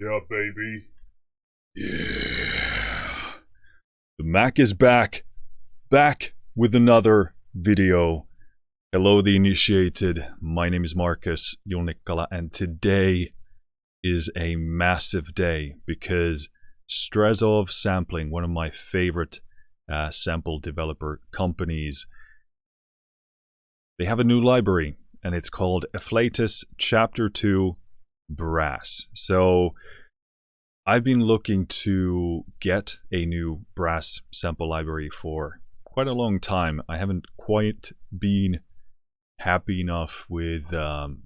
Yeah, baby. Yeah. The Mac is back. Back with another video. Hello, the initiated. My name is Marcus Jonikala, and today is a massive day because Strezov Sampling, one of my favorite sample developer companies, they have a new library, and it's called Afflatus Chapter 2 Brass. So I've been looking to get a new brass sample library for quite a long time. I haven't quite been happy enough with the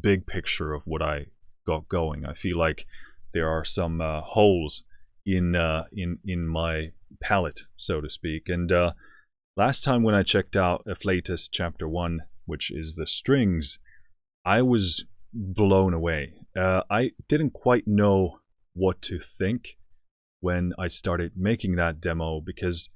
big picture of what I got going. I feel like there are some holes in my palette, so to speak. And last time when I checked out Afflatus Chapter 1, which is the strings, I was blown away. I didn't quite know what to think when I started making that demo because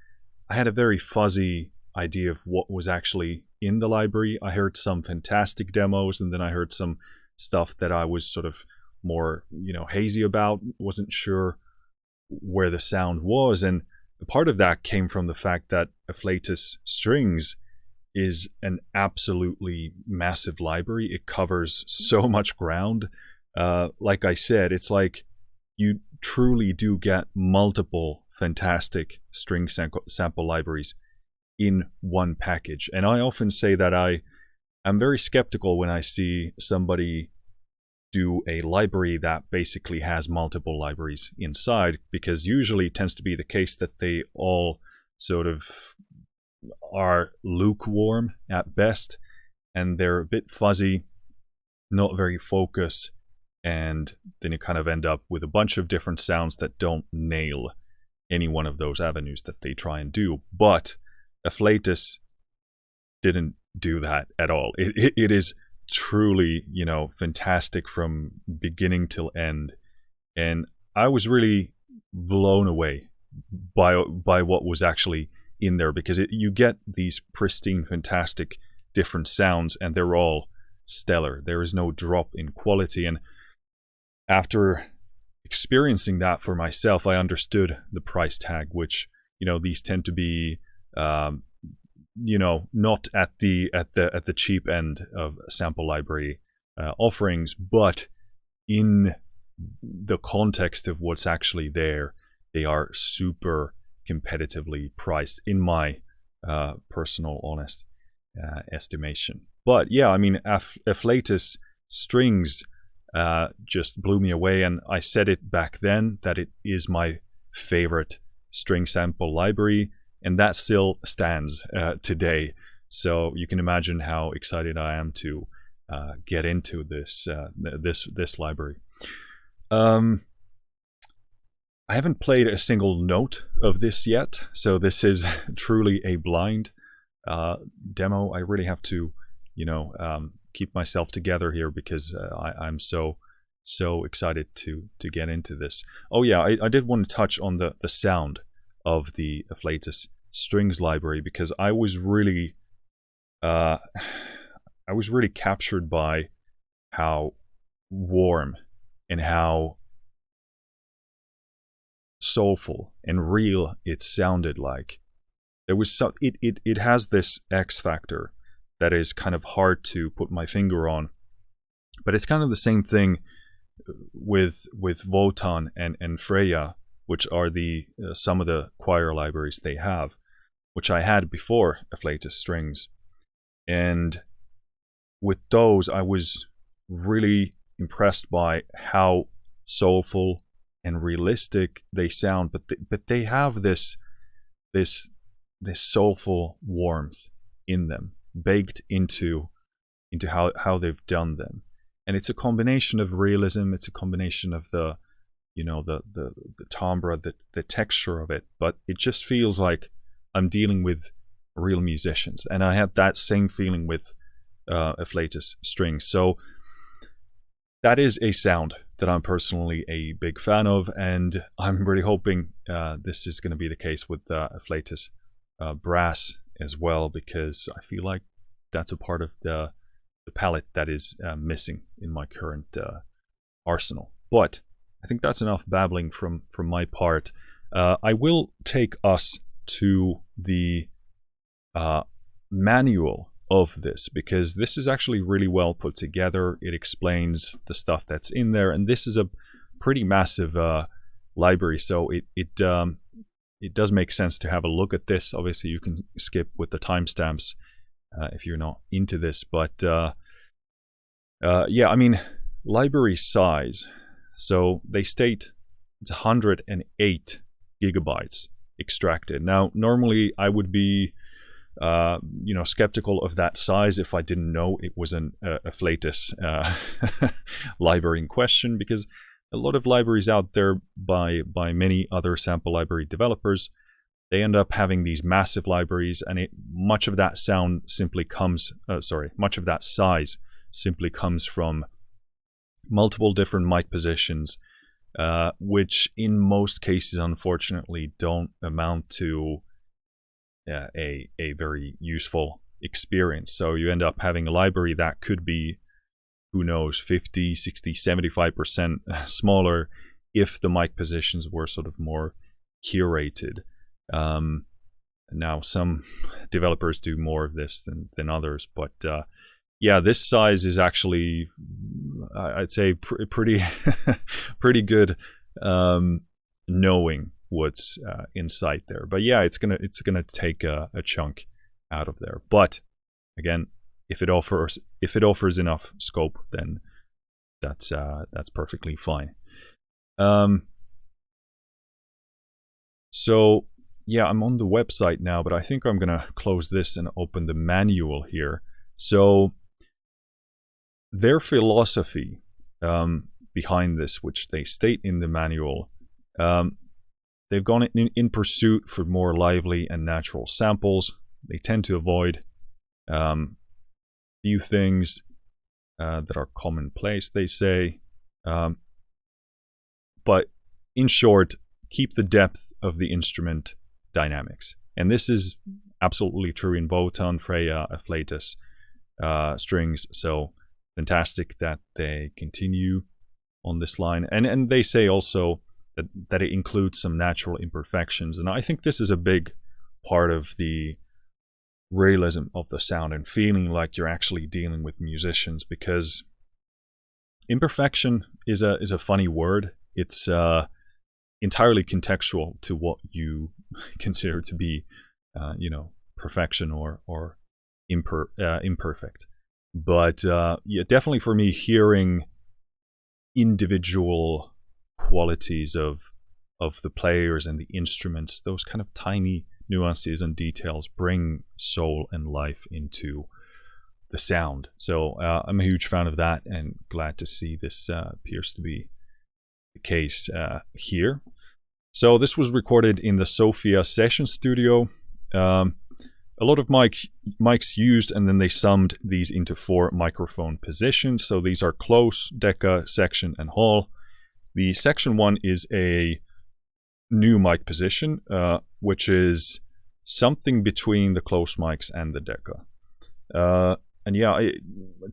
I had a very fuzzy idea of what was actually in the library. I heard some fantastic demos, and then I heard some stuff that I was sort of more, hazy about, wasn't sure where the sound was. And part of that came from the fact that Afflatus Strings is an absolutely massive library. It covers so much ground. Like I said, it's like you truly do get multiple fantastic string sample libraries in one package. And I often say that I'm very skeptical when I see somebody do a library that basically has multiple libraries inside, because usually it tends to be the case that they all sort of are lukewarm at best, and they're a bit fuzzy, not very focused, and then you kind of end up with a bunch of different sounds that don't nail any one of those avenues that they try and do. But Afflatus didn't do that at all. It is truly, fantastic from beginning till end, and I was really blown away by what was actually in there, because you get these pristine, fantastic different sounds, and they're all stellar. There is no drop in quality. And after experiencing that for myself, I understood the price tag, which these tend to be not at the cheap end of sample library offerings, but in the context of what's actually there, they are super competitively priced, in my personal honest estimation. But yeah, I mean, Afflatus Strings just blew me away, and I said it back then that it is my favorite string sample library, and that still stands today. So you can imagine how excited I am to get into this library. I haven't played a single note of this yet, so this is truly a blind demo. I really have to, keep myself together here, because I'm so excited to get into this. Oh yeah, I did want to touch on the sound of the Afflatus Strings library, because I was really captured by how warm and how soulful and real it sounded like. There was it has this X factor that is kind of hard to put my finger on, but it's kind of the same thing with Wotan and Freya, which are the some of the choir libraries they have, which I had before Afflatus Strings. And with those, I was really impressed by how soulful and realistic they sound, but they have this soulful warmth in them, baked into how they've done them. And it's a combination of realism, it's a combination of the timbre, the texture of it, but it just feels like I'm dealing with real musicians. And I had that same feeling with Afflatus Strings. So that is a sound that I'm personally a big fan of, and I'm really hoping this is going to be the case with Afflatus Brass as well, because I feel like that's a part of the palette that is missing in my current arsenal. But I think that's enough babbling from my part. I will take us to the manual of this, because this is actually really well put together. It explains the stuff that's in there, and this is a pretty massive library, so it does make sense to have a look at this. Obviously, you can skip with the timestamps if you're not into this, but yeah, I mean, library size. So they state it's 108 gigabytes extracted. Now, normally I would be skeptical of that size if I didn't know it was an Afflatus library in question, because a lot of libraries out there by many other sample library developers, they end up having these massive libraries, and much of that size simply comes from multiple different mic positions, which in most cases, unfortunately, don't amount to a very useful experience. So you end up having a library that could be, who knows, 50, 60, 75% smaller if the mic positions were sort of more curated. Now, some developers do more of this than others, but yeah, this size is actually, I'd say, pretty pretty good, knowing what's inside there. But yeah, it's gonna take a chunk out of there. But again, if it offers enough scope, then that's perfectly fine. So yeah, I'm on the website now, but I think I'm gonna close this and open the manual here. So their philosophy behind this, which they state in the manual, they've gone in pursuit for more lively and natural samples. They tend to avoid few things that are commonplace, they say. But in short, keep the depth of the instrument dynamics. And this is absolutely true in Wotan, Freya, Afflatus strings. So fantastic that they continue on this line. And they say also that it includes some natural imperfections. And I think this is a big part of the realism of the sound and feeling like you're actually dealing with musicians, because imperfection is a funny word. It's entirely contextual to what you consider to be perfection or imperfect. But yeah, definitely for me, hearing individual qualities of the players and the instruments, those kind of tiny nuances and details bring soul and life into the sound. So I'm a huge fan of that, and glad to see this appears to be the case here. So this was recorded in the Sofia session studio. A lot of mics used, and then they summed these into 4 microphone positions. So these are close, deca, section, and hall. The section 1 is a new mic position, which is something between the close mics and the deca. And yeah,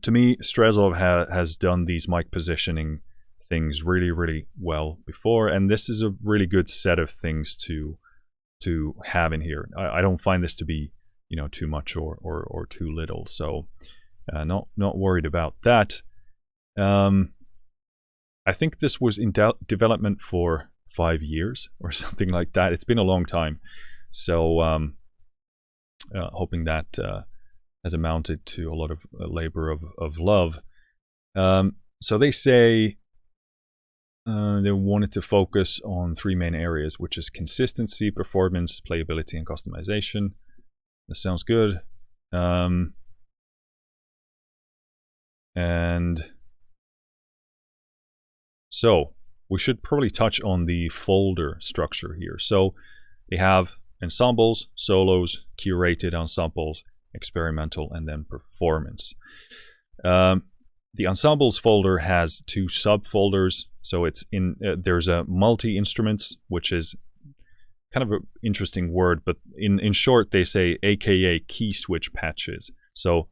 to me, Strezov has done these mic positioning things really, really well before, and this is a really good set of things to have in here. I don't find this to be too much or too little, so not worried about that. I think this was in development for 5 years or something like that. It's been a long time, so hoping that has amounted to a lot of labor of love. So they say they wanted to focus on 3 main areas, which is consistency, performance, playability, and customization. This sounds good. And so we should probably touch on the folder structure here. So they have ensembles, solos, curated ensembles, experimental, and then performance. The ensembles folder has 2 subfolders. So it's there's a multi-instruments, which is kind of an interesting word, but in short, they say AKA key switch patches. So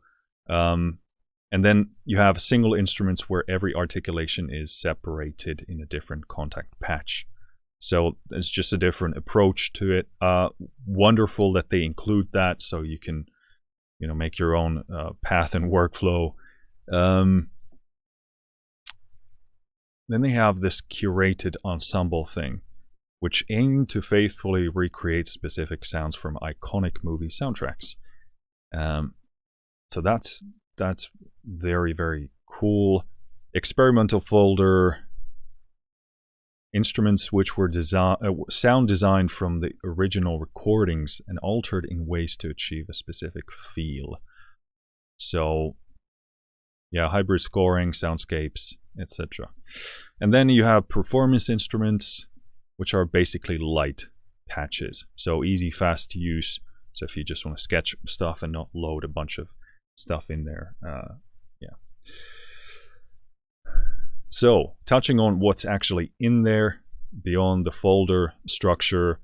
And then you have single instruments where every articulation is separated in a different contact patch. So it's just a different approach to it. Wonderful that they include that, so you can, you know, make your own path and workflow. Then they have this curated ensemble thing, which aim to faithfully recreate specific sounds from iconic movie soundtracks. So that's very, very cool. Experimental folder, instruments which were sound designed from the original recordings and altered in ways to achieve a specific feel. So yeah, hybrid scoring, soundscapes, etc. And then you have performance instruments, which are basically light patches. So easy, fast to use. So if you just want to sketch stuff and not load a bunch of stuff in there. Yeah. So touching on what's actually in there, beyond the folder structure,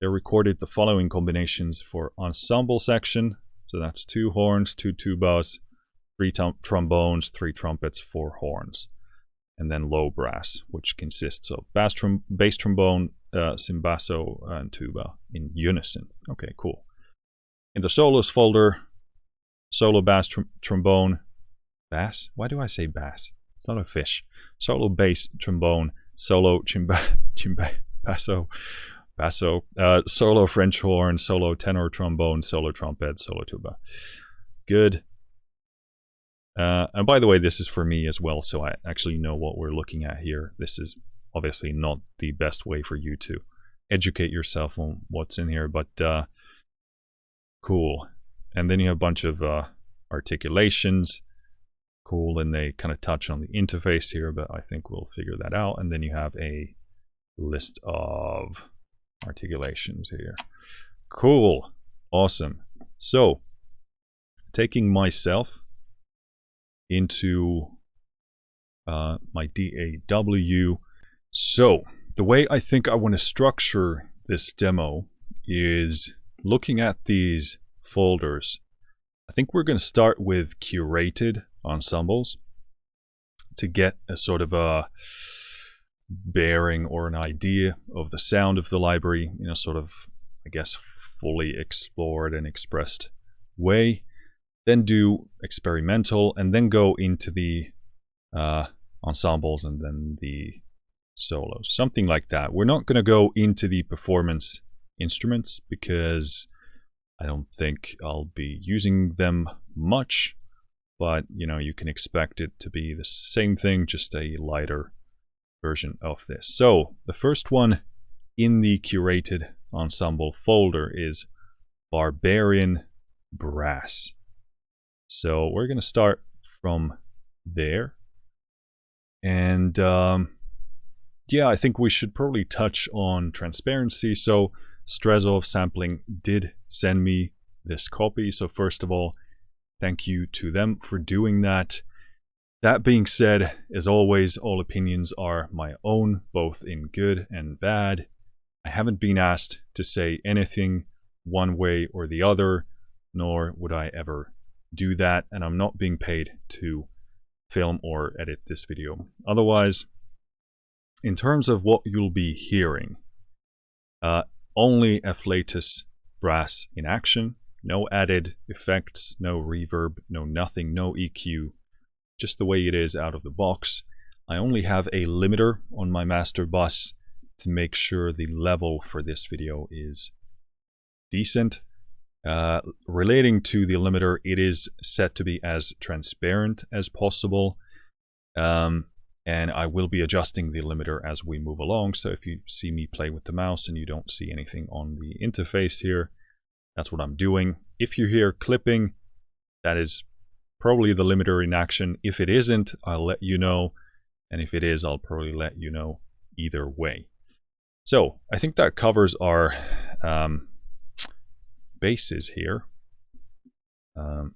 they recorded the following combinations for ensemble section. So that's 2 horns, 2 tubas, 3 trombones, 3 trumpets, 4 horns. And then low brass, which consists of bass trombone, cimbasso, and tuba in unison. Okay, cool. In the solos folder, solo bass trombone, bass? Why do I say bass? It's not a fish. Solo bass trombone, solo cimbasso, basso, solo French horn, solo tenor trombone, solo trumpet, solo tuba. Good. And by the way, this is for me as well, so I actually know what we're looking at here. This is obviously not the best way for you to educate yourself on what's in here, but cool. And then you have a bunch of articulations. Cool, and they kind of touch on the interface here, but I think we'll figure that out. And then you have a list of articulations here. Cool, awesome. So, taking myself into my DAW. So, the way I think I want to structure this demo is looking at these folders. I think we're going to start with curated ensembles to get a sort of a bearing or an idea of the sound of the library in a sort of, I guess, fully explored and expressed way. Then do experimental, and then go into the ensembles and then the solos, something like that. We're not going to go into the performance instruments because I don't think I'll be using them much, but you know, you can expect it to be the same thing, just a lighter version of this. So the first one in the curated ensemble folder is Barbarian Brass. So we're going to start from there. And yeah, I think we should probably touch on transparency. So Strezov Sampling did send me this copy. So first of all, thank you to them for doing that. That being said, as always, all opinions are my own, both in good and bad. I haven't been asked to say anything one way or the other, nor would I ever do that, and I'm not being paid to film or edit this video. Otherwise, in terms of what you'll be hearing, only Afflatus brass in action, no added effects, no reverb, no nothing, no EQ, just the way it is out of the box. I only have a limiter on my master bus to make sure the level for this video is decent. Relating to the limiter, it is set to be as transparent as possible, and I will be adjusting the limiter as we move along. So if you see me play with the mouse and you don't see anything on the interface here, that's what I'm doing. If you hear clipping, that is probably the limiter in action. If it isn't, I'll let you know, and if it is, I'll probably let you know either way. So I think that covers our bases here.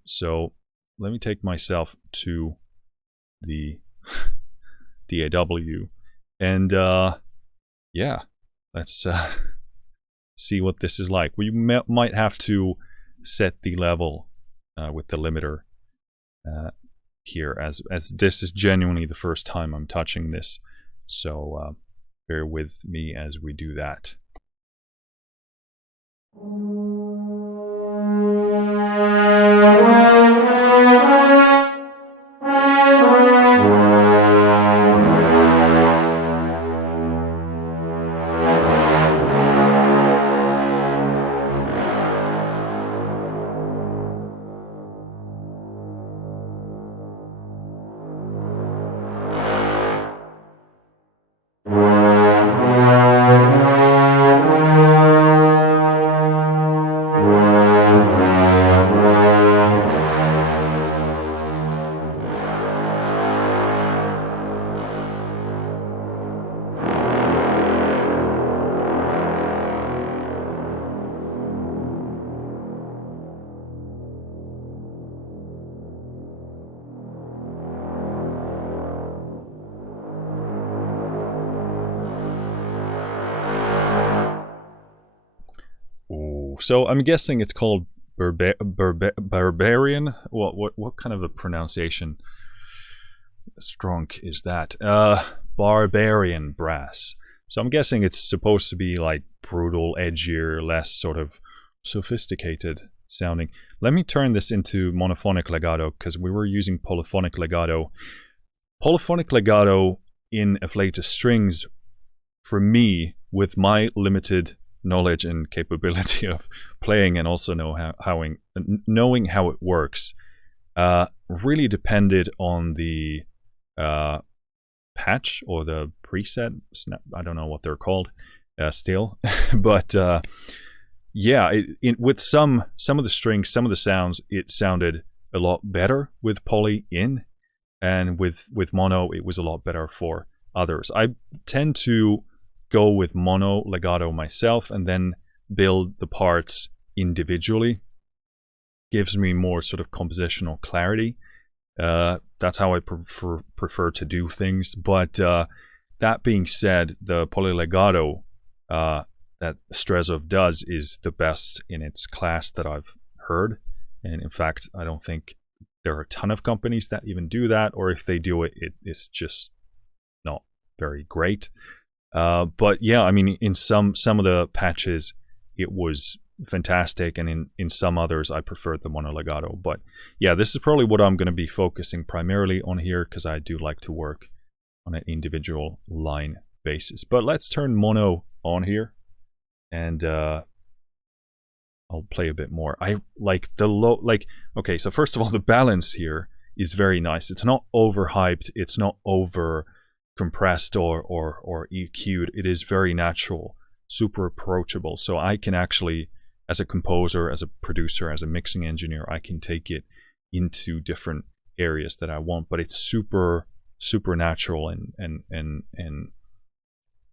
So let me take myself to the DAW, and yeah, let's see what this is like. We might have to set the level with the limiter here, as this is genuinely the first time I'm touching this. So bear with me as we do that. So I'm guessing it's called Barbarian. What kind of a pronunciation strong is that? Barbarian Brass. So I'm guessing it's supposed to be like brutal, edgier, less sort of sophisticated sounding. Let me turn this into monophonic legato, because we were using polyphonic legato. Polyphonic legato in Afflatus strings, for me, with my limited knowledge and capability of playing, and also knowing how it works, really depended on the patch or the preset. I don't know what they're called still, but yeah, with some of the strings, some of the sounds, it sounded a lot better with poly in, and with mono it was a lot better for others. I tend to go with mono legato myself and then build the parts individually. Gives me more sort of compositional clarity. That's how I prefer to do things. But that being said, the polylegato that Strezov does is the best in its class that I've heard. And in fact, I don't think there are a ton of companies that even do that, or if they do it, it's just not very great. But yeah, I mean, in some of the patches, it was fantastic, and in some others, I preferred the mono legato. But yeah, this is probably what I'm going to be focusing primarily on here, because I do like to work on an individual line basis. But let's turn mono on here, and I'll play a bit more. I like the low, okay, so first of all, the balance here is very nice. It's not overhyped, it's not over compressed or EQ'd. It is very natural, super approachable. So I can actually, as a composer, as a producer, as a mixing engineer, I can take it into different areas that I want. But it's super natural and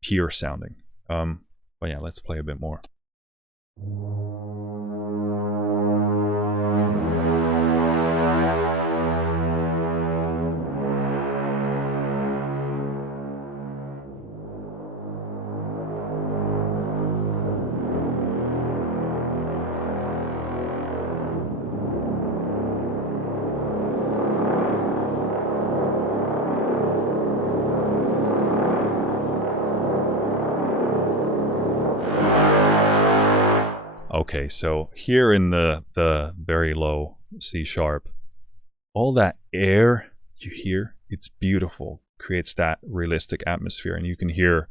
pure sounding. But yeah, let's play a bit more. Okay, so here in the very low C sharp, all that air you hear, it's beautiful, creates that realistic atmosphere, and you can hear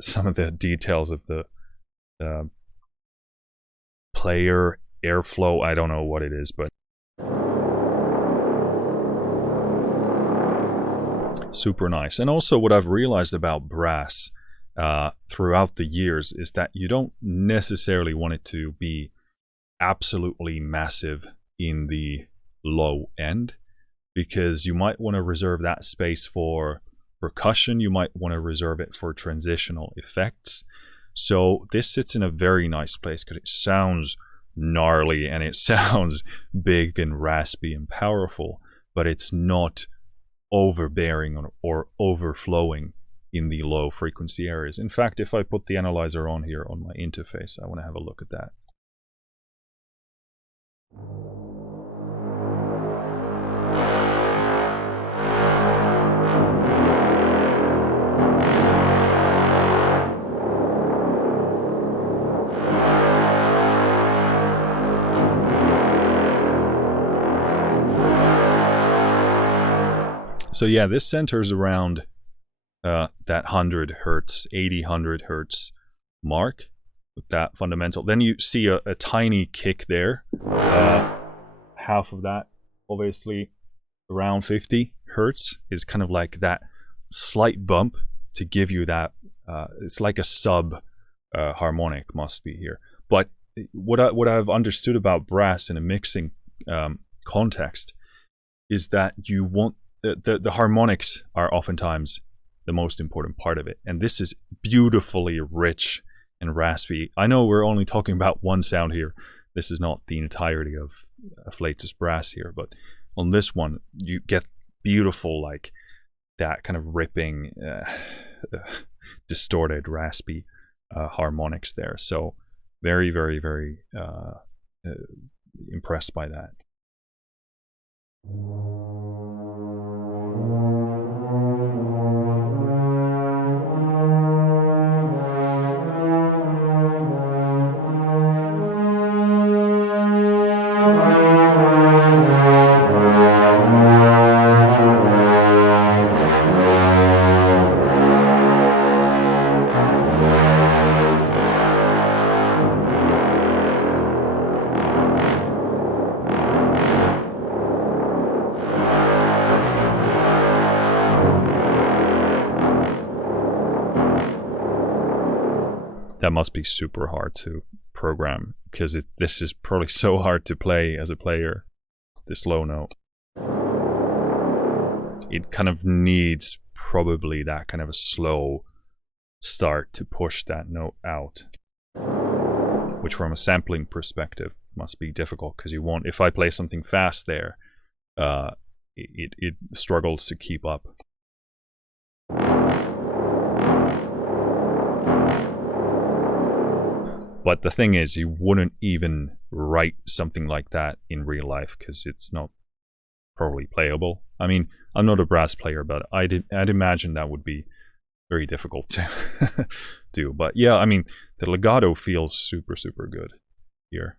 some of the details of the player airflow. I don't know what it is, but super nice. And also what I've realized about brass throughout the years is that you don't necessarily want it to be absolutely massive in the low end, because you might want to reserve that space for percussion, you might want to reserve it for transitional effects. So this sits in a very nice place because it sounds gnarly and it sounds big and raspy and powerful, but it's not overbearing or overflowing in the low frequency areas. In fact, if I put the analyzer on here on my interface, I want to have a look at that. So yeah, this centers around that 100 hertz, 80, 100 hertz mark with that fundamental. Then you see a tiny kick there. Half of that, obviously, around 50 hertz is kind of like that slight bump to give you that. It's like a sub harmonic must be here. But what I've understood about brass in a mixing context is that you want the harmonics are oftentimes the most important part of it, and this is beautifully rich and raspy. I know we're only talking about one sound here. This is not the entirety of Afflatus brass here, but on this one you get beautiful, like that kind of ripping, distorted, raspy harmonics there. So very, very, very impressed by that. That must be super hard to program, because this is probably so hard to play as a player, this low note. It kind of needs probably that kind of a slow start to push that note out, which from a sampling perspective must be difficult, because you want, if I play something fast there, it struggles to keep up. But the thing is, you wouldn't even write something like that in real life, because it's not probably playable. I mean, I'm not a brass player, but I'd imagine that would be very difficult to do. But yeah, I mean, the legato feels super, super good here.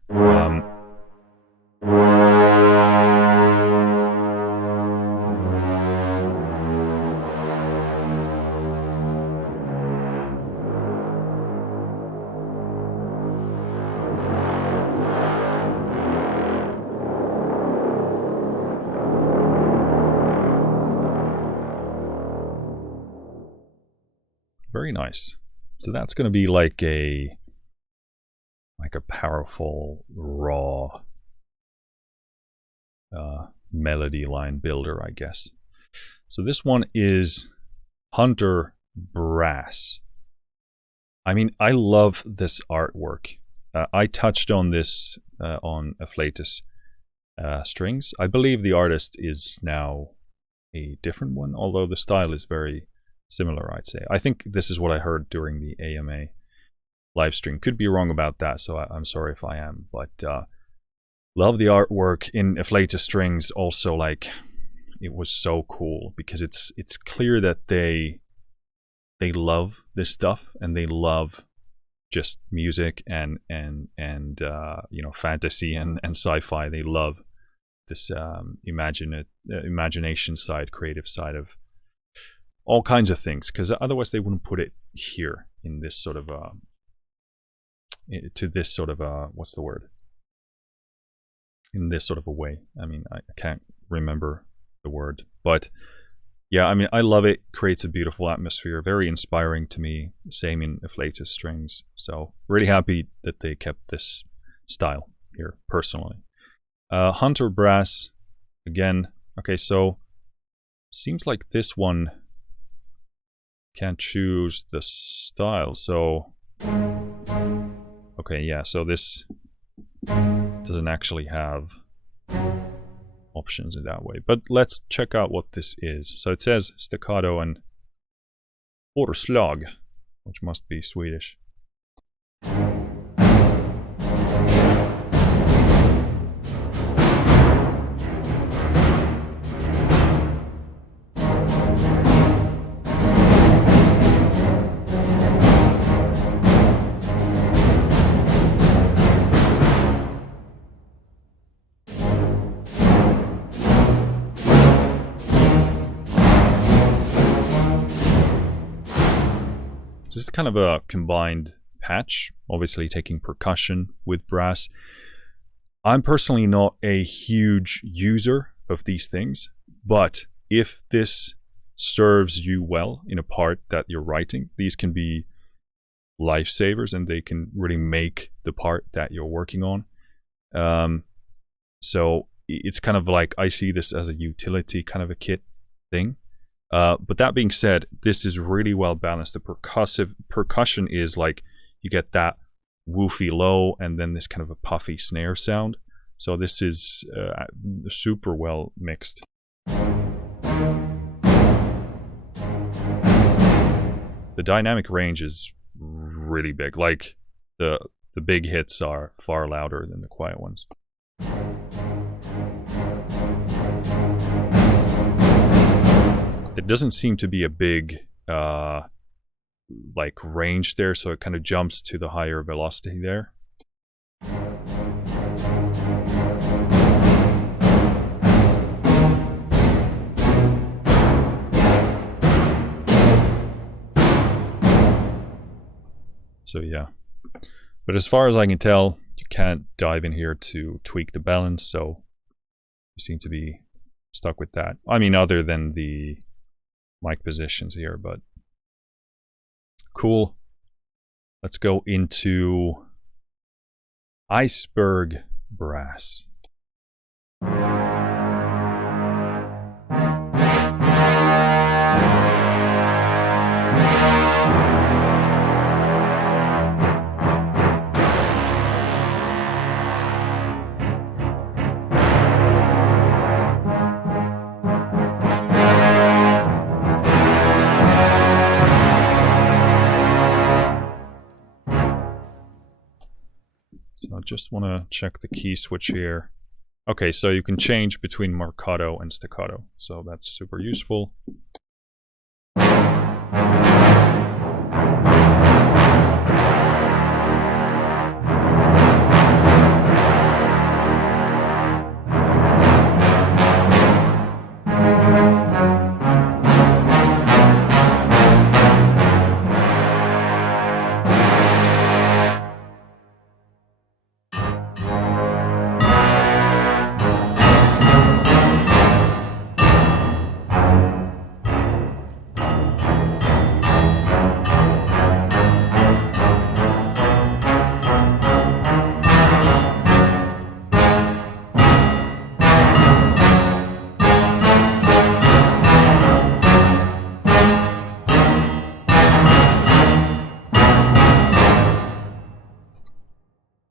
Very nice. So that's going to be like a powerful raw melody line builder, I guess. So this one is Hunter Brass. I mean, I love this artwork. I touched on this on Afflatus strings. I believe the artist is now a different one, although the style is very similar, I'd say. I think this is what I heard during the AMA live stream. Could be wrong about that, so I'm sorry if I am. But love the artwork in Afflatus strings. Also, like, it was so cool because it's clear that they love this stuff, and they love just music and you know, fantasy and sci-fi. They love this imagination side, creative side of all kinds of things, because otherwise they wouldn't put it here in this sort of what's the word, in this sort of a way. I mean, I can't remember the word, but yeah, I mean, I love it. Creates a beautiful atmosphere, very inspiring to me. Same in Afflatus strings. So really happy that they kept this style here personally. Hunter Brass again. Okay, so seems like this one can't choose the style. So okay, yeah, so this doesn't actually have options in that way, but let's check out what this is. So it says staccato and årslag, which must be Swedish. this is kind of a combined patch, obviously taking percussion with brass. I'm personally not a huge user of these things, but if this serves you well in a part that you're writing, these can be lifesavers and they can really make the part that you're working on. So it's kind of like, I see this as a utility kind of a kit thing. But that being said, this is really well balanced. The percussion is like, you get that woofy low and then this kind of a puffy snare sound. So this is super well mixed. The dynamic range is really big. Like the big hits are far louder than the quiet ones. It doesn't seem to be a big like range there, so it kind of jumps to the higher velocity there. So yeah, but as far as I can tell, you can't dive in here to tweak the balance, so you seem to be stuck with that. I mean, other than the mic positions here, but cool. Let's go into Iceberg Brass. So I just want to check the key switch here. Okay, so you can change between marcato and staccato, so that's super useful.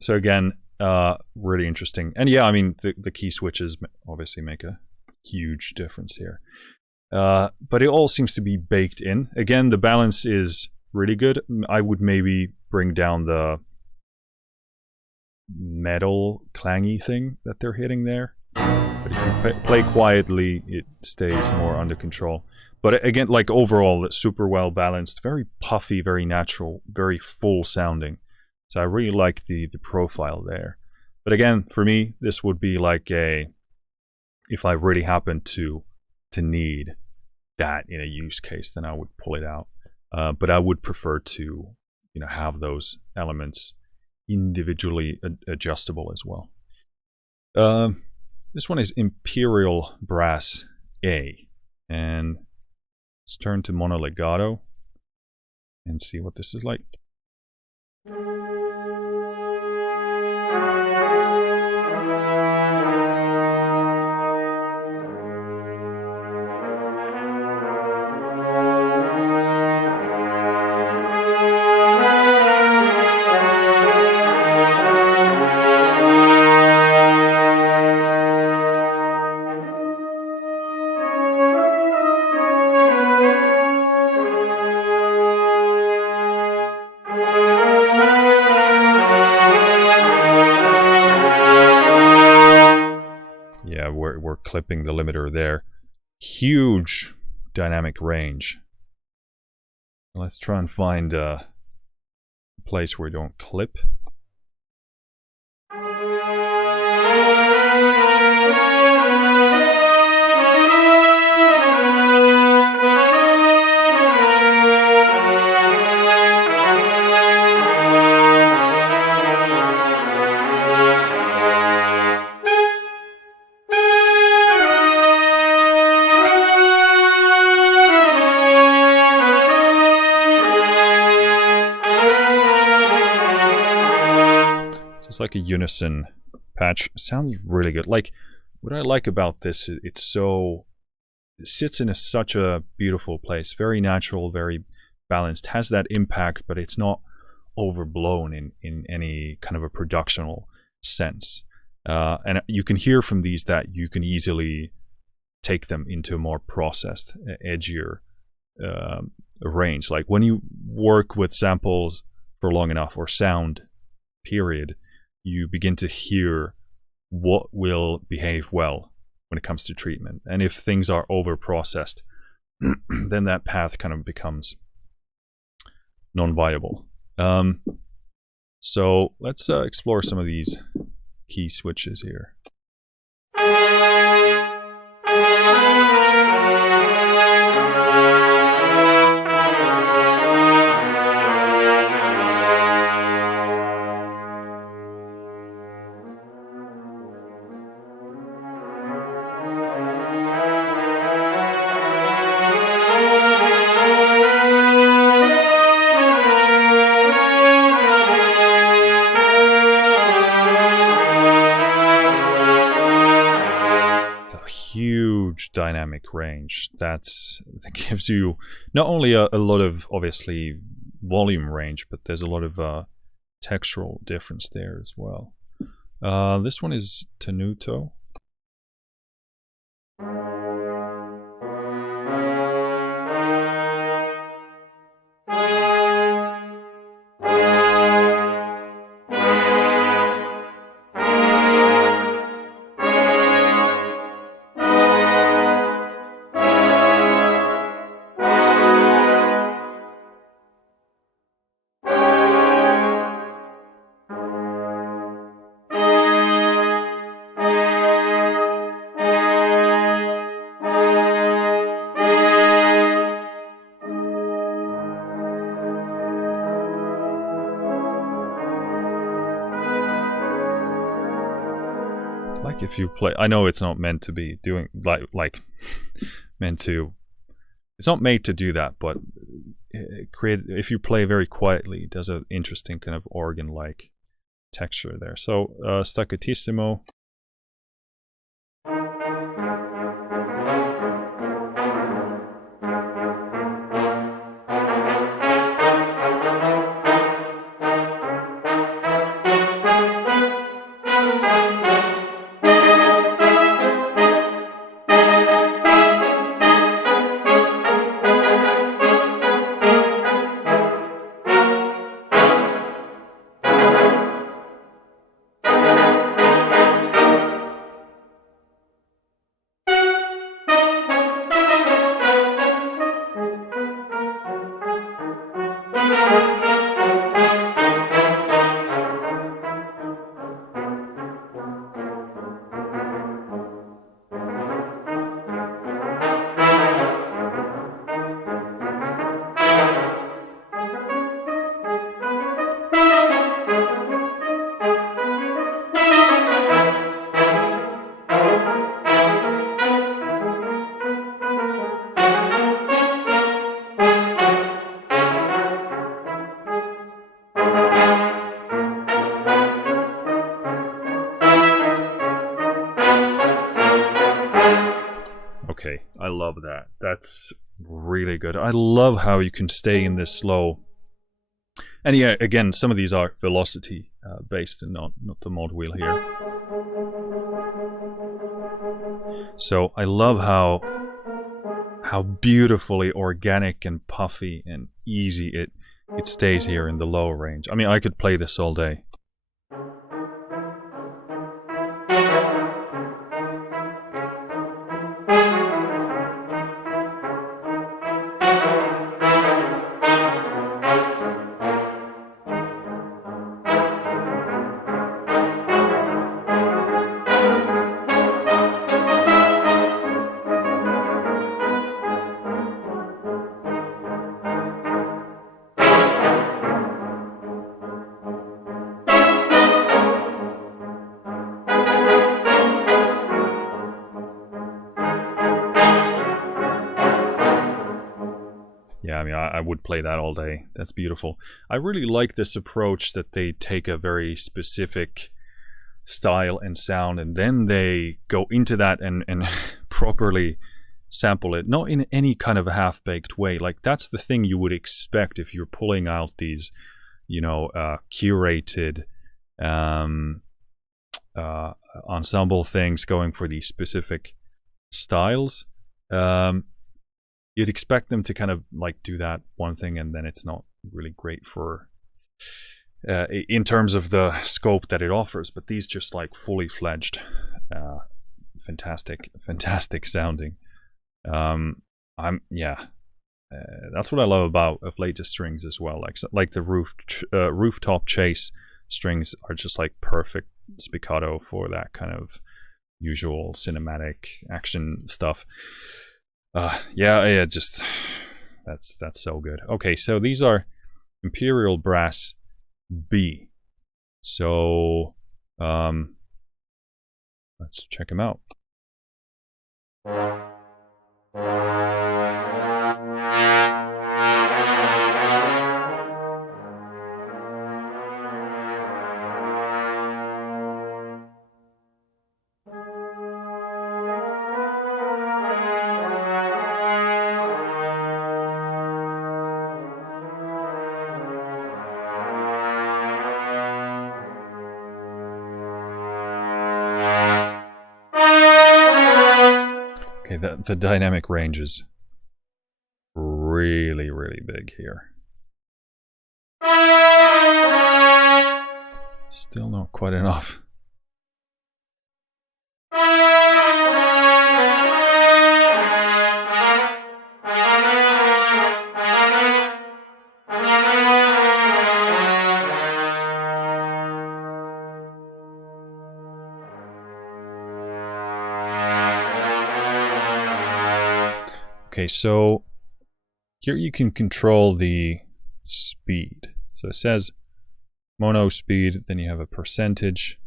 So again, really interesting. And yeah, I mean, the key switches obviously make a huge difference here. But it all seems to be baked in. Again, the balance is really good. I would maybe bring down the metal clangy thing that they're hitting there. But if you play quietly, it stays more under control. But again, like overall, it's super well balanced, very puffy, very natural, very full sounding. So I really like the profile there. But again, for me, this would be like a, if I really happen to need that in a use case, then I would pull it out. But I would prefer to, have those elements individually adjustable as well. This one is Imperial Brass A. And let's turn to mono legato and see what this is like. We're clipping the limiter there. Huge dynamic range. Let's try and find a place where we don't clip. It's like a unison patch. Sounds really good. Like, what I like about this, it sits in such a beautiful place. Very natural, very balanced. Has that impact, but it's not overblown in any kind of a productional sense. And you can hear from these that you can easily take them into a more processed, edgier range. Like when you work with samples for long enough, or sound, period, you begin to hear what will behave well when it comes to treatment. And if things are over-processed, then that path kind of becomes non-viable. So let's explore some of these key switches here. Dynamic range that gives you not only a lot of obviously volume range, but there's a lot of textural difference there as well. This one is tenuto. If you play, I know it's not meant to be doing like meant to. It's not made to do that, but if you play very quietly, it does an interesting kind of organ-like texture there. So staccatissimo. Okay, I love that. That's really good. I love how you can stay in this slow. And yeah, again, some of these are velocity based and not the mod wheel here. So I love how beautifully organic and puffy and easy it stays here in the low range. I mean, I could play this all day. mean, I would play that all day. That's beautiful. I really like this approach that they take a very specific style and sound, and then they go into that and properly sample it, not in any kind of a half-baked way. Like, that's the thing you would expect if you're pulling out these, you know, curated ensemble things, going for these specific styles. You'd expect them to kind of like do that one thing, and then it's not really great for in terms of the scope that it offers. But these just like fully fledged, fantastic sounding. That's what I love about Afflatus strings as well. Like the rooftop chase strings are just like perfect spiccato for that kind of usual cinematic action stuff. Just that's so good. Okay, so these are Imperial Brass B. So let's check them out. Okay, the dynamic range is really, really big here. Still not quite enough. Okay, so here you can control the speed. So it says mono speed, then you have a percentage.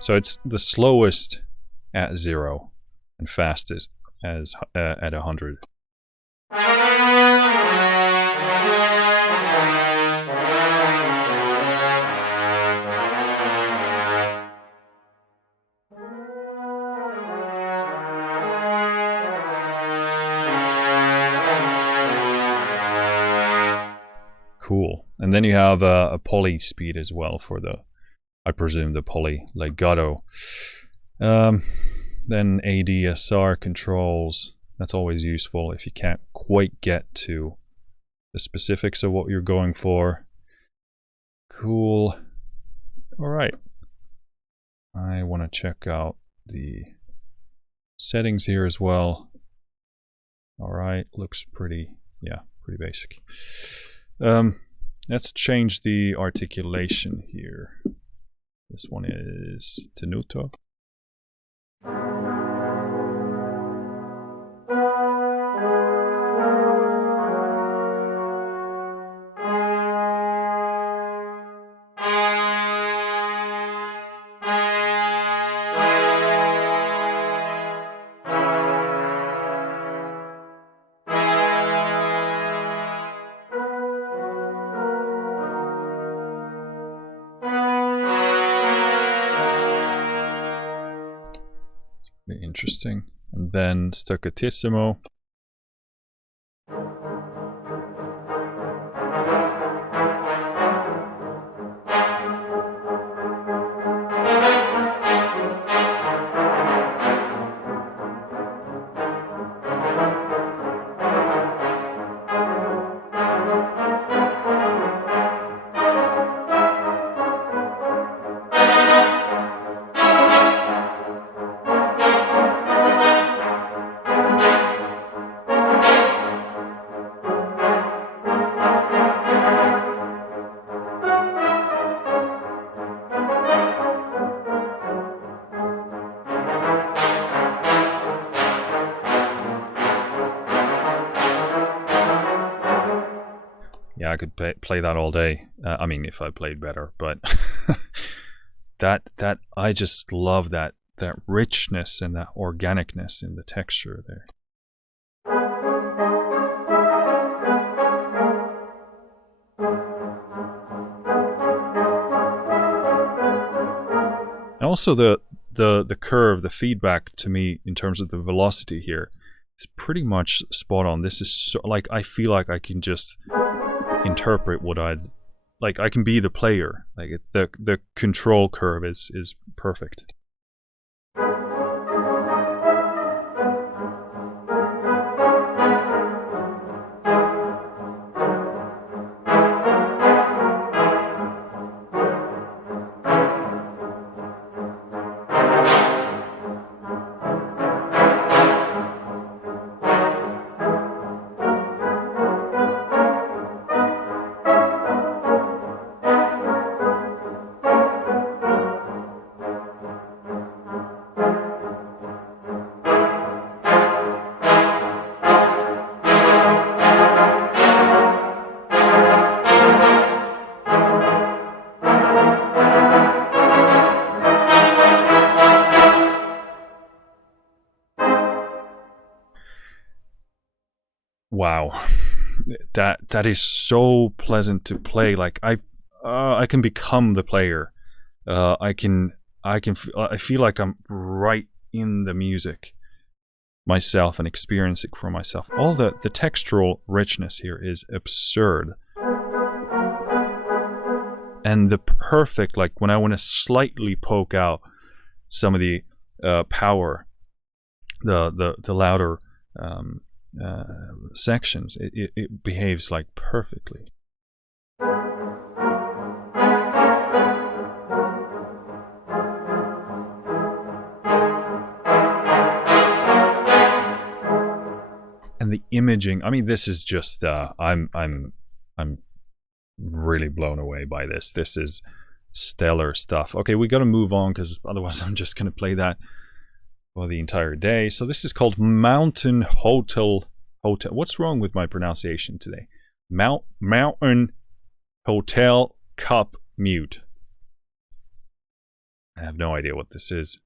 So it's the slowest at 0 and fastest as at 100. Cool. And then you have a poly speed as well for the, I presume, the poly legato. Then ADSR controls. That's always useful if you can't quite get to the specifics of what you're going for. Cool. All right. I want to check out the settings here as well. All right. Looks pretty, pretty basic. Let's change the articulation here. This one is tenuto. Interesting. And then staccatissimo. I could play that all day. I mean, if I played better, but that I just love that richness and that organicness in the texture there. And also the curve, the feedback to me in terms of the velocity here, is pretty much spot on. This is so, like, I feel like I can just interpret what I'd like. I can be the player. Like the control curve is perfect. Wow, that is so pleasant to play. Like I can become the player. I feel like I'm right in the music myself and experience it for myself. All the textural richness here is absurd, and the perfect, like when I want to slightly poke out some of the power, the louder sections, it behaves like perfectly. And the imaging, I mean, this is just I'm really blown away by this. This is stellar stuff. Okay, we got to move on because otherwise I'm just going to play that for the entire day. So this is called Mountain Hotel. What's wrong with my pronunciation today? Mountain Hotel Cup Mute. I have no idea what this is.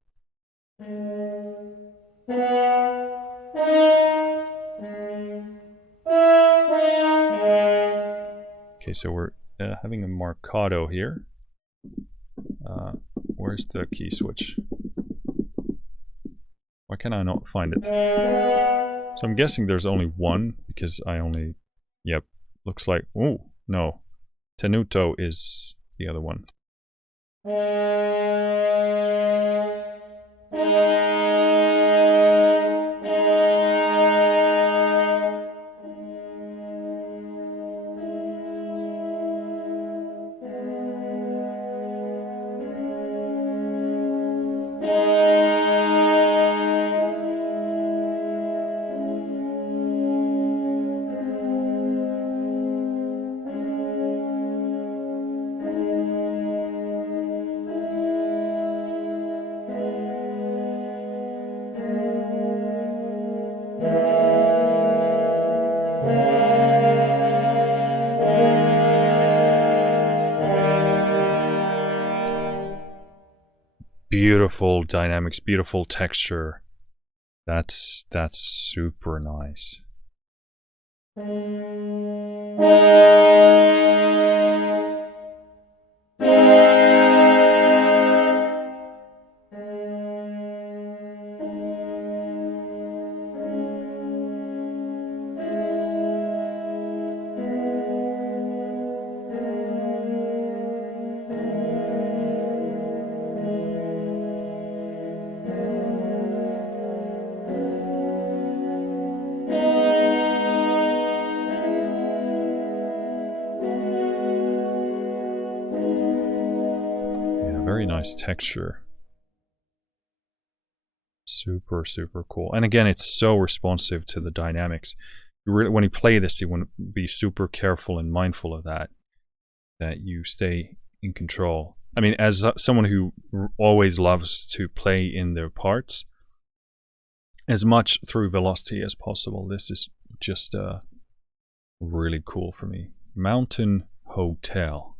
Okay, so we're having a marcato here. Where's the key switch? Why can I not find it? So I'm guessing there's only one because I only... Yep, looks like... Oh, no. Tenuto is the other one. Beautiful dynamics, beautiful texture. That's super nice. Very nice texture. Super cool. And again, it's so responsive to the dynamics. When you play this, you want to be super careful and mindful of that you stay in control. I mean, as someone who always loves to play in their parts as much through velocity as possible, this is just really cool for me. Mountain Hotel.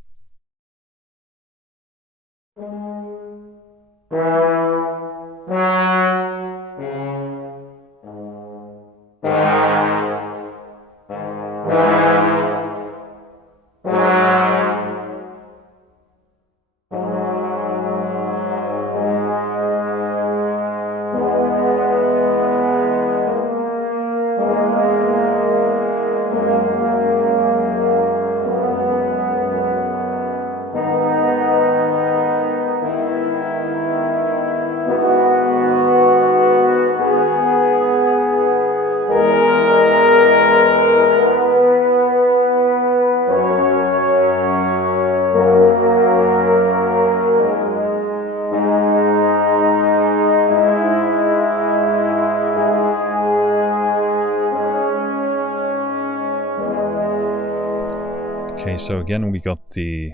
Okay, so again we got the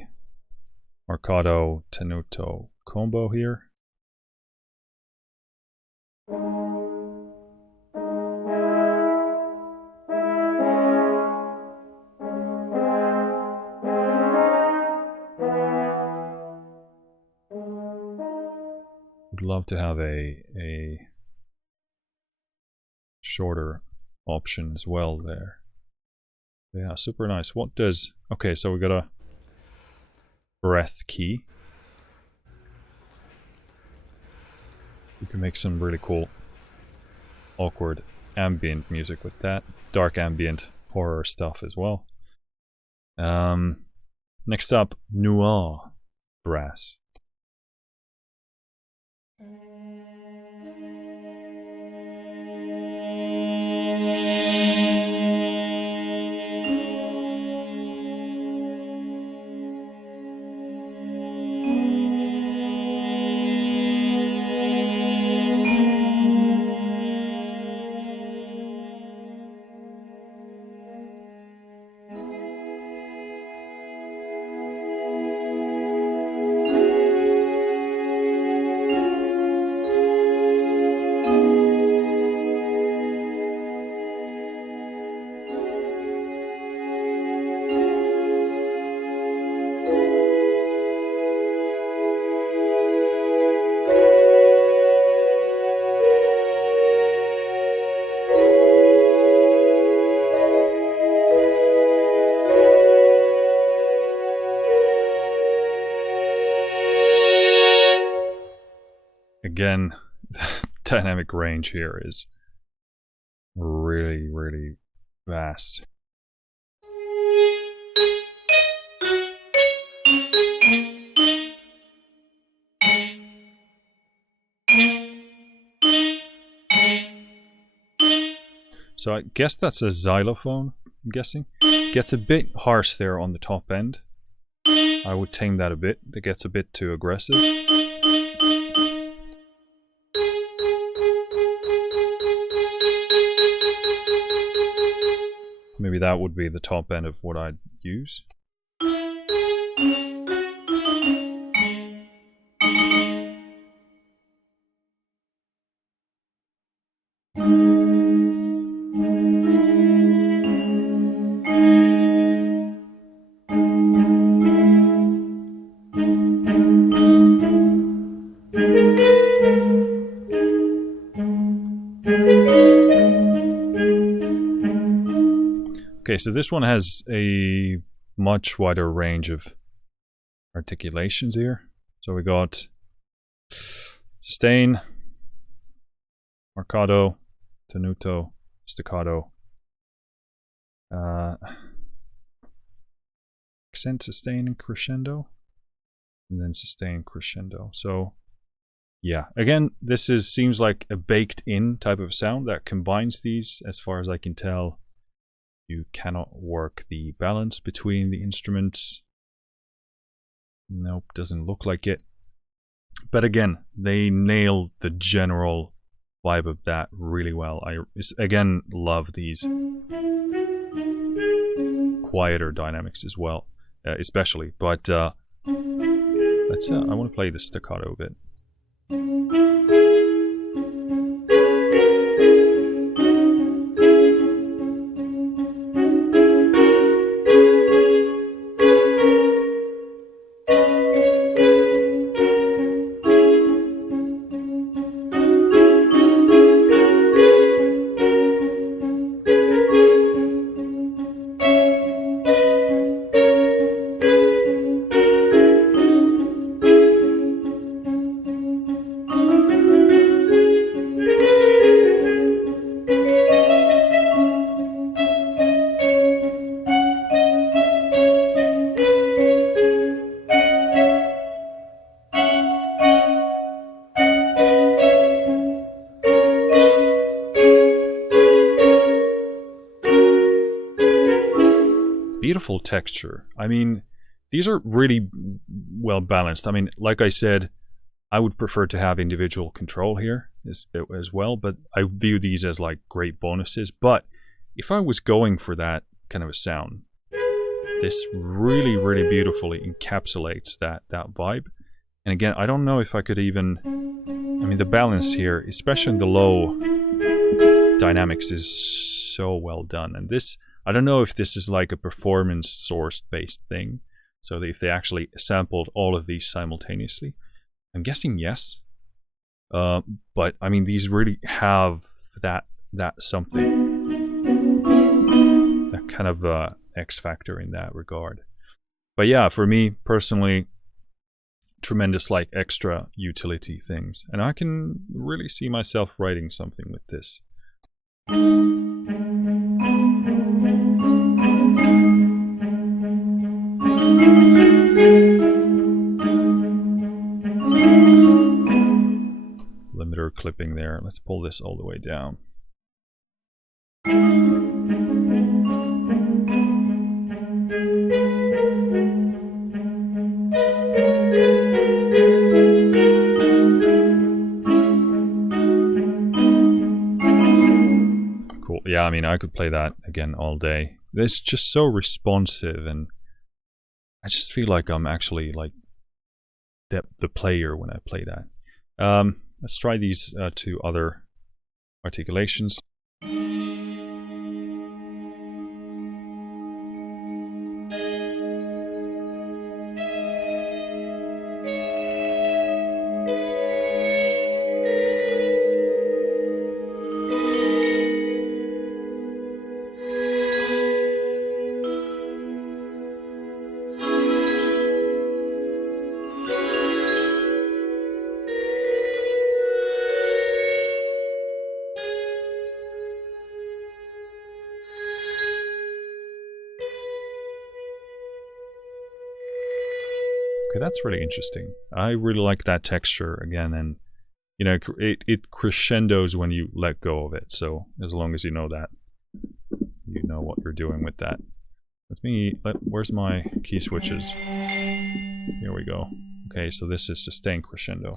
Marcato Tenuto combo here. Would love to have a shorter option as well there. Yeah, super nice. What does... Okay, so we got a breath key. You can make some really cool, awkward ambient music with that. Dark ambient horror stuff as well. Next up, Noir Brass. Again, the dynamic range here is really, really vast. So I guess that's a xylophone, I'm guessing. Gets a bit harsh there on the top end. I would tame that a bit. It gets a bit too aggressive. Maybe that would be the top end of what I'd use. Okay, so this one has a much wider range of articulations here. So we got sustain, marcato, tenuto, staccato, accent, sustain, and crescendo, and then sustain, crescendo. So yeah, again, this seems like a baked-in type of sound that combines these. As far as I can tell, you cannot work the balance between the instruments. Nope, doesn't look like it. But again, they nail the general vibe of that really well. I again love these quieter dynamics as well, especially. But let's. I want to play the staccato a bit. Beautiful texture. I mean, these are really well balanced. I mean, like I said, I would prefer to have individual control here as well, but I view these as like great bonuses. But if I was going for that kind of a sound, this really, really beautifully encapsulates that vibe. And again, I don't know if I could even... I mean, the balance here, especially in the low dynamics, is so well done. And this, I don't know if this is like a performance source-based thing. So if they actually sampled all of these simultaneously. I'm guessing yes. But, I mean, these really have that something. That kind of X factor in that regard. But yeah, for me, personally, tremendous like extra utility things, and I can really see myself writing something with this. Limiter clipping there. Let's pull this all the way down. Cool. Yeah, I mean, I could play that again all day. It's just so responsive, and I just feel like I'm actually like the player when I play that. Let's try these two other articulations. Okay, that's really interesting. I really like that texture again, and you know, it crescendos when you let go of it. So as long as you know that, you know what you're doing with that. Where's my key switches? Here we go. Okay, so this is sustained crescendo.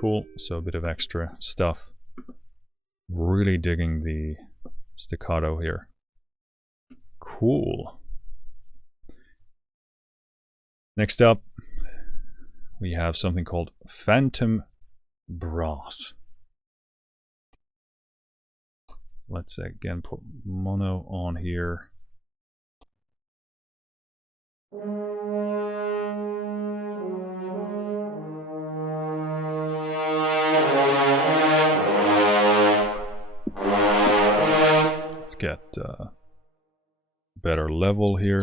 Cool, so a bit of extra stuff. Really digging the staccato here. Cool. Next up, we have something called Phantom Brass. Let's again put mono on here. Let's get better level here.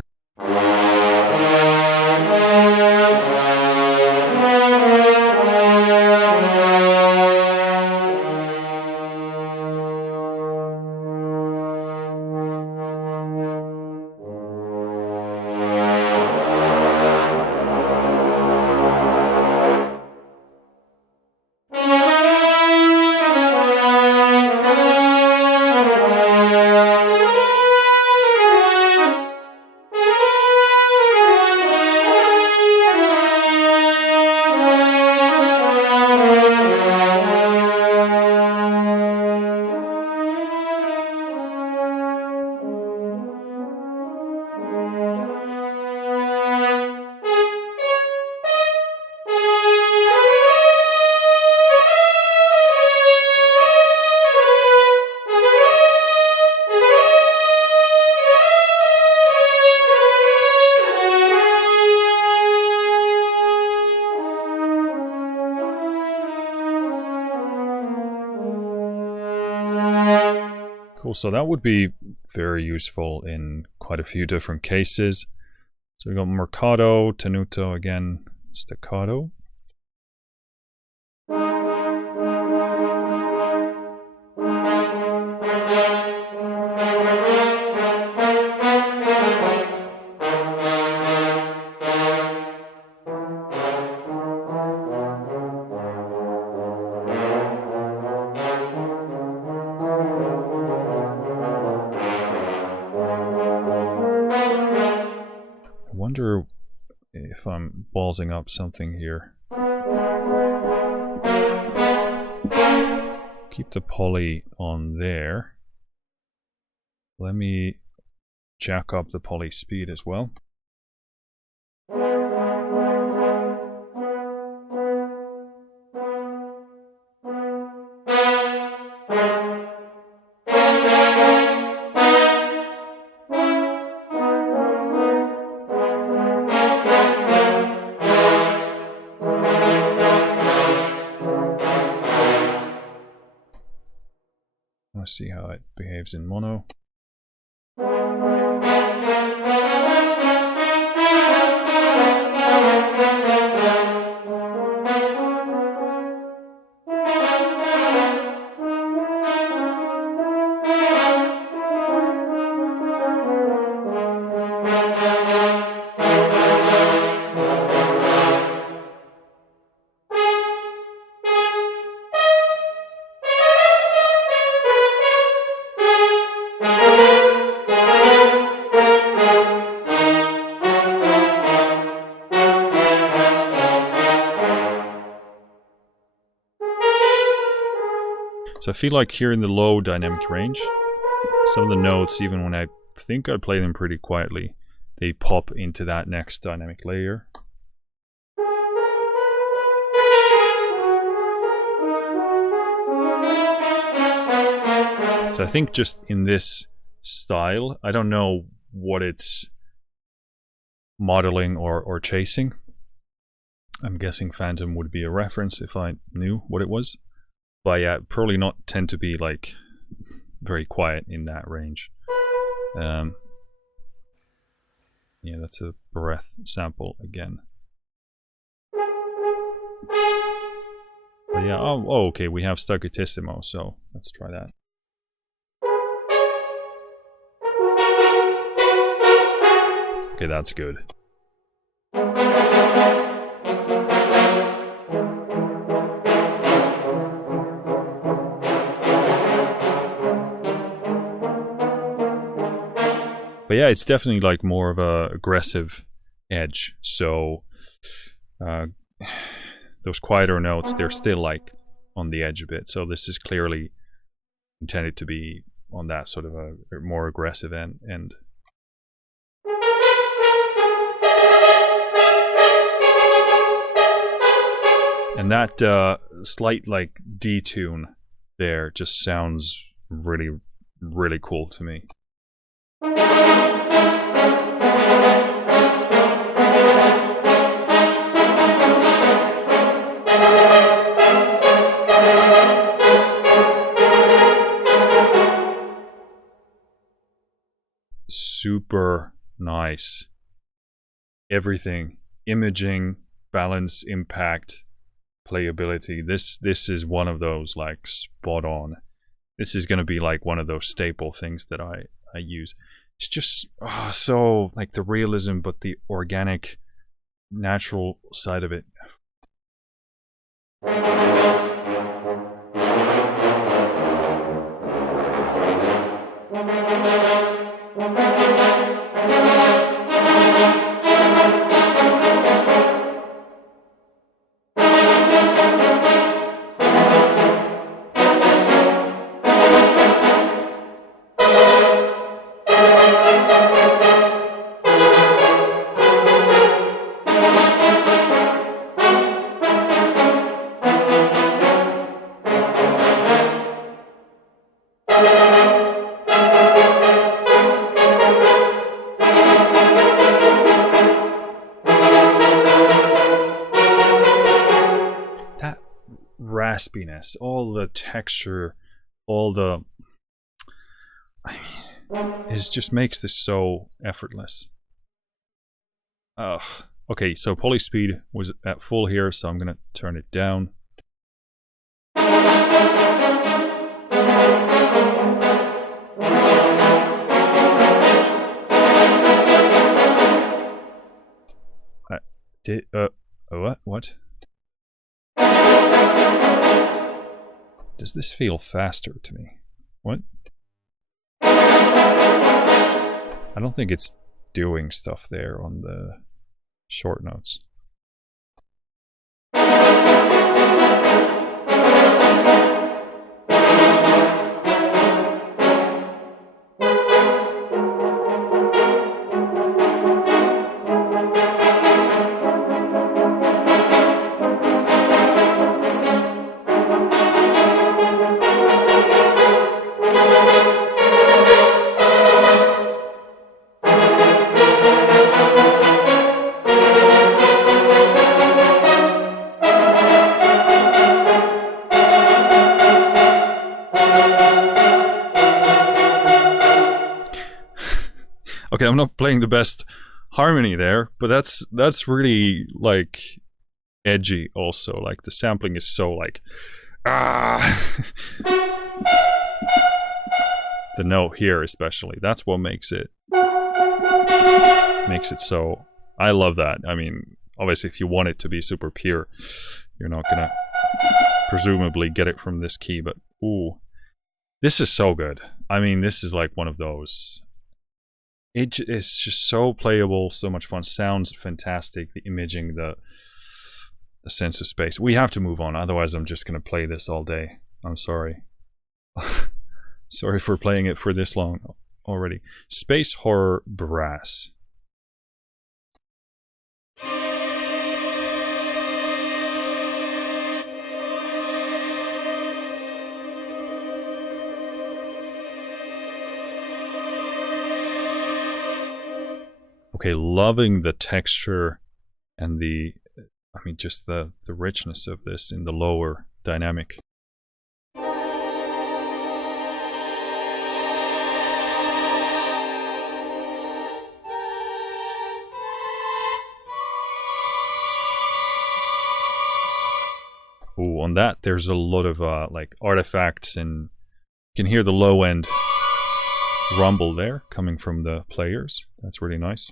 Cool, so that would be very useful in quite a few different cases. So we got mercato, tenuto again, staccato. if I'm ballsing up something here. Keep the poly on there. Let me jack up the poly speed as well. Let's see how it behaves in mono. So I feel like here in the low dynamic range, some of the notes, even when I think I play them pretty quietly, they pop into that next dynamic layer. So I think just in this style, I don't know what it's modeling or chasing. I'm guessing Phantom would be a reference if I knew what it was. But yeah, probably not tend to be like very quiet in that range. Yeah, that's a breath sample again. But yeah, oh, okay, we have Staccatissimo, so let's try that. Okay, that's good. But yeah, it's definitely like more of a aggressive edge. So those quieter notes, they're still like on the edge a bit. So this is clearly intended to be on that sort of a more aggressive end. And that slight like detune there just sounds really, really cool to me. Super nice. Everything. Imaging, balance, impact, playability. This is one of those like spot on. This is going to be like one of those staple things that I use. It's just so like the realism, but the organic, natural side of it. Raspiness, all the texture, all the, I mean, it just makes this so effortless. Okay, so poly speed was at full here, so I'm gonna turn it down. What? Does this feel faster to me? What? I don't think it's doing stuff there on the... short notes. Okay, I'm not playing the best harmony there, but that's really like edgy also. Like the sampling is so like the note here especially. That's what makes it so. I love that. I mean, obviously if you want it to be super pure, you're not gonna presumably get it from this key, but ooh, this is so good. I mean, this is like one of those. It's just so playable, so much fun. Sounds fantastic. The imaging, the sense of space. We have to move on, otherwise I'm just gonna play this all day. I'm sorry. Sorry for playing it for this long already. Space Horror Brass. Okay, loving the texture and the, I mean, just the richness of this in the lower dynamic. Ooh, on that there's a lot of like artifacts, and you can hear the low end rumble there coming from the players. That's really nice.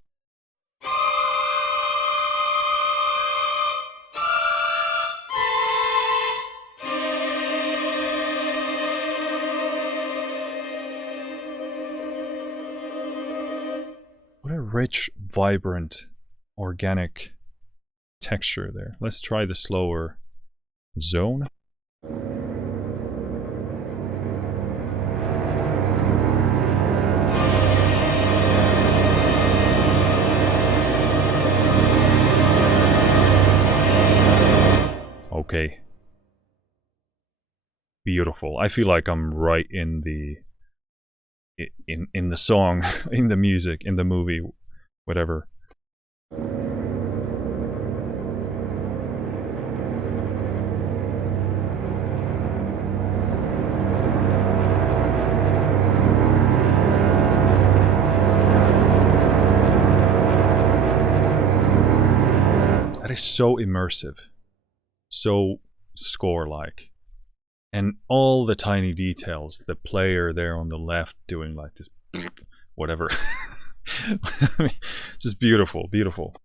What a rich, vibrant, organic texture there. Let's try the slower zone. Okay. Beautiful. I feel like I'm right in the song, in the music, in the movie, whatever. That is so immersive, so score-like. And all the tiny details, the player there on the left doing like this, whatever. I mean, it's just beautiful, beautiful.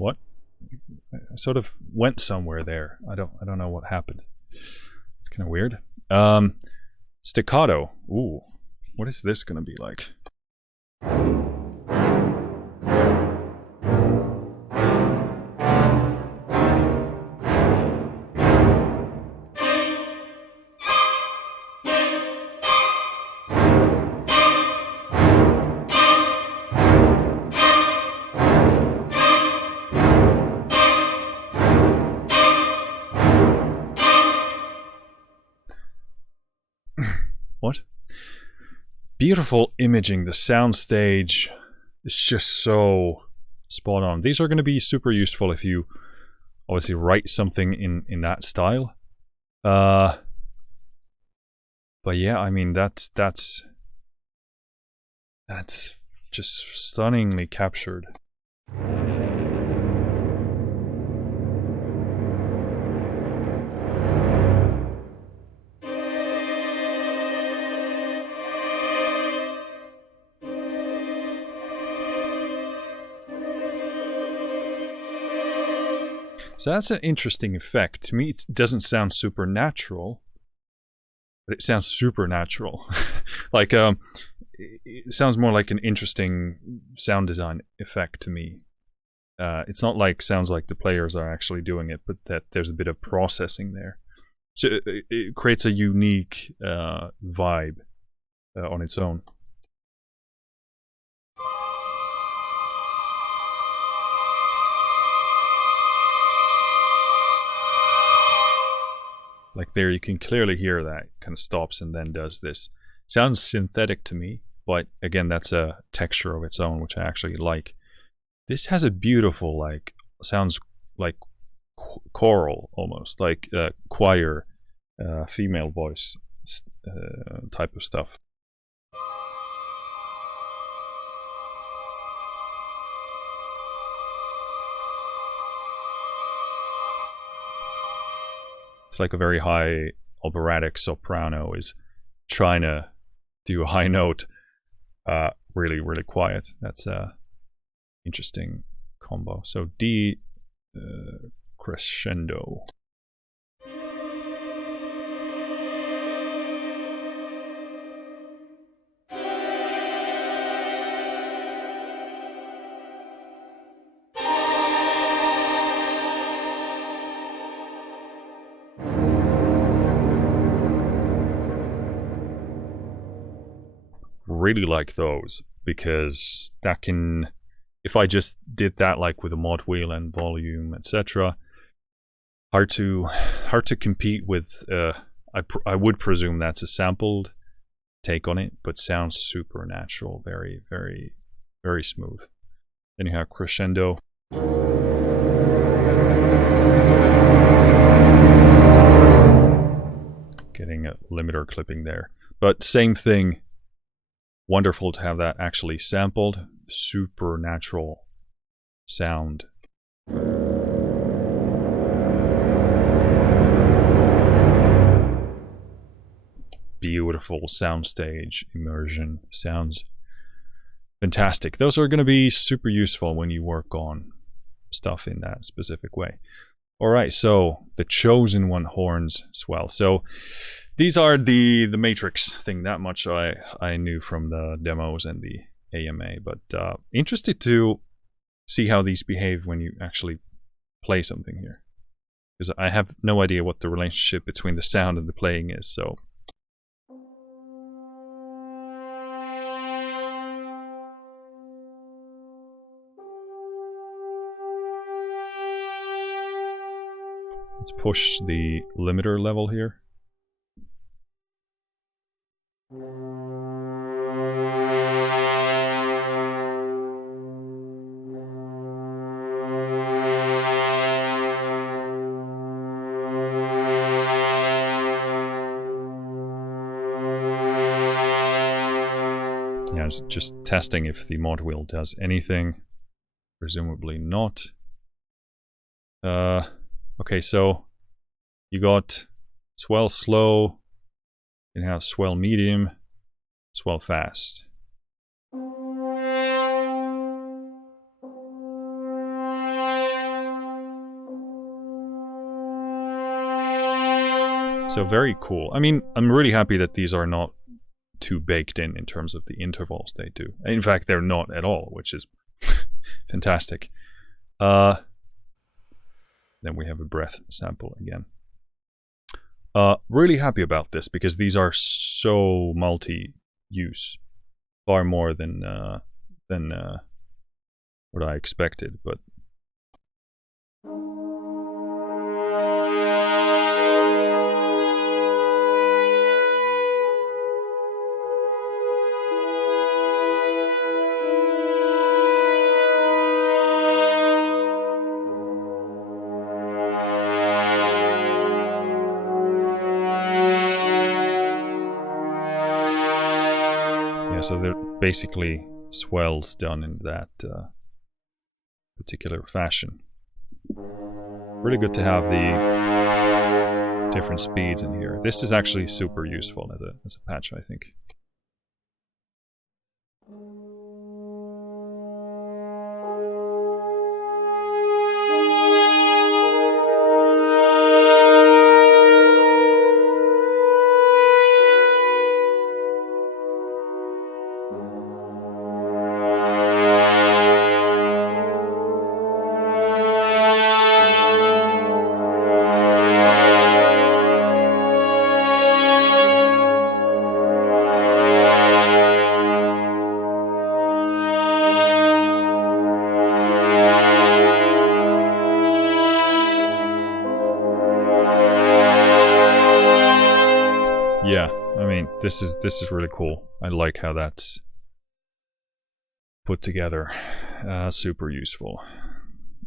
What? I sort of went somewhere there. I don't know what happened. It's kind of weird. Staccato. Ooh. What is this gonna be like? What? Beautiful imaging. The soundstage is just so spot on. These are going to be super useful if you obviously write something in that style. But yeah, I mean that's just stunningly captured. So that's an interesting effect. To me, it doesn't sound supernatural, but it sounds supernatural. Like, it sounds more like an interesting sound design effect to me. It's not like sounds like the players are actually doing it, but that there's a bit of processing there. So it creates a unique vibe on its own. Like there, you can clearly hear that it kind of stops and then does this. Sounds synthetic to me, but again, that's a texture of its own, which I actually like. This has a beautiful, like, sounds like choral almost, like choir, female voice type of stuff. It's like a very high operatic soprano is trying to do a high note really, really quiet. That's a interesting combo. So D crescendo. Really like those because that can, if I just did that like with a mod wheel and volume, etc., hard to compete with. I would presume that's a sampled take on it, but sounds supernatural, very, very, very smooth. Then you have crescendo. Getting a limiter clipping there, but same thing. Wonderful to have that actually sampled. Supernatural sound. Beautiful soundstage immersion. Sounds fantastic. Those are going to be super useful when you work on stuff in that specific way. All right, so the chosen one horns swell. So these are the matrix thing. That much I knew from the demos and the AMA, but interested to see how these behave when you actually play something here, because I have no idea what the relationship between the sound and the playing is. So let's push the limiter level here. Yeah, just testing if the mod wheel does anything. Presumably not. Okay, so you got swell slow, you have swell medium, swell fast. So very cool. I mean, I'm really happy that these are not too baked in terms of the intervals they do. In fact, they're not at all, which is fantastic. Then we have a breath sample again. Really happy about this because these are so multi-use, far more than what I expected. But so they're basically swells done in that particular fashion. Really good to have the different speeds in here. This is actually super useful as a patch, I think. this is really cool. I like how that's put together. Super useful.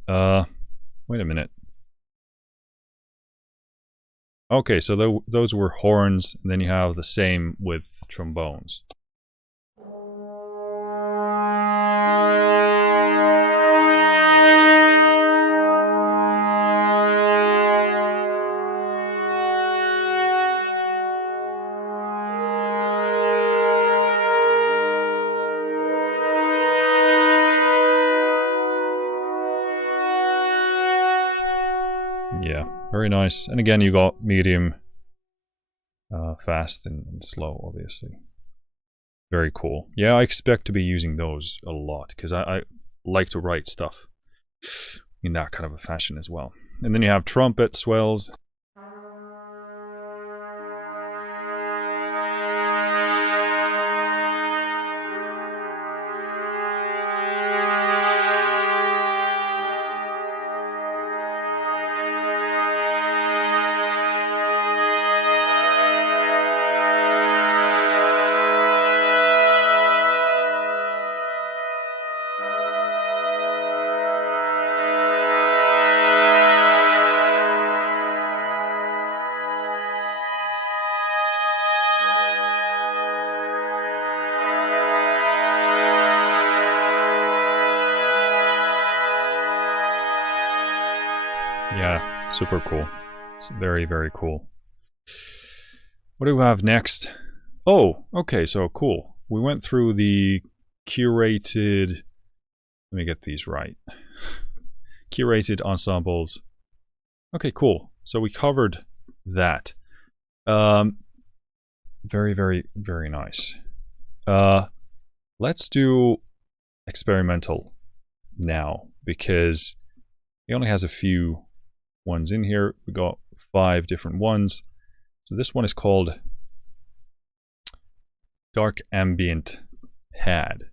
Wait a minute. Okay, so those were horns, and then you have the same with trombones. Yeah, very nice. And again, you got medium, fast, and slow, obviously. Very cool. Yeah, I expect to be using those a lot, because I like to write stuff in that kind of a fashion as well. And then you have trumpet, swells. Yeah, super cool. It's very, very cool. What do we have next? Oh, okay, so cool. We went through the curated... Let me get these right. Curated ensembles. Okay, cool. So we covered that. Very, very, very nice. Let's do experimental now, because he only has a few ones in here. We got 5 different ones. So this one is called Dark Ambient Pad,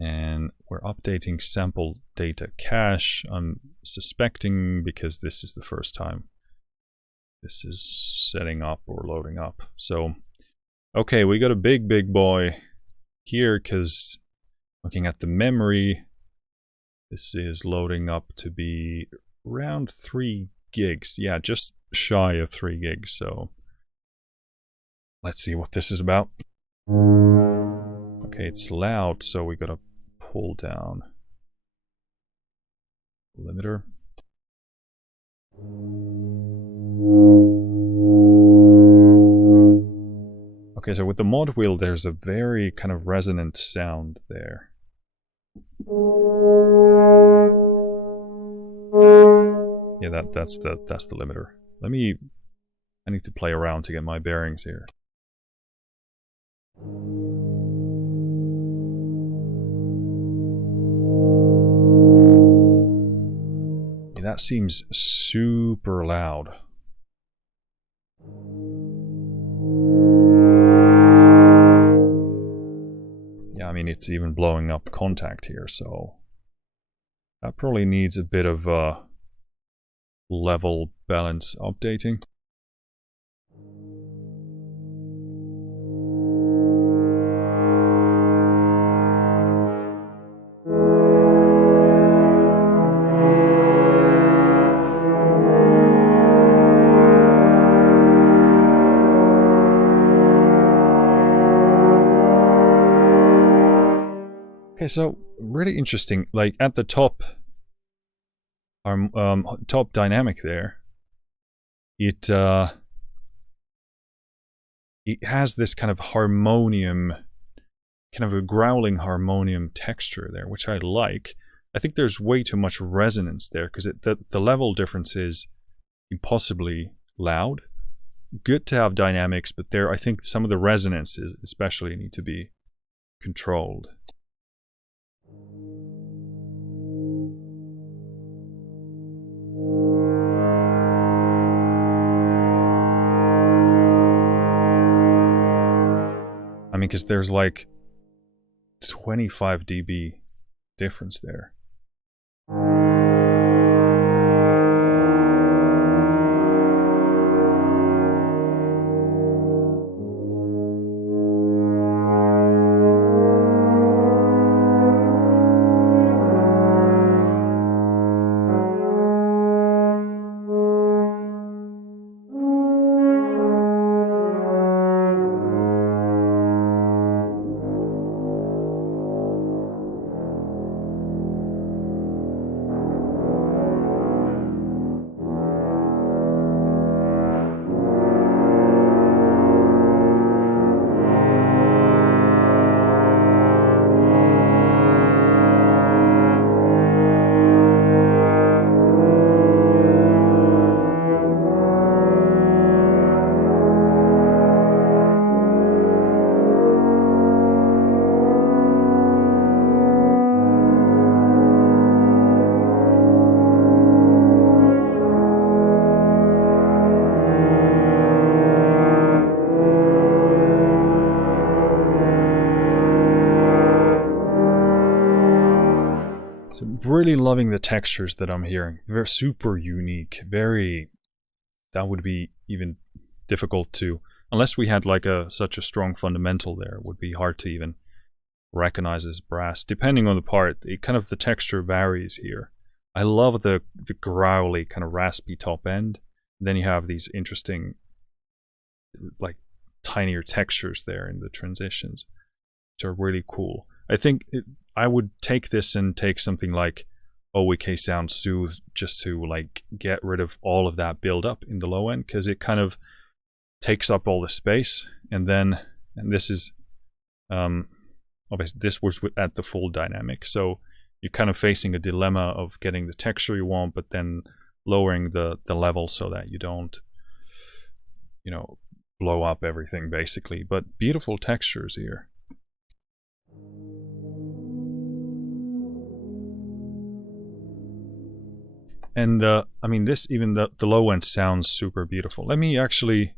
and we're updating sample data cache. I'm suspecting because this is the first time this is setting up or loading up. So okay, we got a big boy here, because looking at the memory, this is loading up to be around 3 gigs. Yeah, just shy of 3 gigs. So let's see what this is about. Okay, it's loud, so we gotta pull down the limiter. Okay, so with the mod wheel, there's a very kind of resonant sound there. Yeah, that's the limiter. I need to play around to get my bearings here. Yeah, that seems super loud. Yeah, I mean, it's even blowing up contact here, so that probably needs a bit of level balance updating. Okay, so really interesting. Like at the top, our top dynamic there, it has this kind of harmonium, kind of a growling harmonium texture there, which I like. I think there's way too much resonance there, because the level difference is impossibly loud. Good to have dynamics, but I think some of the resonances especially need to be controlled. I mean, because there's like 25 dB difference there. So I'm really loving the textures that I'm hearing. They're super unique. That would be even difficult to, unless we had like such a strong fundamental there, it would be hard to even recognize as brass. Depending on the part, the texture varies here. I love the growly kind of raspy top end. And then you have these interesting like tinier textures there in the transitions, which are really cool. I think I would take this and take something like OEK Sound Soothe just to like get rid of all of that build up in the low end, because it kind of takes up all the space. And this is obviously this was at the full dynamic, so you're kind of facing a dilemma of getting the texture you want, but then lowering the level so that you don't, you know, blow up everything basically. But beautiful textures here. And I mean, the low end sounds super beautiful. Let me actually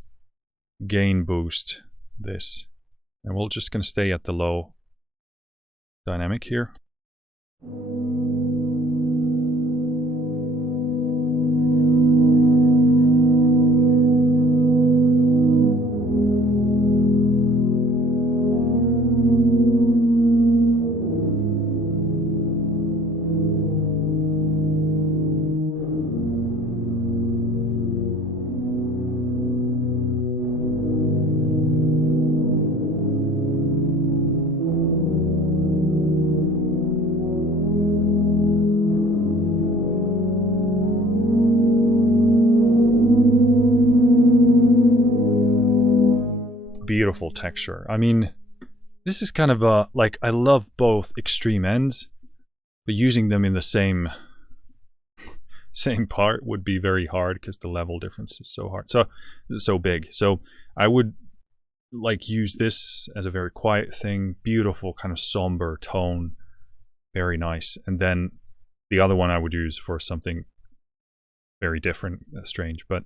gain boost this, and we're just going to stay at the low dynamic here. Beautiful texture. I mean, this is kind of like, I love both extreme ends, but using them in the same part would be very hard because the level difference is so big. So I would like use this as a very quiet thing, beautiful kind of somber tone, very nice. And then the other one I would use for something very different, strange, but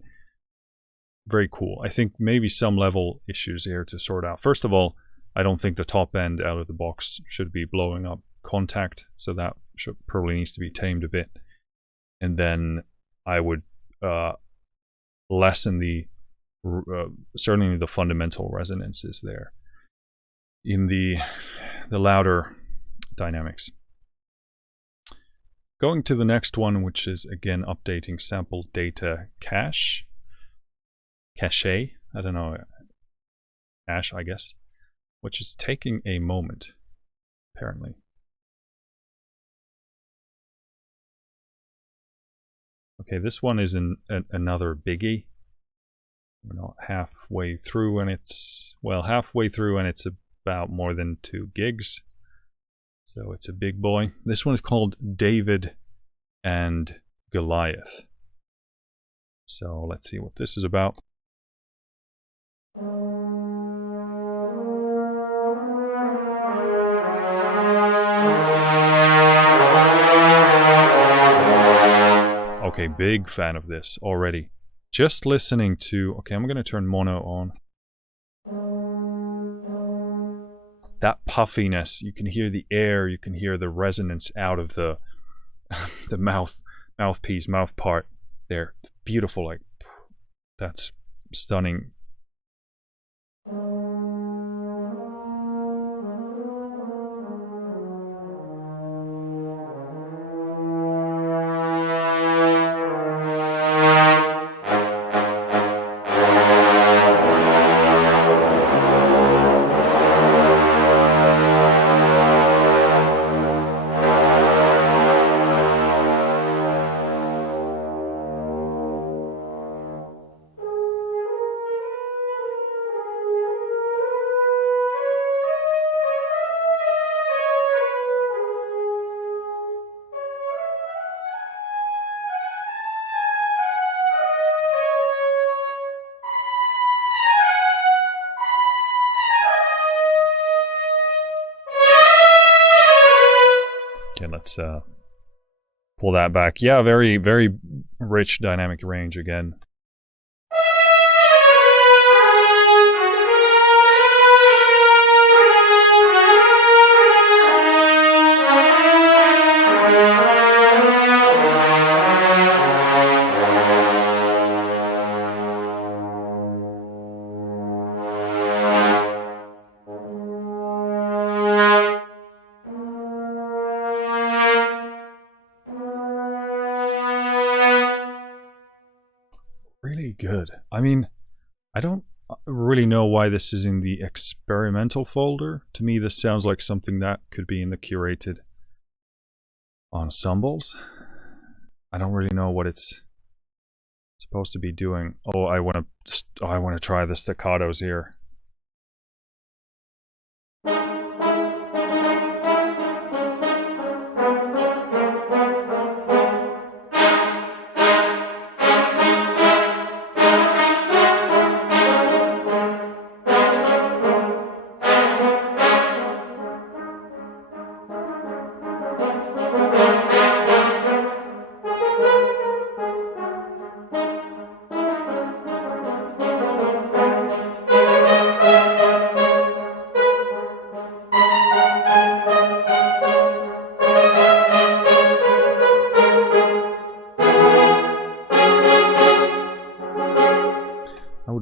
very cool. I think maybe some level issues here to sort out. First of all, I don't think the top end out of the box should be blowing up contact, so that probably needs to be tamed a bit. And then I would lessen certainly the fundamental resonances there in the louder dynamics. Going to the next one, which is again updating sample data cache, I don't know, cache, I guess, which is taking a moment, apparently. Okay, this one is another biggie. We're not halfway through, and it's about more than 2 gigs. So it's a big boy. This one is called David and Goliath. So let's see what this is about. Okay, big fan of this already. Just listening to, okay, I'm going to turn mono on. That puffiness, you can hear the air, you can hear the resonance out of the the mouthpiece, mouth part there. Beautiful, like, that's stunning. Okay, let's pull that back. Yeah, very, very rich dynamic range again. good. I mean, I don't really know why this is in the experimental folder. To me, this sounds like something that could be in the curated ensembles. I don't really know what it's supposed to be doing. Oh, I want to try the staccatos here.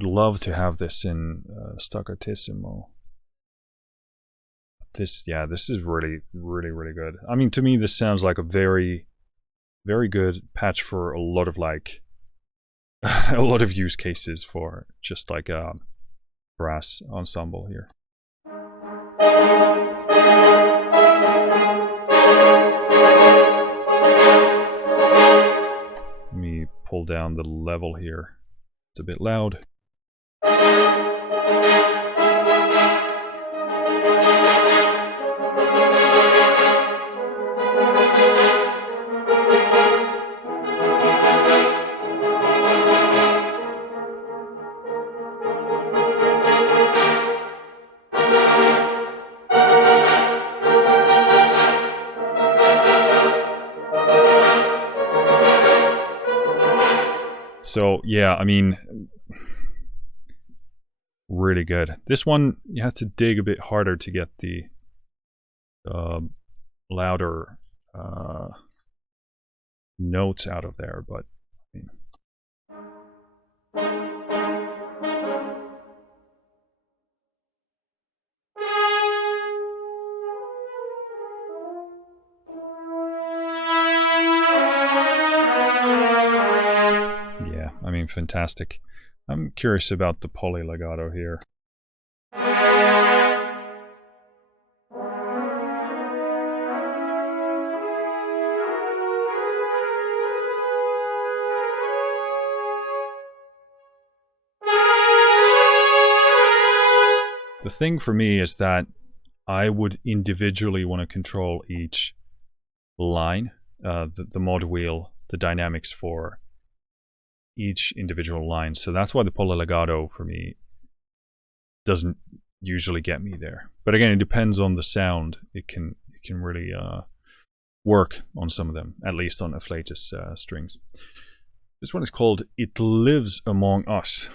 Love to have this in staccatissimo. This is really good. I mean, to me, this sounds like a very good patch for a lot of like a lot of use cases for just like a brass ensemble here. Let me pull down the level here. It's a bit loud. So yeah, I mean, really good. This one, you have to dig a bit harder to get the louder notes out of there, but I mean, yeah, I mean, fantastic. I'm curious about the polylegato here. The thing for me is that I would individually want to control each line, the mod wheel, the dynamics for each individual line. So that's why the polylegato for me doesn't usually get me there. But again, it depends on the sound. It can really work on some of them, at least on Afflatus strings. This one is called It Lives Among Us.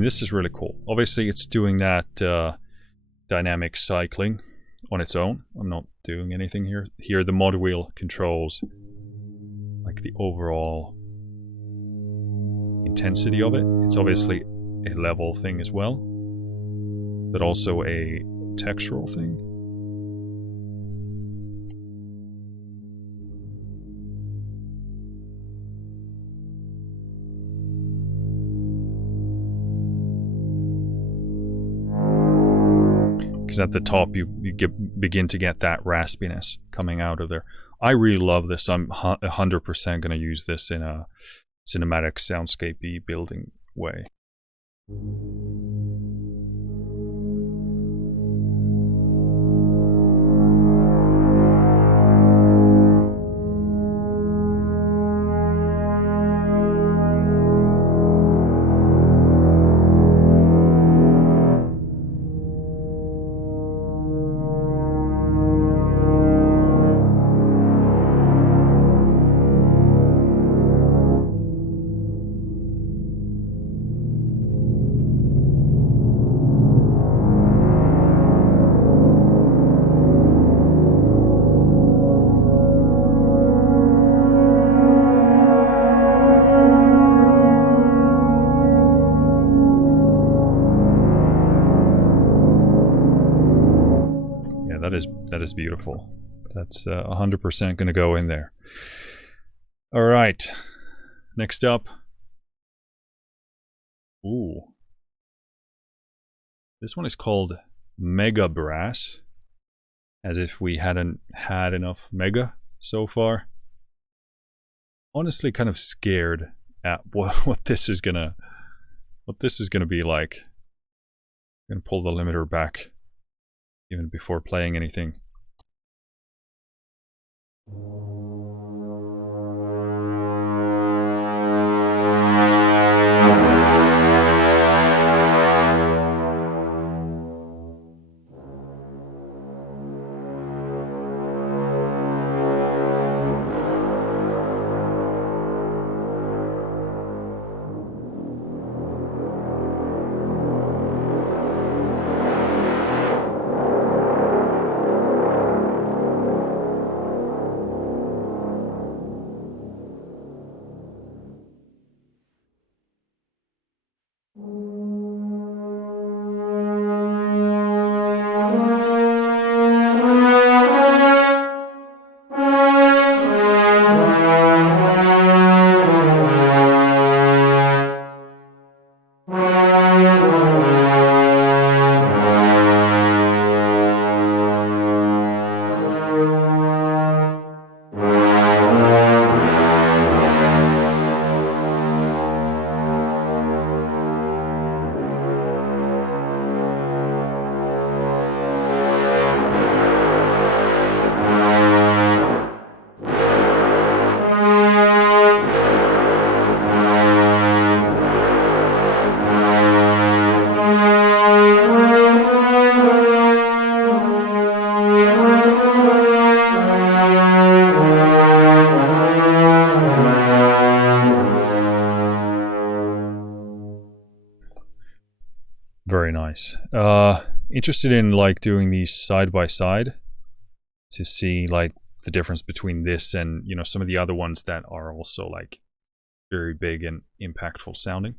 This is really cool. Obviously, it's doing that dynamic cycling on its own. I'm not doing anything here. Here, the mod wheel controls like the overall intensity of it. It's obviously a level thing as well, but also a textural thing. Because at the top you begin to get that raspiness coming out of there. I really love this. I'm 100% going to use this in a cinematic soundscape-y building way. That is beautiful. That's 100% going to go in there. All right. Next up. Ooh. This one is called Mega Brass. As if we hadn't had enough Mega so far. Honestly, kind of scared at what this is gonna be like. I'm gonna pull the limiter back even before playing anything. Very nice. Interested in like doing these side by side to see like the difference between this and, you know, some of the other ones that are also like very big and impactful sounding.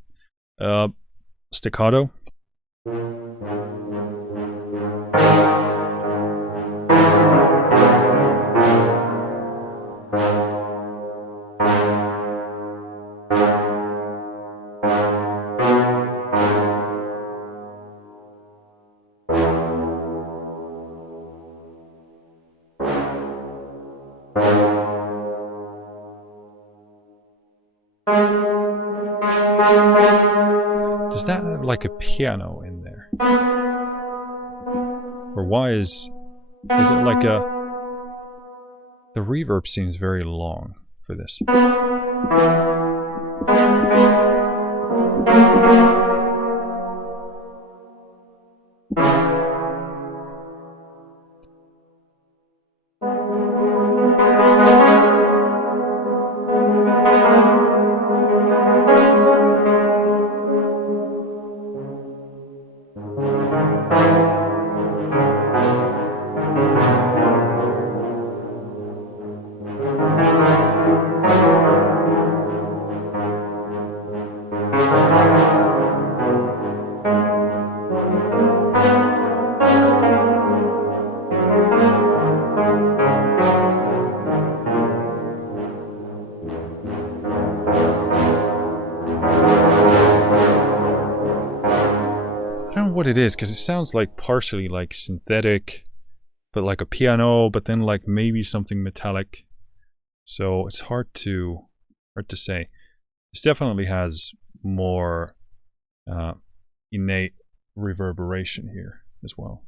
Staccato. Does that have like a piano in there? Or why is it like a... The reverb seems very long for this. What it is, because it sounds like partially like synthetic, but like a piano, but then like maybe something metallic, so it's hard to say. This definitely has more innate reverberation here as well.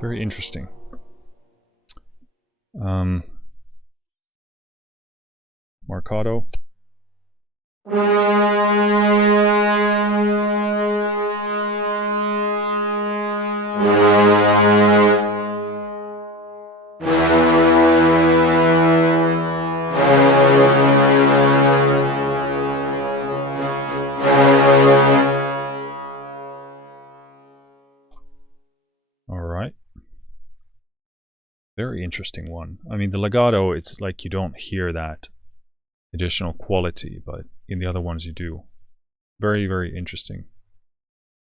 Very interesting. Marcato. Very interesting one. I mean, the legato, it's like you don't hear that additional quality, but in the other ones you do. Very, very interesting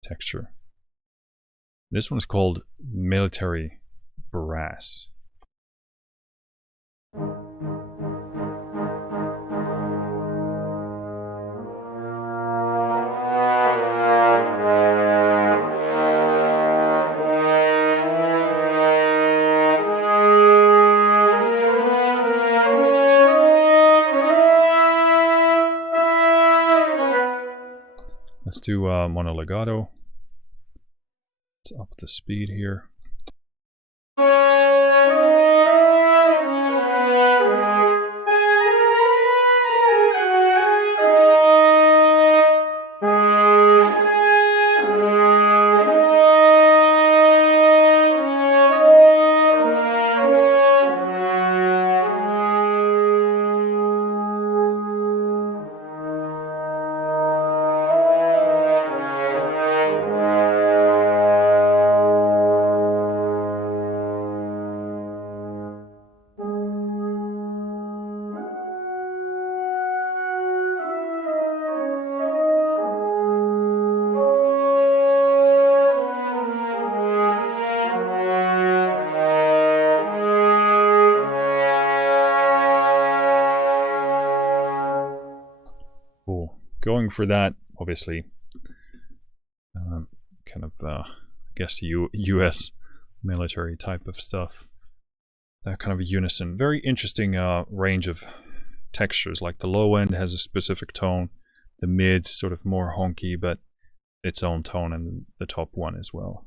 texture. This one's called Military Brass. Let's do mono legato. Let's up the speed here. Going for that, obviously, kind of, I guess, US military type of stuff. That kind of unison. Very interesting range of textures. Like the low end has a specific tone, the mid's sort of more honky, but its own tone, and the top one as well.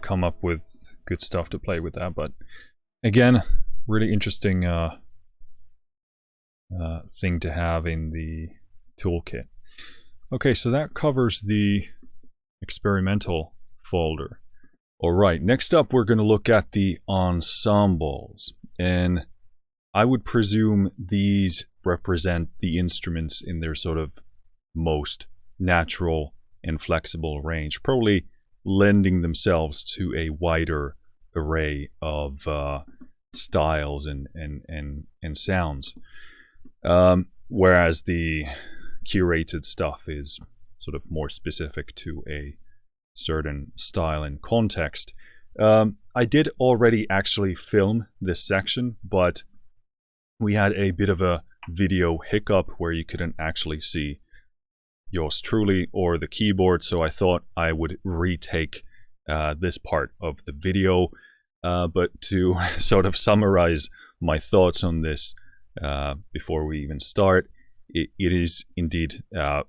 Come up with good stuff to play with that, but again, really interesting thing to have in the toolkit. Okay, so that covers the experimental folder. All right, next up we're going to look at the ensembles, and I would presume these represent the instruments in their sort of most natural and flexible range, probably lending themselves to a wider array of styles and sounds, whereas the curated stuff is sort of more specific to a certain style and context. I did already actually film this section, but we had a bit of a video hiccup where you couldn't actually see yours truly or the keyboard, so I thought I would retake this part of the video, but to sort of summarize my thoughts on this before we even start, it is indeed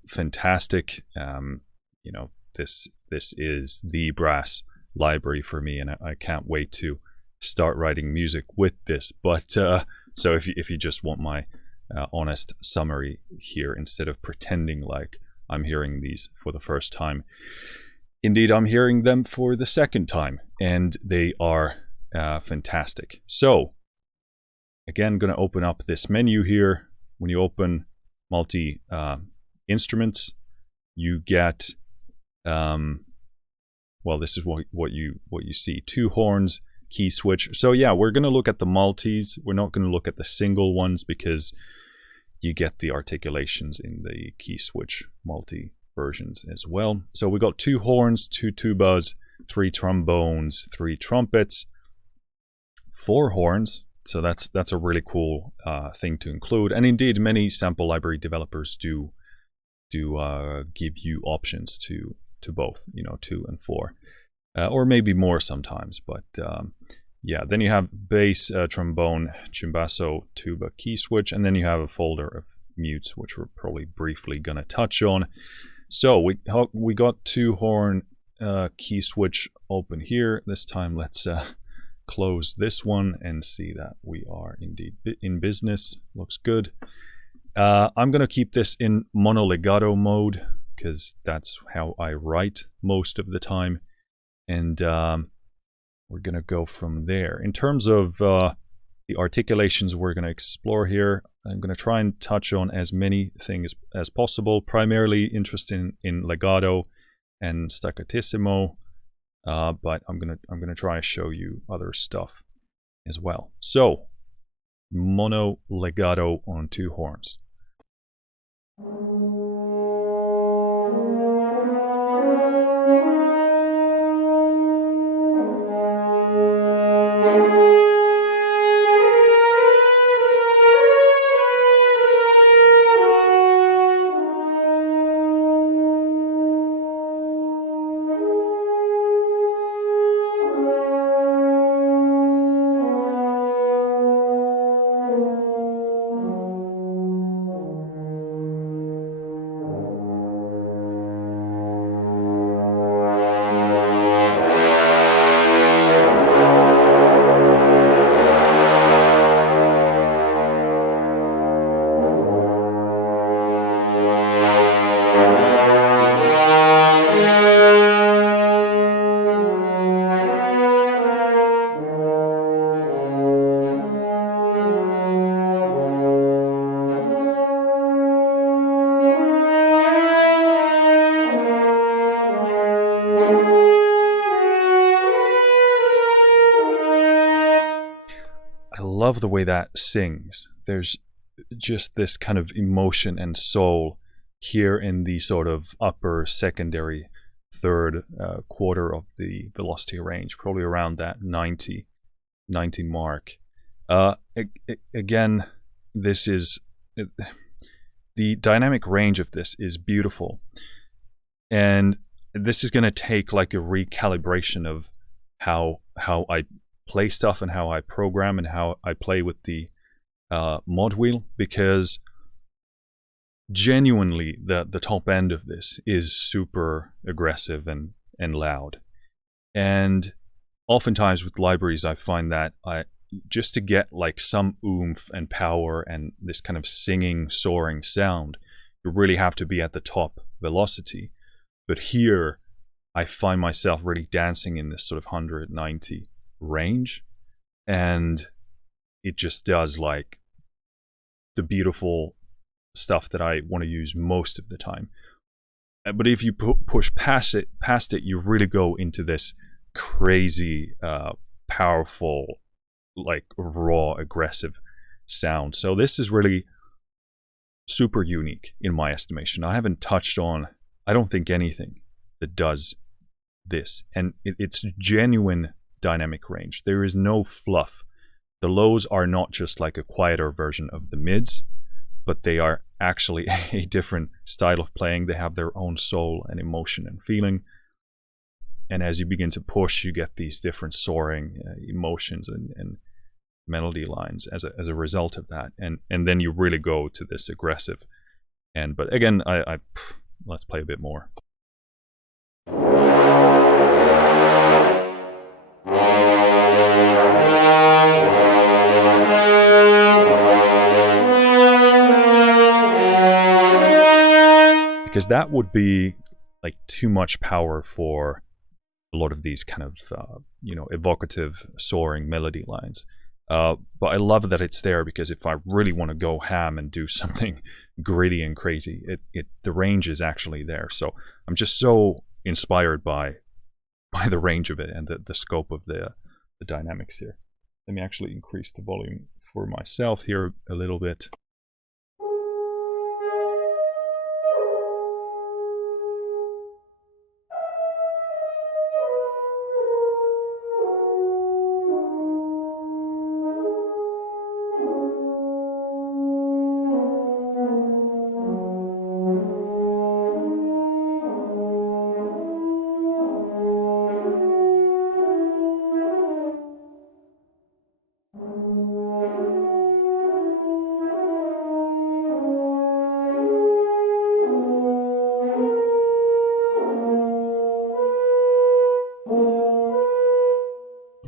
fantastic. You know, this is the brass library for me, and I can't wait to start writing music with this. But so if you just want my honest summary here, instead of pretending like I'm hearing these for the first time. Indeed, I'm hearing them for the second time, and they are fantastic. So, again, going to open up this menu here. When you open multi instruments, you get, well, this is what you see: 2 horns, key switch. So yeah, we're going to look at the multis. We're not going to look at the single ones because you get the articulations in the key switch multi versions as well. So we got 2 horns, 2 tubas, 3 trombones, 3 trumpets, 4 horns. So that's a really cool thing to include. And indeed, many sample library developers do give you options to both, you know, 2 and 4, or maybe more sometimes. But yeah, then you have bass, trombone, Cimbasso, tuba, key switch, and then you have a folder of mutes, which we're probably briefly gonna touch on. So we got 2 horn key switch open here. This time let's close this one and see that we are indeed in business. Looks good. I'm going to keep this in mono legato mode because that's how I write most of the time. And we're going to go from there. In terms of the articulations we're going to explore here, I'm going to try and touch on as many things as possible, primarily interested in legato and staccatissimo, but I'm going to try and show you other stuff as well. So, mono legato on 2 horns. Love the way that sings. There's just this kind of emotion and soul here in the sort of upper secondary third quarter of the velocity range, probably around that 90 mark. Again, this is the dynamic range of this is beautiful, and this is going to take like a recalibration of how I play stuff and how I program and how I play with the mod wheel, because genuinely the top end of this is super aggressive and loud. And oftentimes with libraries I find that just to get like some oomph and power and this kind of singing, soaring sound, you really have to be at the top velocity. But here I find myself really dancing in this sort of 190 range, and it just does like the beautiful stuff that I want to use most of the time. But if you push past it, you really go into this crazy, powerful, like raw, aggressive sound. So this is really super unique in my estimation. I haven't touched on, I don't think, anything that does this, and it's genuine dynamic range. There is no fluff. The lows are not just like a quieter version of the mids, but they are actually a different style of playing. They have their own soul and emotion and feeling. And as you begin to push, you get these different soaring emotions and melody lines as a result of that. And then you really go to this aggressive. But again, let's play a bit more. Because that would be like too much power for a lot of these kind of evocative soaring melody lines. But I love that it's there, because if I really want to go ham and do something gritty and crazy, the range is actually there. So I'm just so inspired by the range of it and the scope of the dynamics here. Let me actually increase the volume for myself here a little bit.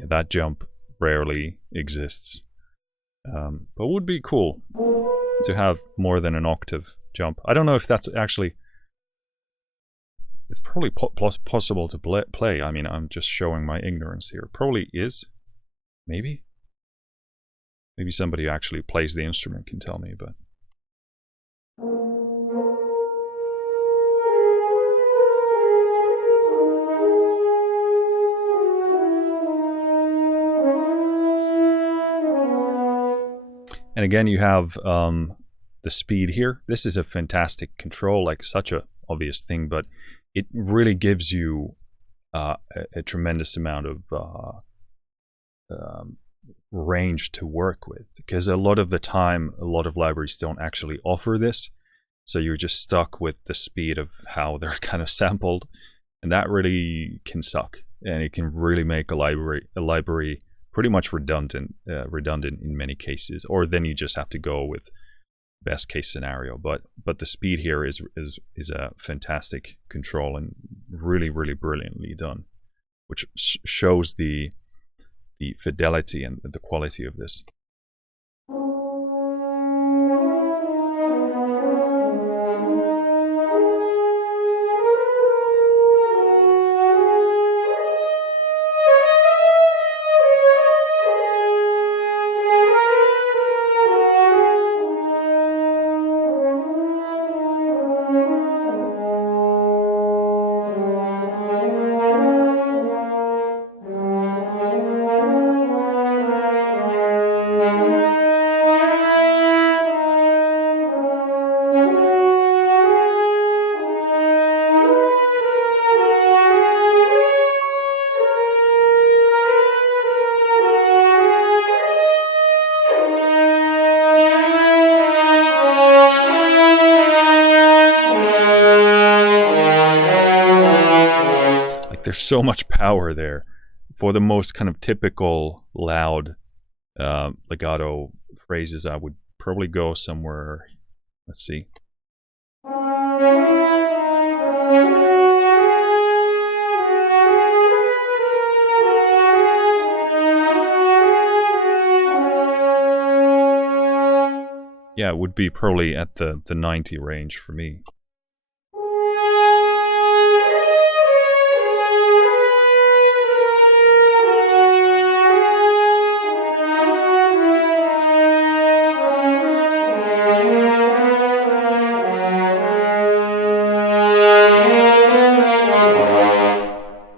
That jump rarely exists. But would be cool to have more than an octave jump. I don't know if that's actually... It's probably possible to play. I mean, I'm just showing my ignorance here. Probably is. Maybe? Maybe somebody who actually plays the instrument can tell me, but... And again, you have the speed here. This is a fantastic control, like such a obvious thing, but it really gives you a tremendous amount of range to work with, because a lot of the time, a lot of libraries don't actually offer this, so you're just stuck with the speed of how they're kind of sampled, and that really can suck, and it can really make a library pretty much redundant in many cases, or then you just have to go with best case scenario. But the speed here is a fantastic control and really brilliantly done, which shows the fidelity and the quality of this. There's so much power there. For the most kind of typical loud legato phrases, I would probably go somewhere, let's see. Yeah, it would be probably at the 90 range for me.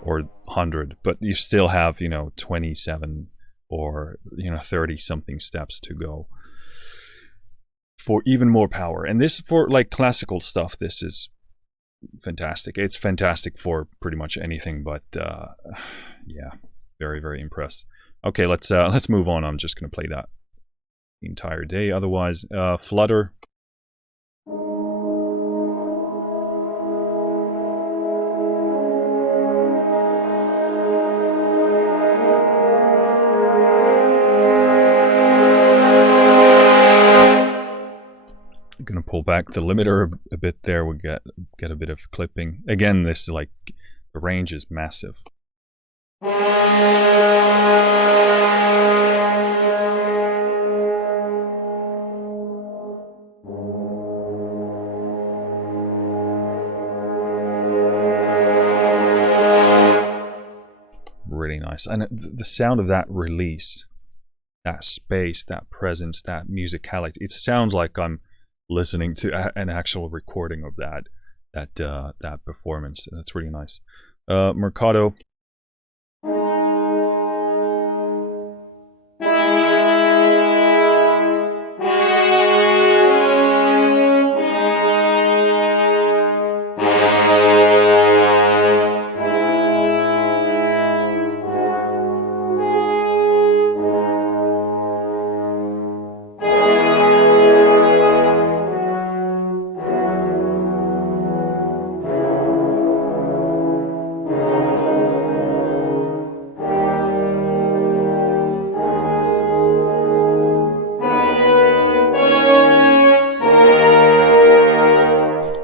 Or 100, but you still have, 27 or 30 something steps to go for even more power. And this, for like classical stuff, this is fantastic. It's fantastic for pretty much anything, but yeah, very impressed. Okay, let's move on. I'm just going to play that the entire day otherwise. Flutter. Going to pull back the limiter a bit there. We get a bit of clipping. Again, this, like, the range is massive. Really nice. And the sound of that release, that space, that presence, that musicality, it sounds like I'm listening to an actual recording of that performance. That's really nice. Mercado.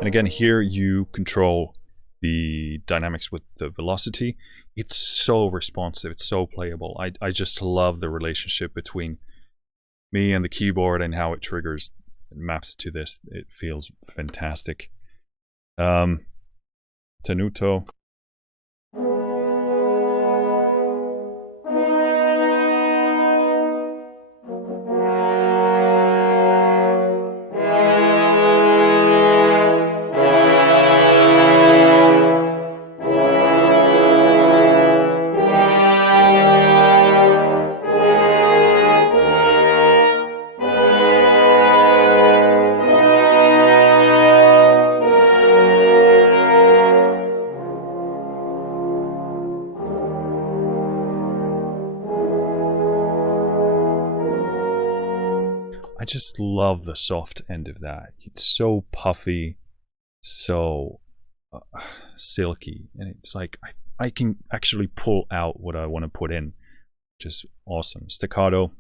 Again, here you control the dynamics with the velocity. It's so responsive, it's so playable. I just love the relationship between me and the keyboard and how it triggers and maps to this. It feels fantastic. Tenuto. I just love the soft end of that. It's so puffy, so silky, and it's like I can actually pull out what I want to put in. Just awesome. Staccato.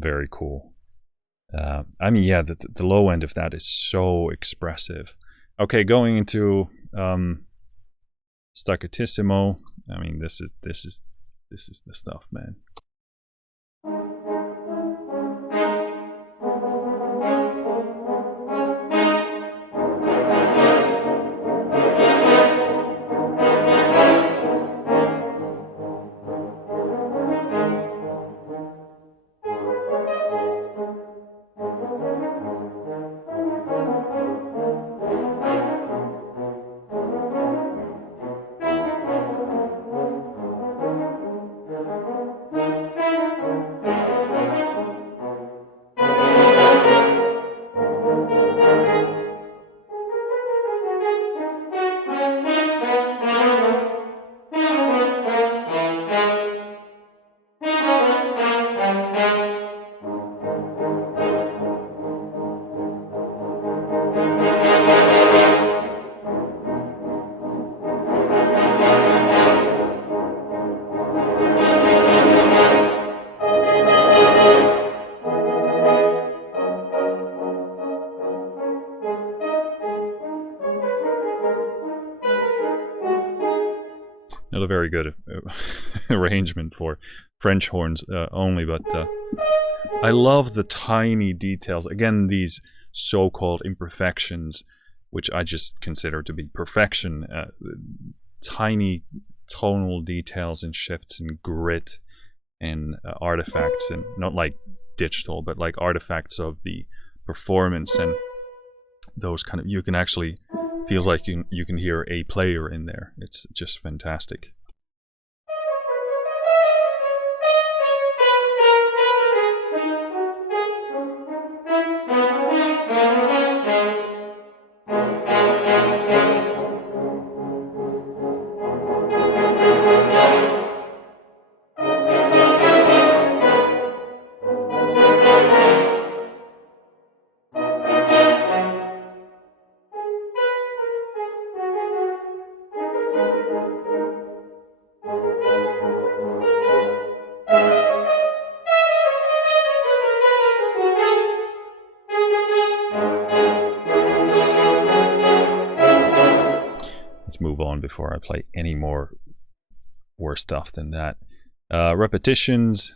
Very cool. I mean, yeah, the low end of that is so expressive. Okay, going into staccatissimo. I mean, this is the stuff, man. Not a very good arrangement for French horns only, but I love the tiny details. Again, these so-called imperfections, which I just consider to be perfection. Tiny tonal details and shifts and grit and artifacts, and not like digital, but like artifacts of the performance, and those kind of, you can actually, feels like you can hear a player in there. It's just fantastic. Move on before I play any more worse stuff than that. Repetitions.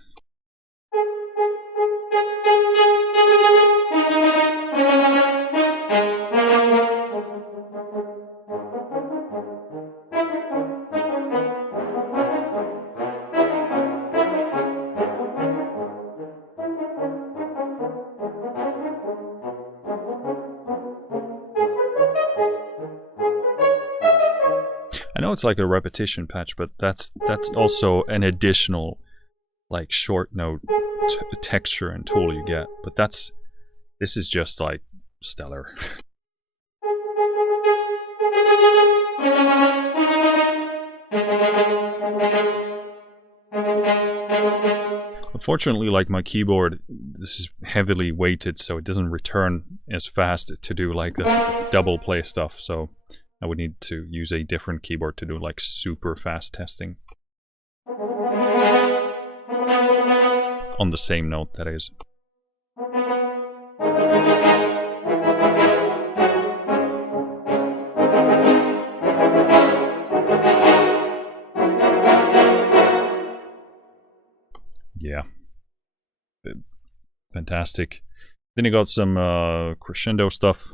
know it's like a repetition patch, but that's also an additional like short note texture and tool you get. But this is just like stellar. Unfortunately, like my keyboard, this is heavily weighted, so it doesn't return as fast to do like the double play stuff. So I would need to use a different keyboard to do like super fast testing. On the same note, that is. Yeah. Fantastic. Then you got some crescendo stuff.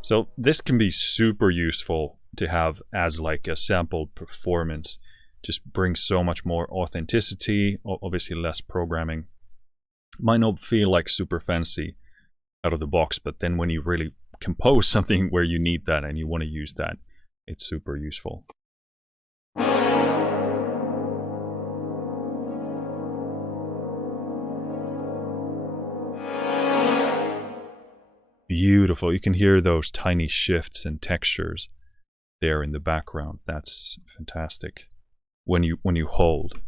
So this can be super useful to have as like a sampled performance. Just brings so much more authenticity, obviously less programming. Might not feel like super fancy out of the box, but then when you really compose something where you need that and you want to use that, it's super useful. Beautiful. You can hear those tiny shifts and textures there in the background. That's fantastic when you hold.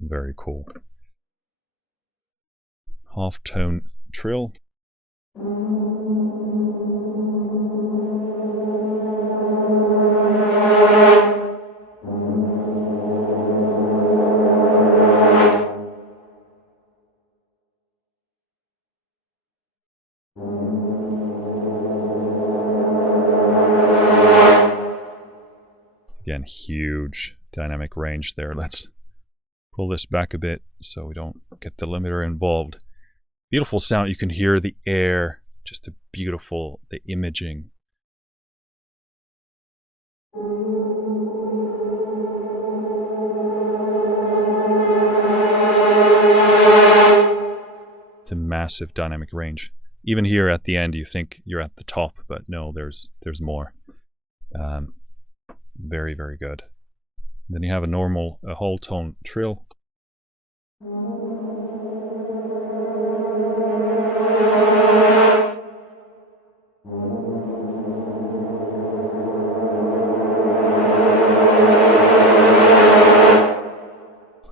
Very cool. Half-tone trill. Again, huge dynamic range there. Let's pull this back a bit so we don't get the limiter involved. Beautiful sound. You can hear the air, just a beautiful, the imaging. It's a massive dynamic range. Even here at the end, you think you're at the top, but no, there's more. Very, very good. Then you have a whole tone trill.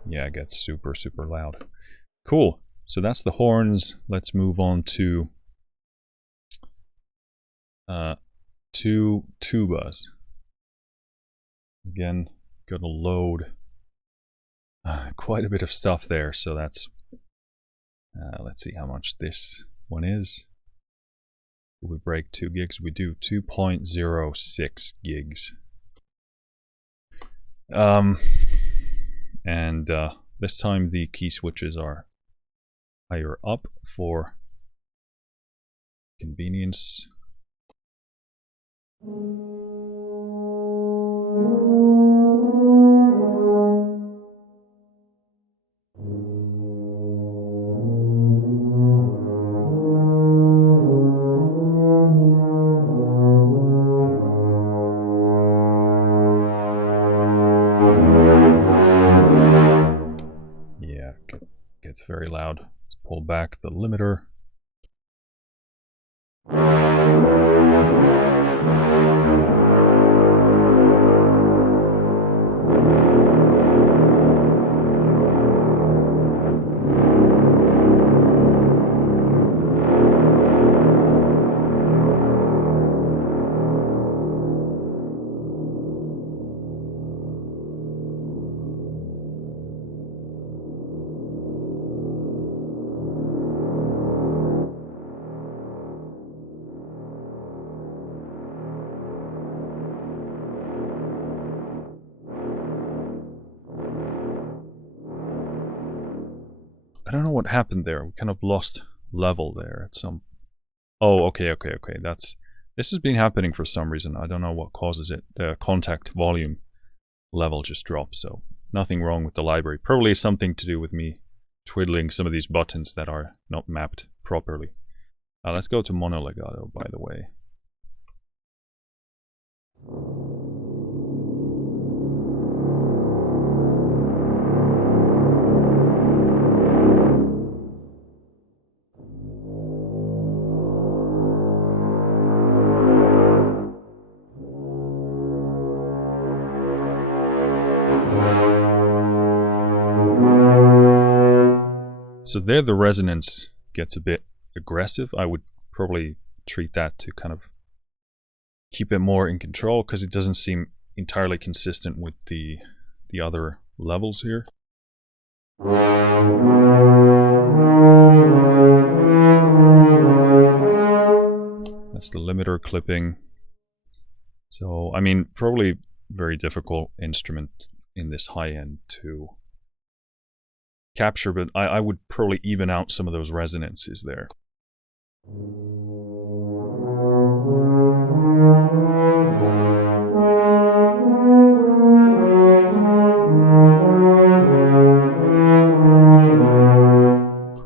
Yeah, it gets super, super loud. Cool. So that's the horns. Let's move on to two tubas. Again, gonna load quite a bit of stuff there. So that's let's see how much this one is. If we break 2 gigs, we do 2.06 gigs. And this time the key switches are higher up for convenience. Yeah, gets very loud. Let's pull back the limiter. don't know what happened there. We kind of lost level there at some... Oh, okay. This has been happening for some reason. I don't know what causes it. The contact volume level just dropped, so nothing wrong with the library. Probably something to do with me twiddling some of these buttons that are not mapped properly. Let's go to mono legato, by the way. So there the resonance gets a bit aggressive. I would probably treat that to kind of keep it more in control, because it doesn't seem entirely consistent with the other levels here. That's the limiter clipping. So, I mean, probably very difficult instrument in this high end to capture, but I would probably even out some of those resonances there.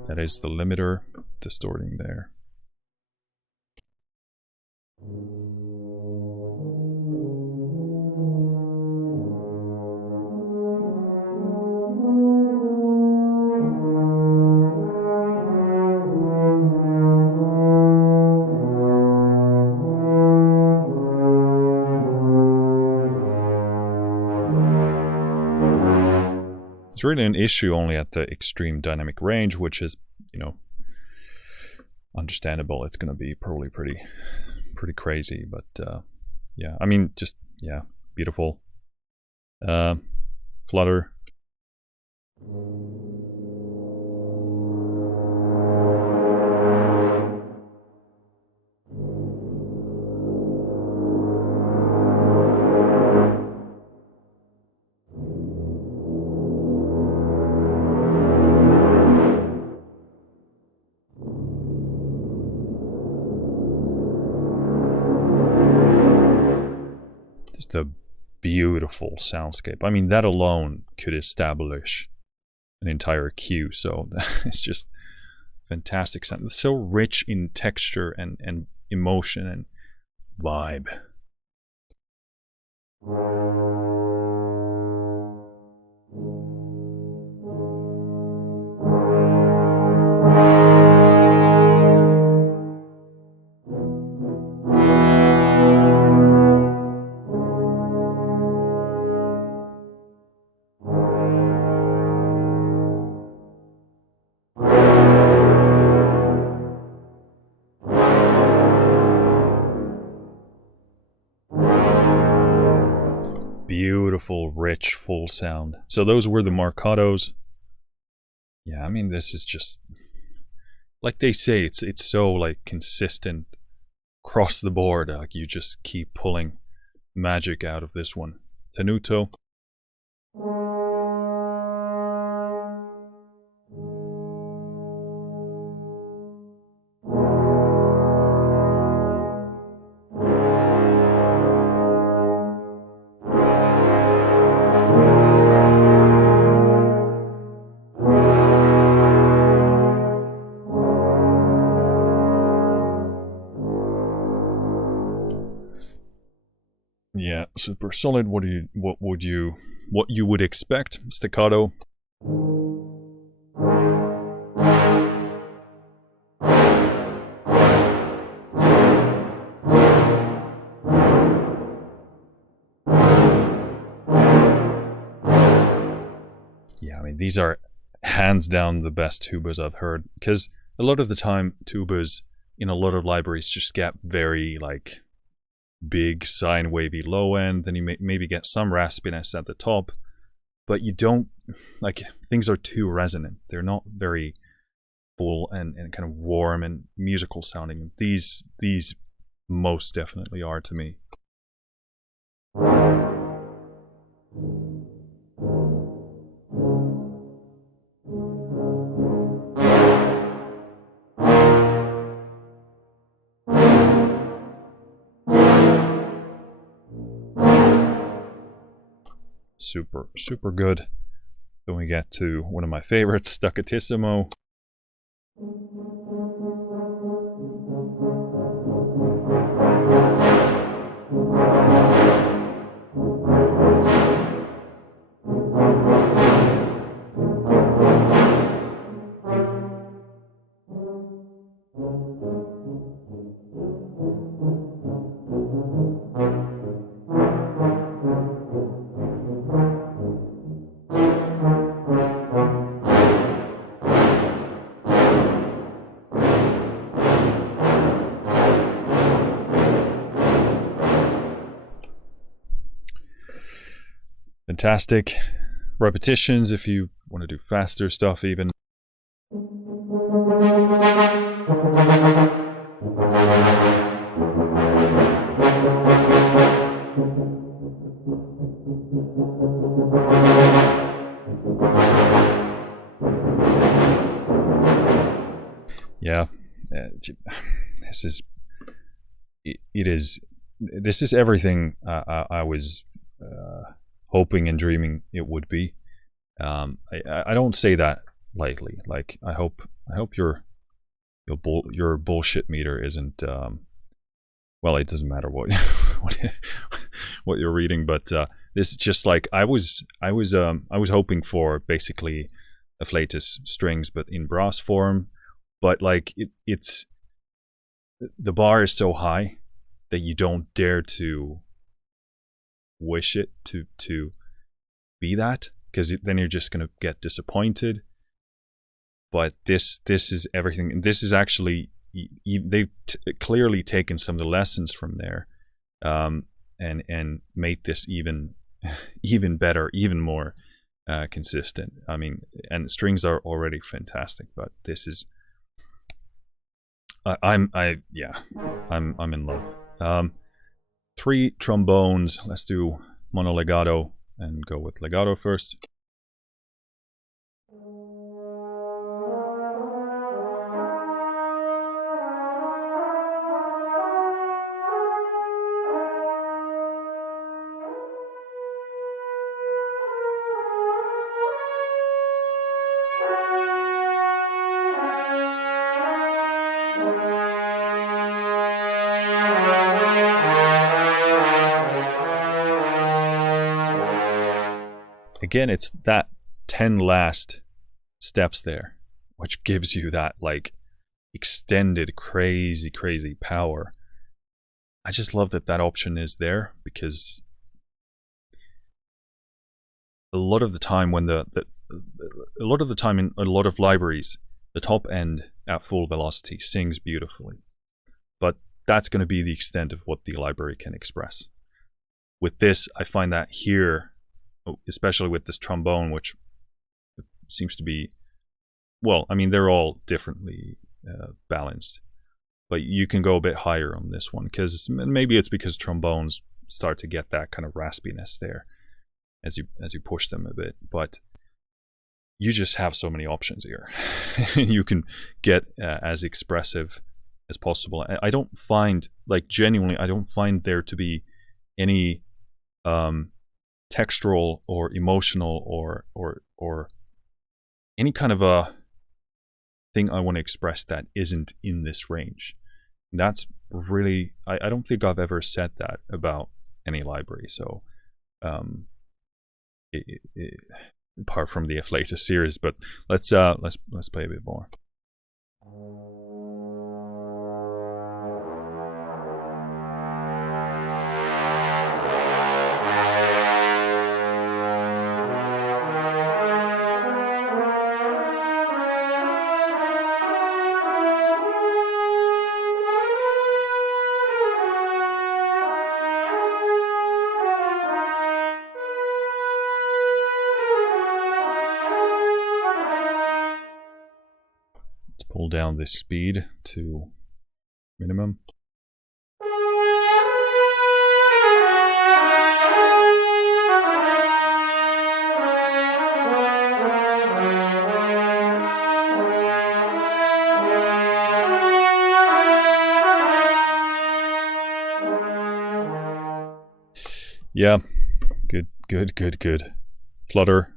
That is the limiter distorting there. It's really an issue only at the extreme dynamic range, which is, you know, understandable. It's going to be probably pretty crazy, but yeah, I mean, just, yeah, beautiful. Flutter. Just a beautiful soundscape. I mean, that alone could establish an entire cue. So it's just fantastic sound. It's so rich in texture and emotion and vibe. Beautiful, rich, full sound. So those were the marcatos. Yeah, I mean, this is just, like they say, it's so like consistent across the board. Like you just keep pulling magic out of this one. Tenuto. Yeah, super solid. What you would expect? Staccato. Yeah, I mean, these are hands down the best tubas I've heard, because a lot of the time tubas in a lot of libraries just get very like big sine wavy low end, then you maybe get some raspiness at the top, but you don't, like, things are too resonant. They're not very full and kind of warm and musical sounding. These most definitely are to me. super, super good. Then we get to one of my favorites, Staccatissimo. Fantastic repetitions if you want to do faster stuff even. Yeah, this is everything I was hoping and dreaming it would be. I don't say that lightly. Like I hope your bullshit meter isn't. Well, it doesn't matter what what you're reading, but this is just like I was hoping for basically Afflatus strings, but in brass form. But like it's the bar is so high that you don't dare to wish it to be that, because then you're just gonna get disappointed. But this is everything. This is actually they've clearly taken some of the lessons from there, and made this even better, even more consistent. I mean, and strings are already fantastic, but this is I'm in love. 3 trombones. Let's do mono legato and go with legato first. Again, it's that 10 last steps there, which gives you that like extended crazy power. I just love that option is there, because a lot of the time when a lot of the time in a lot of libraries, the top end at full velocity sings beautifully, but that's going to be the extent of what the library can express. With this, I find that here, especially with this trombone, which seems to be, well, I mean, they're all differently balanced, but you can go a bit higher on this one, because maybe it's because trombones start to get that kind of raspiness there as you push them a bit, but you just have so many options here. You can get as expressive as possible. I don't find, like, genuinely, I don't find there to be any textural or emotional or any kind of a thing I want to express that isn't in this range. That's really, I don't think I've ever said that about any library. So apart from the Afflatus series, but let's play a bit more. Pull down this speed to minimum. Yeah, good. Flutter.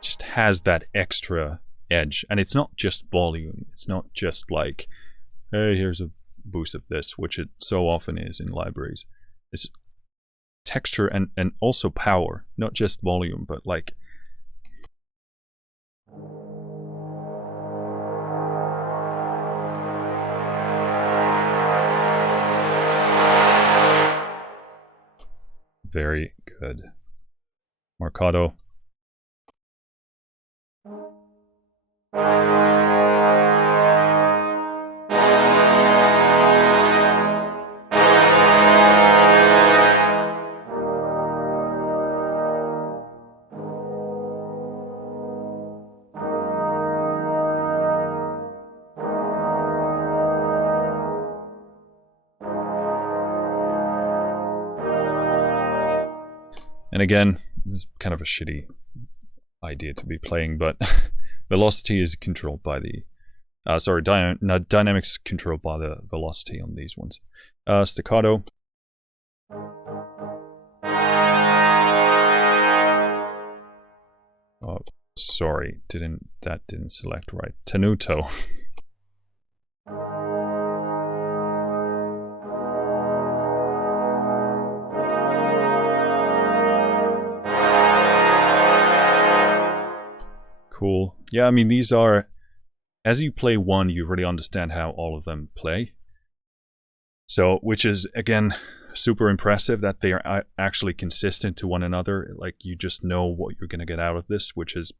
Just has that extra edge, and it's not just volume. It's not just like, hey, here's a boost of this, which it so often is in libraries. It's texture and also power, not just volume, but like very good. Marcato. And again, it's kind of a shitty idea to be playing, but velocity is controlled by the dynamics controlled by the velocity on these ones. Staccato. Oh, sorry, that didn't select right. Tenuto. Cool. Yeah, I mean, these are, as you play one, you really understand how all of them play. So, which is, again, super impressive that they are actually consistent to one another. Like, you just know what you're going to get out of this, which is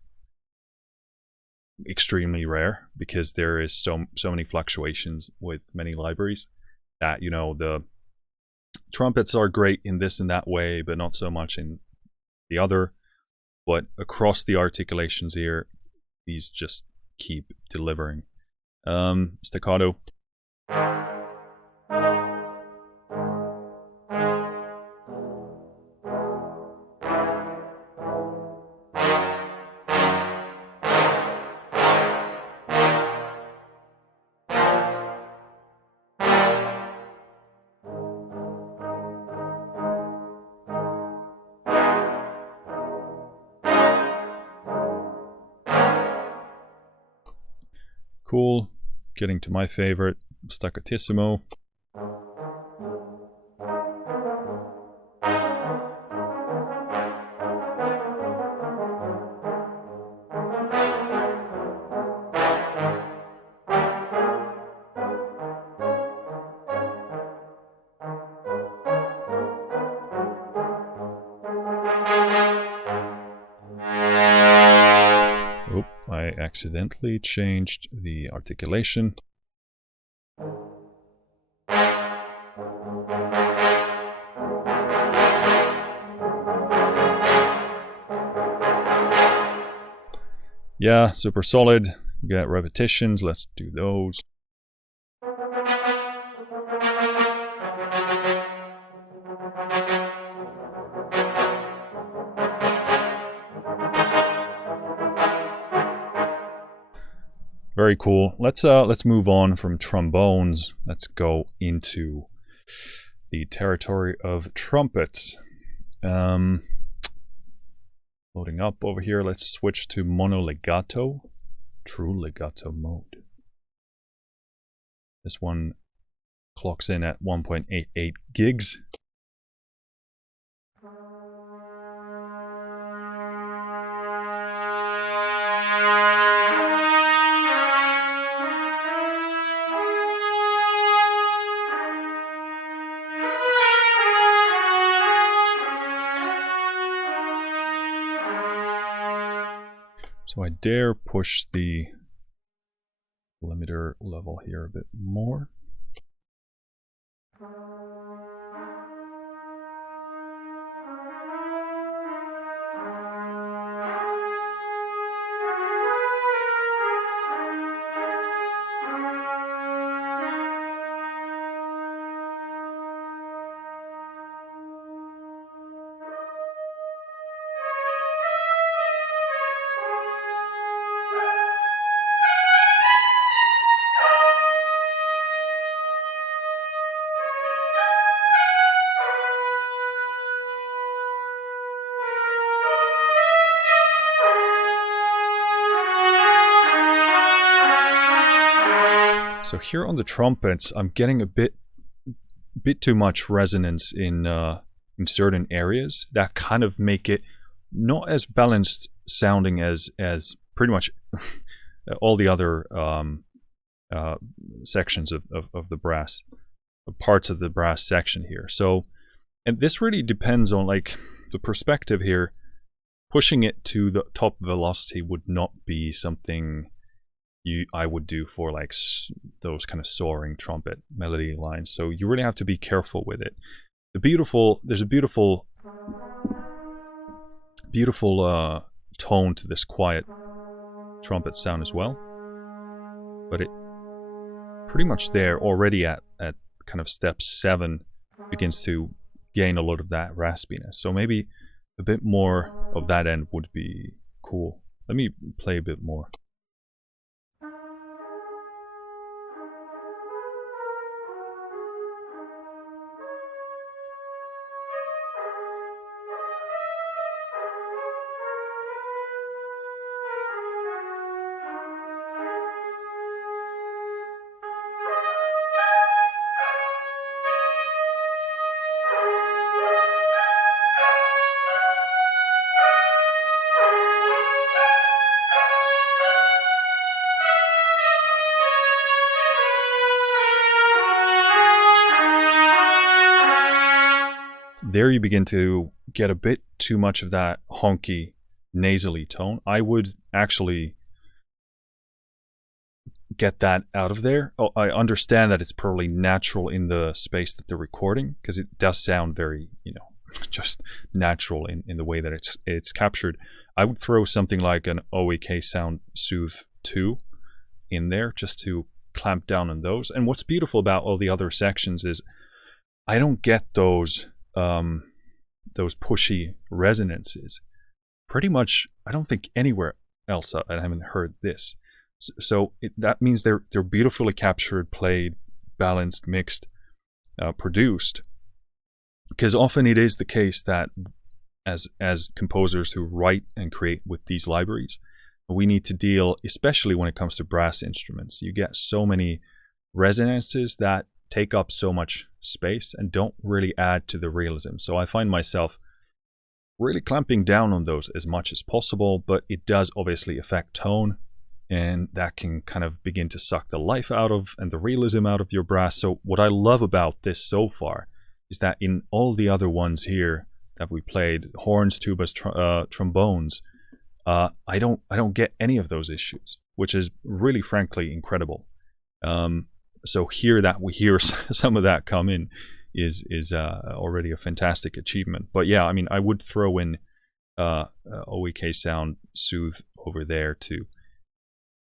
extremely rare because there is so many fluctuations with many libraries that, you know, the trumpets are great in this and that way, but not so much in the other. But across the articulations here, these just keep delivering. Staccato. Cool. Getting to my favorite, staccatissimo. I accidentally changed the articulation. Yeah, super solid. You get repetitions, let's do those. Very cool. Let's move on from trombones. Let's go into the territory of trumpets. Loading up over here. Let's switch to mono legato, true legato mode. This one clocks in at 1.88 gigs. So I dare push the limiter level here a bit more. So here on the trumpets, I'm getting a bit too much resonance in certain areas that kind of make it not as balanced sounding as pretty much all the other sections of the brass, parts of the brass section here. So, and this really depends on like the perspective here. Pushing it to the top velocity would not be something I would do for like those kind of soaring trumpet melody lines. So you really have to be careful with it. There's a beautiful tone to this quiet trumpet sound as well, but it pretty much there already at kind of step 7 begins to gain a lot of that raspiness. So maybe a bit more of that end would be cool. Let me play a bit more. There you begin to get a bit too much of that honky, nasally tone. I would actually get that out of there. Oh, I understand that it's probably natural in the space that they're recording, because it does sound very, you know, just natural in the way that it's captured. I would throw something like an OEK Sound Soothe 2 in there just to clamp down on those. And what's beautiful about all the other sections is I don't get those pushy resonances. Pretty much, I don't think anywhere else I haven't heard this. So that means they're beautifully captured, played, balanced, mixed, produced. Because often it is the case that as composers who write and create with these libraries, we need to deal, especially when it comes to brass instruments, you get so many resonances that take up so much space and don't really add to the realism. So I find myself really clamping down on those as much as possible, but it does obviously affect tone, and that can kind of begin to suck the life out of and the realism out of your brass. So what I love about this so far is that in all the other ones here that we played, horns, tubas, trombones, I don't get any of those issues, which is really frankly incredible. So here that we hear some of that come in is already a fantastic achievement. But yeah, I mean, I would throw in OEK Sound Soothe over there to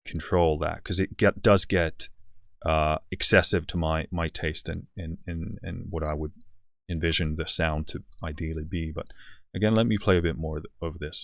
control that, because it does get excessive to my taste and what I would envision the sound to ideally be. But again, let me play a bit more of this.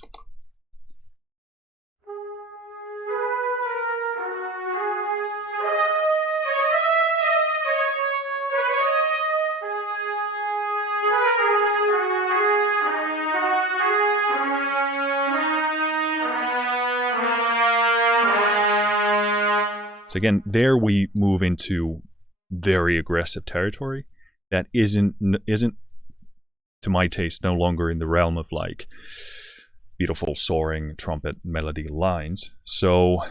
So again, there we move into very aggressive territory that isn't to my taste no longer in the realm of like beautiful soaring trumpet melody lines. So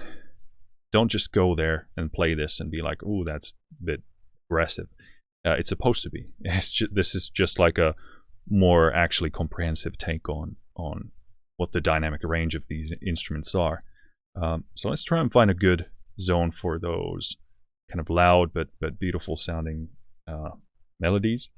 don't just go there and play this and be like, "Ooh, that's a bit aggressive." It's supposed to be. This is just like a more actually comprehensive take on what the dynamic range of these instruments are. So let's try and find a good zone for those kind of loud but beautiful sounding melodies.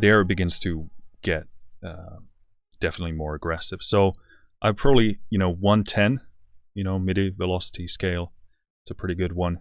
There it begins to get definitely more aggressive. So I probably, 110, MIDI velocity scale. It's a pretty good one.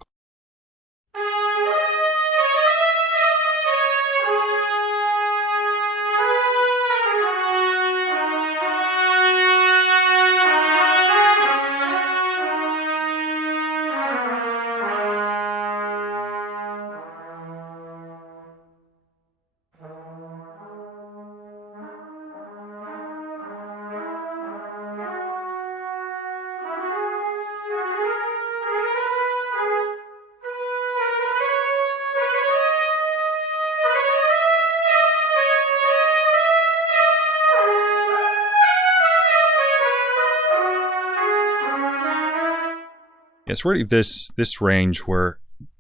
It's really this range where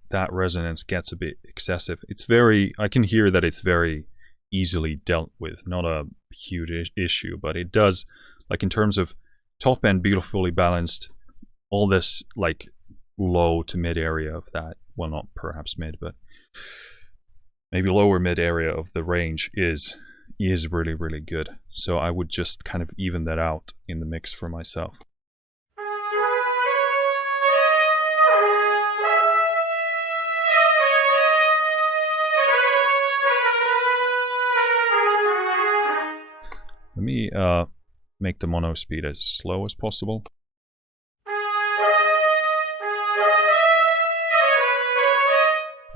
that resonance gets a bit excessive. It's very, I can hear that it's very easily dealt with, not a huge issue, but it does, like in terms of top end, beautifully balanced, all this like low to mid area of that, well, not perhaps mid, but maybe lower mid area of the range is really, really good. So I would just kind of even that out in the mix for myself. Let me make the mono speed as slow as possible.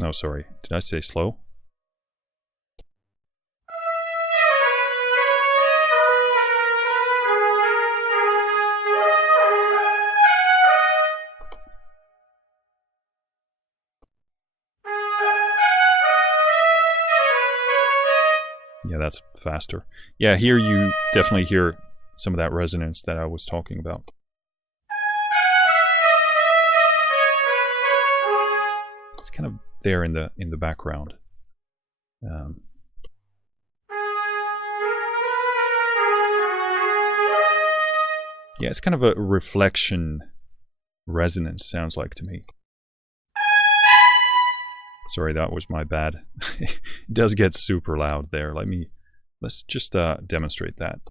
No, sorry. Did I say slow? Yeah, that's faster. Yeah, here you definitely hear some of that resonance that I was talking about. It's kind of there in the background. Yeah, it's kind of a reflection resonance, sounds like to me. Sorry, that was my bad. It does get super loud there. Let's just demonstrate that.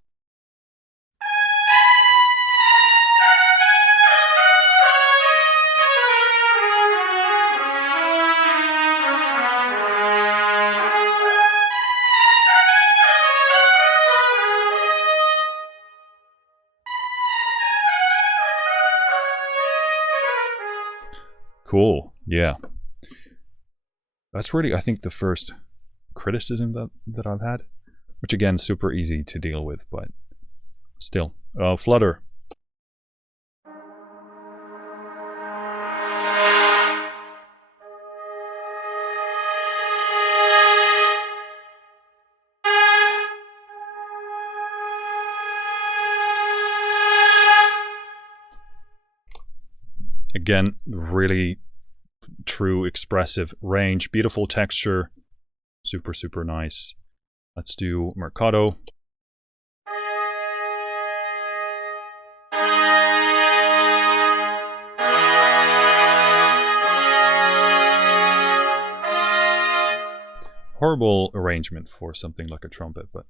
Cool, yeah. That's really, I think, the first criticism that I've had, which again, super easy to deal with, but still. Flutter. Again, really true expressive range, beautiful texture, super, super nice. Let's do Mercado. Horrible arrangement for something like a trumpet, but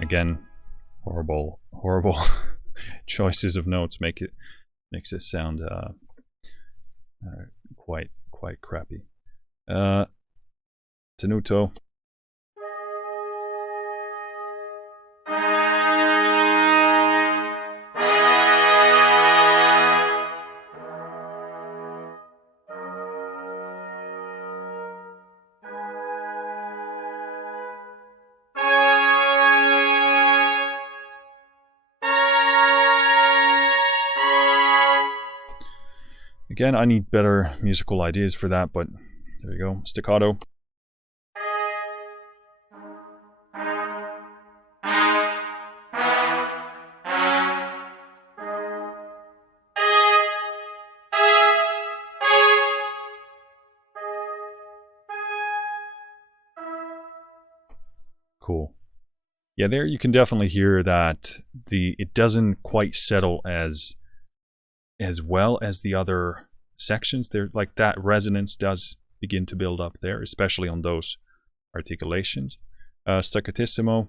again, horrible choices of notes makes it sound quite crappy. Tenuto. Again, I need better musical ideas for that, but there you go. Staccato. Cool. Yeah, there you can definitely hear that it doesn't quite settle as well as the other sections. There, like that resonance does begin to build up there, especially on those articulations. Staccatissimo.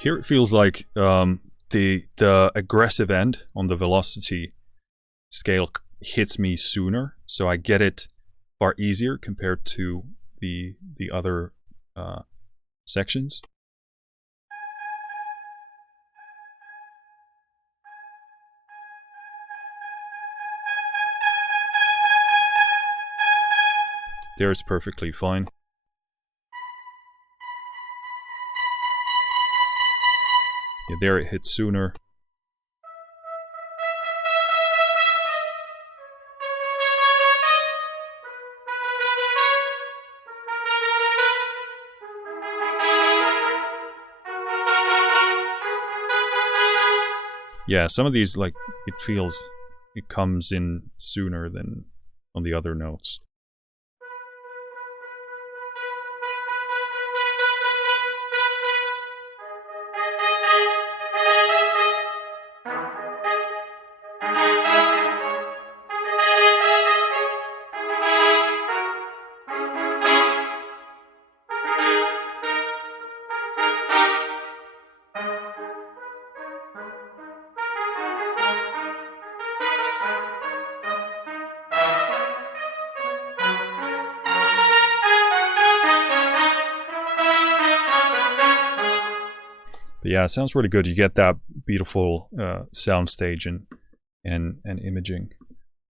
Here it feels like the aggressive end on the velocity scale hits me sooner, so I get it far easier compared to the other sections. There it's perfectly fine. Yeah, there it hits sooner. Yeah, some of these, like, it comes in sooner than on the other notes. But yeah, it sounds really good. You get that beautiful sound stage and imaging.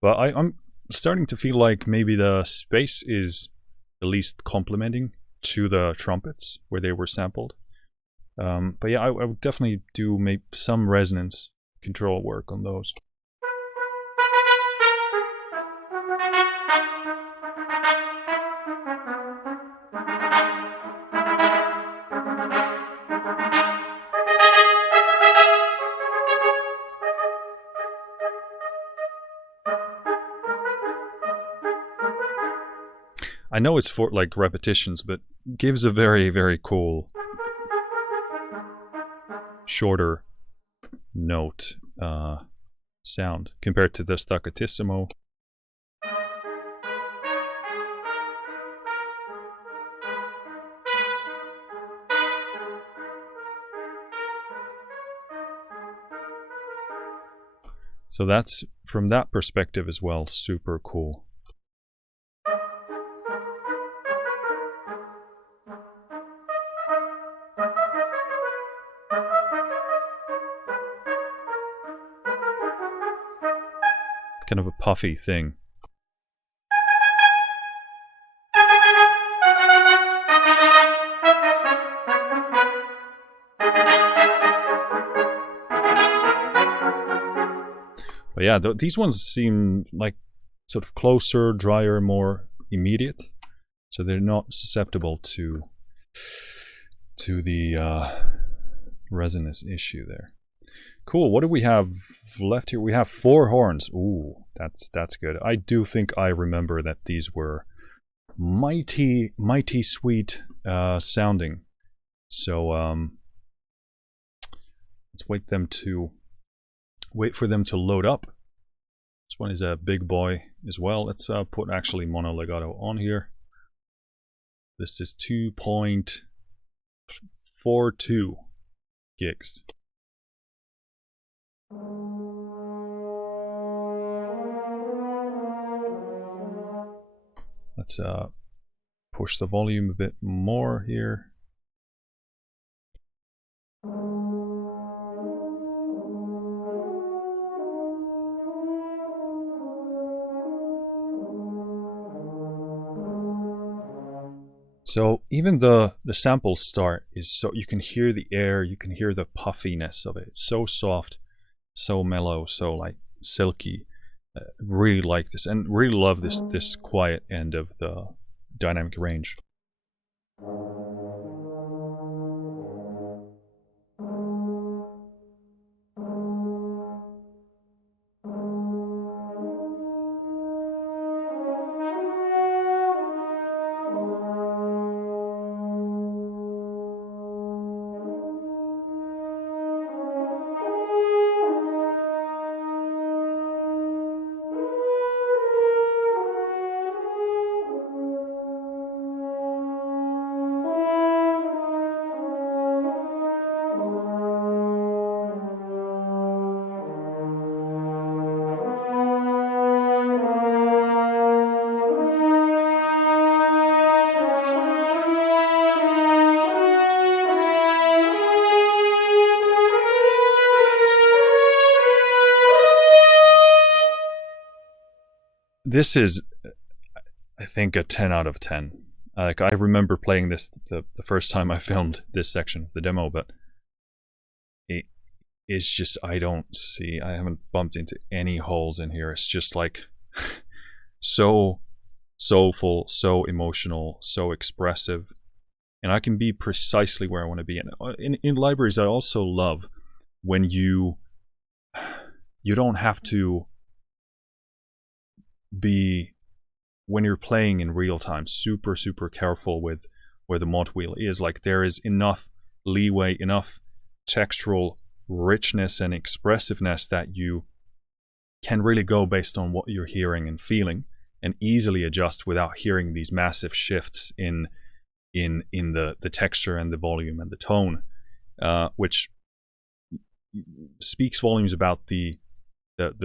But I'm starting to feel like maybe the space is the least complementing to the trumpets where they were sampled. But yeah, I would definitely do maybe some resonance control work on those. I know it's for like repetitions, but gives a very, very cool shorter note sound compared to the staccatissimo. So that's, from that perspective as well, super cool. Kind of a puffy thing. But yeah, these ones seem like sort of closer, drier, more immediate, so they're not susceptible to the resonance issue there. Cool. What do we have left here? We have 4 horns. Ooh, that's good. I do think I remember that these were mighty sweet sounding. So let's wait for them to load up. This one is a big boy as well. Let's put actually mono legato on here. This is 2.42 gigs. Let's push the volume a bit more here. So even the sample start is so, you can hear the air, you can hear the puffiness of it. It's so soft, so mellow, so like silky. Really like this, and really love this quiet end of the dynamic range. this is, I think, a 10 out of 10. Like, I remember playing this the first time I filmed this section of the demo, but it's just, I haven't bumped into any holes in here. It's just like so soulful, so emotional, so expressive, and I can be precisely where I want to be. And in libraries, I also love when you don't have to be, when you're playing in real time, super careful with where the mod wheel is. Like, there is enough leeway, enough textural richness and expressiveness that you can really go based on what you're hearing and feeling, and easily adjust without hearing these massive shifts in the texture and the volume and the tone, which speaks volumes about the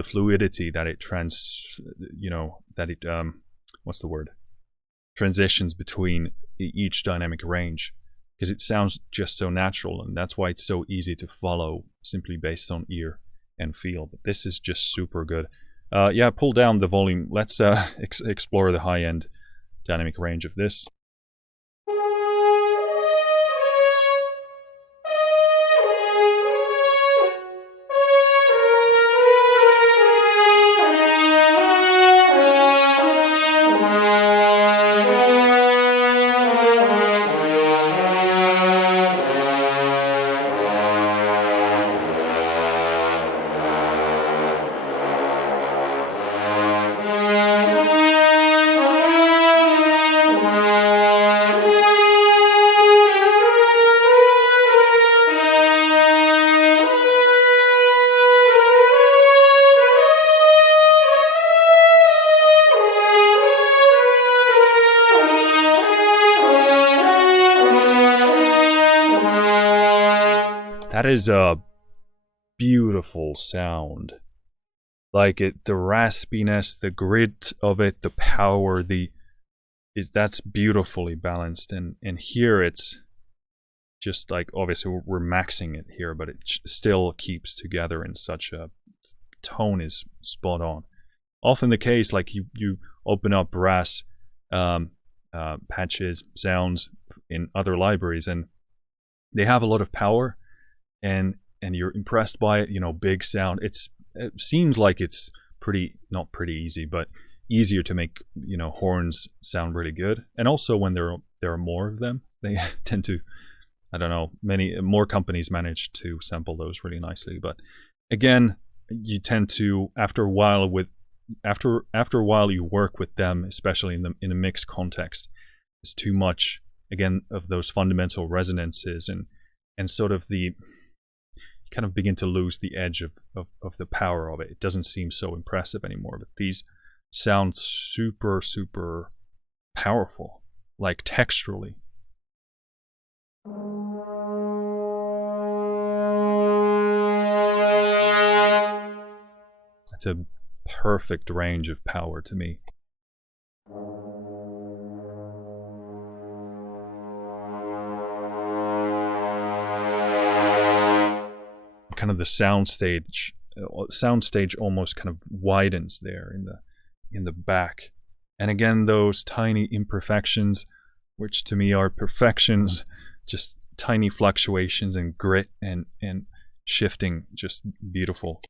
fluidity that it transitions between each dynamic range, because it sounds just so natural, and that's why it's so easy to follow simply based on ear and feel. But this is just super good. Yeah, pull down the volume. Let's explore the high-end dynamic range of this. That is a beautiful sound. Like, the raspiness, the grit of it, the power, that's beautifully balanced. And here it's just like, obviously we're maxing it here, but it still keeps together in such a, tone is spot on. Often the case, like, you open up brass patches, sounds in other libraries, and they have a lot of power, and you're impressed by it, big sound. It seems like it's not pretty easy, but easier to make, horns sound really good. And also when there are more of them, they tend to, I don't know, more companies manage to sample those really nicely. But again, you tend to, after a while you work with them, especially in a mixed context, it's too much, again, of those fundamental resonances, and sort of you kind of begin to lose the edge of the power of it. It doesn't seem so impressive anymore, but these sound super powerful, like texturally. That's a perfect range of power to me. Kind of the soundstage almost kind of widens there in the back, and again those tiny imperfections, which to me are perfections, just tiny fluctuations and grit and shifting, just beautiful.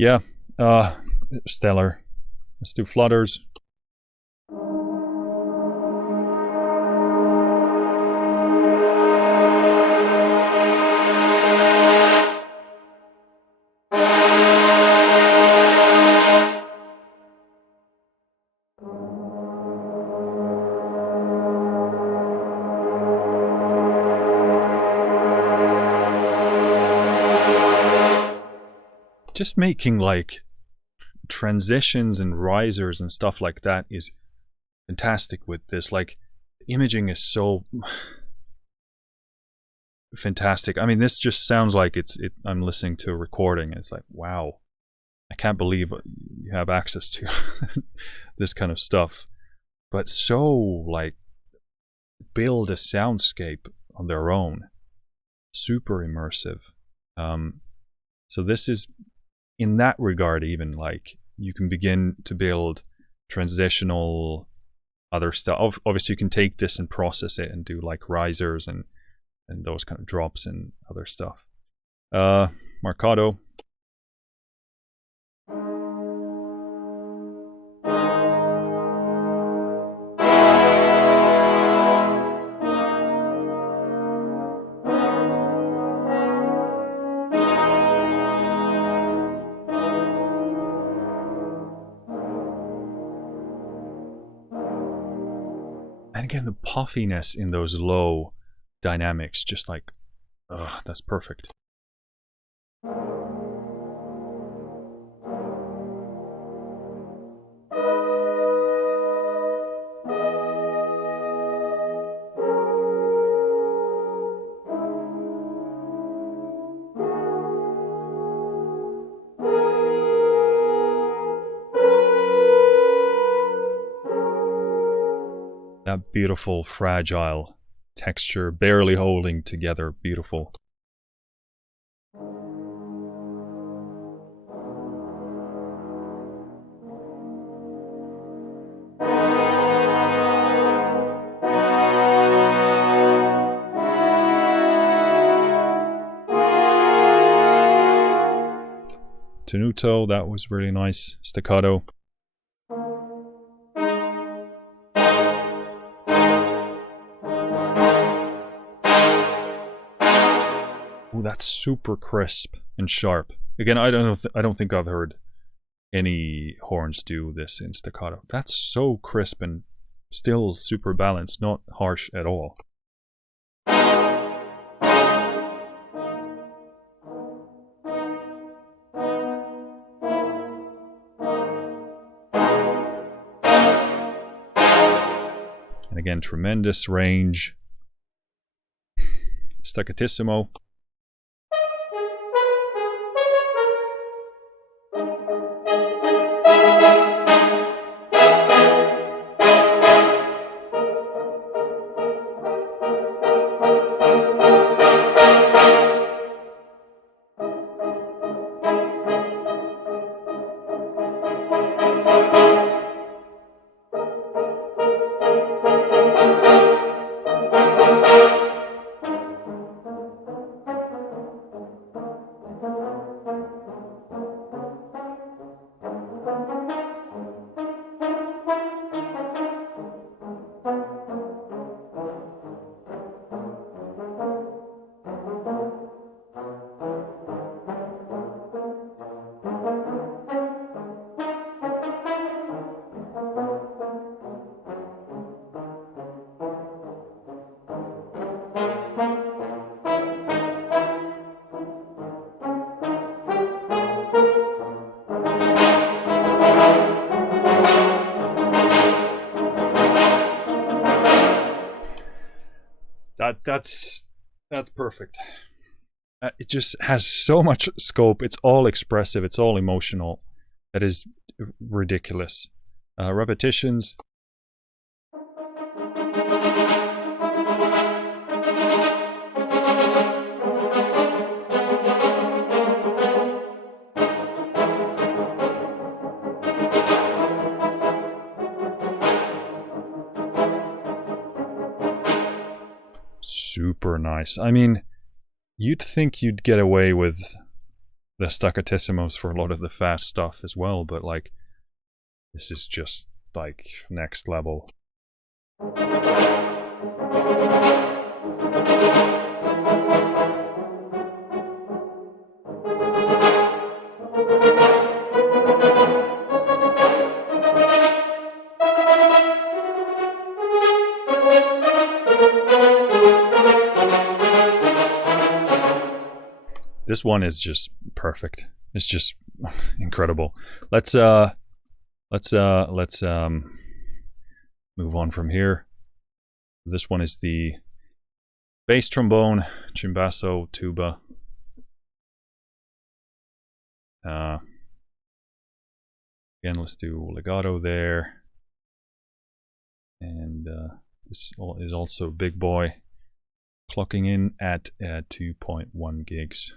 Yeah, stellar. Let's do flutters. just making like transitions and risers and stuff like that is fantastic with this. Like, the imaging is so fantastic. I mean, this just sounds like I'm listening to a recording. It's like, wow, I can't believe you have access to this kind of stuff. But so, like, build a soundscape on their own. Super immersive. So this is, in that regard, even like, you can begin to build transitional other stuff. Obviously, you can take this and process it and do like risers and those kind of drops and other stuff. Marcato. And again, the puffiness in those low dynamics, just like, that's perfect. That beautiful, fragile texture, barely holding together, beautiful. Tenuto, that was really nice. Staccato. Ooh, that's super crisp and sharp. Again, I don't think I've heard any horns do this in staccato. That's so crisp and still super balanced, not harsh at all. And again, tremendous range. Staccatissimo. That's perfect. It just has so much scope. It's all expressive. It's all emotional. That is ridiculous. Repetitions. Super nice. I mean, you'd think you'd get away with the staccatissimos for a lot of the fast stuff as well, but like, this is just like next level. This one is just perfect. It's just incredible. Let's move on from here. This one is the bass trombone, Cimbasso, Tuba. Again, let's do legato there. And this is also a big boy, clocking in at 2.1 gigs.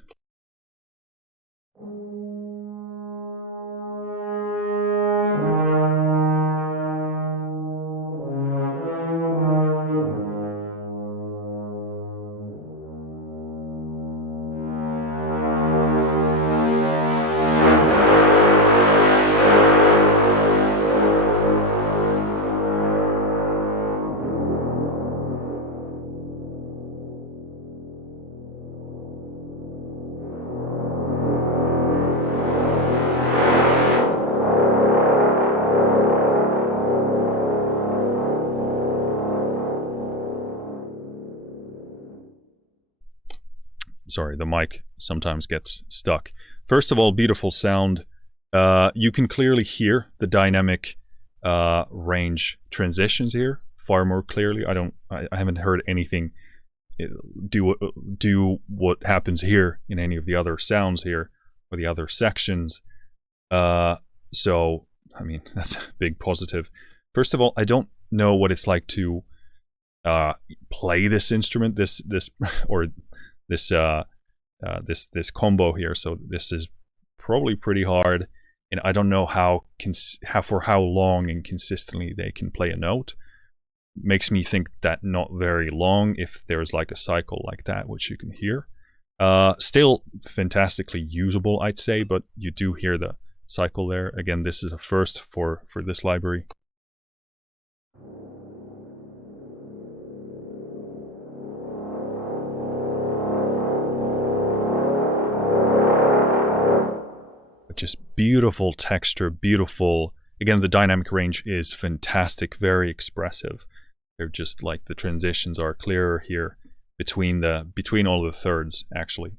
Sorry, the mic sometimes gets stuck. First of all, beautiful sound. You can clearly hear the dynamic range transitions here far more clearly. I haven't heard anything do what happens here in any of the other sounds here or the other sections. So I mean, that's a big positive. First of all, I don't know what it's like to play this instrument, this combo here. So this is probably pretty hard, and I don't know for how long and consistently they can play a note. Makes me think that not very long, if there's like a cycle like that, which you can hear. Still fantastically usable, I'd say, but you do hear the cycle there. Again, this is a first for this library. Just beautiful texture, beautiful. Again, the dynamic range is fantastic, very expressive. They're just like the transitions are clearer here between all the thirds, actually.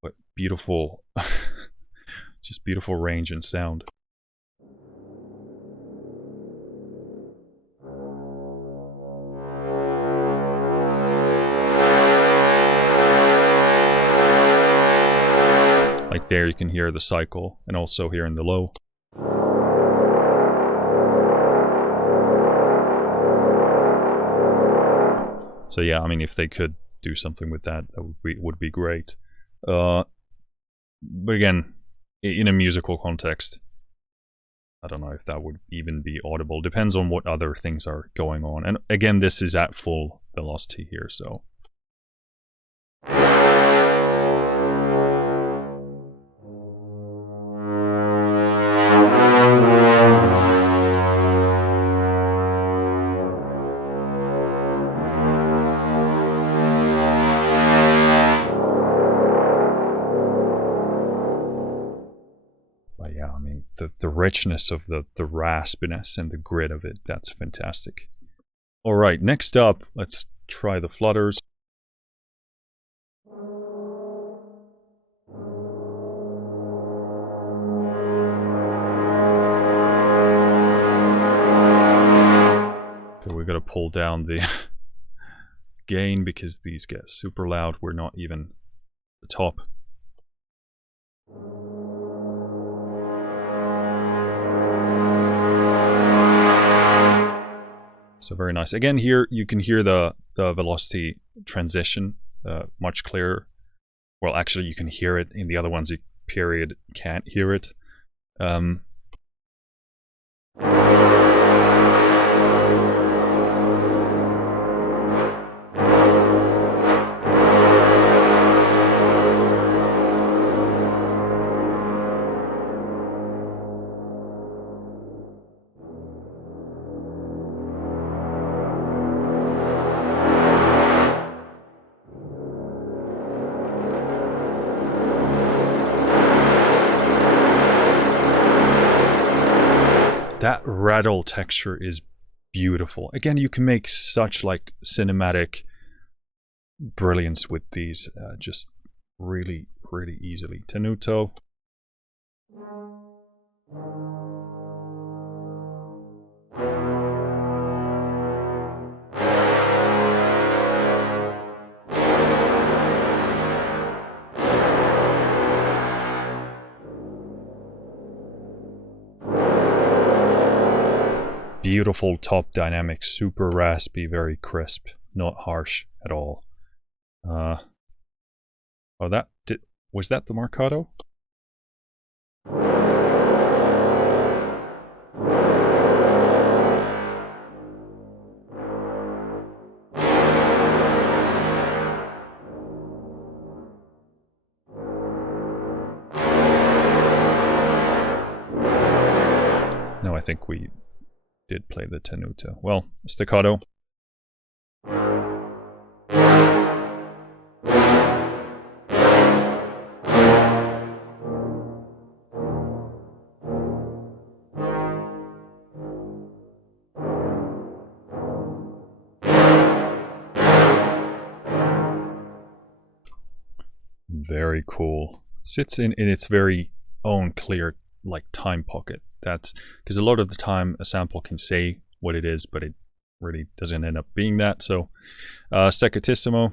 But beautiful, just beautiful range and sound. Like there you can hear the cycle, and also here in the low. So yeah, I mean, if they could do something with that, that would be great. But again, in a musical context, I don't know if that would even be audible. Depends on what other things are going on. And again, this is at full velocity here, so. The richness of the raspiness and the grit of it, that's fantastic. All right, next up, let's try the flutters. Okay, we gotta pull down the gain because these get super loud. We're not even the top. So very nice. Again, here you can hear the velocity transition much clearer. Well, actually, you can hear it. In the other ones, you period can't hear it. That rattle texture is beautiful. Again, you can make such like cinematic brilliance with these, just really, really easily. Tenuto. Beautiful top dynamics, super raspy, very crisp, not harsh at all. Oh, was that the Marcato? No, I think we did play the tenuto. Well, staccato. Very cool. Sits in its very own clear, like, time pocket. That's because a lot of the time a sample can say what it is, but it really doesn't end up being that. So staccatissimo.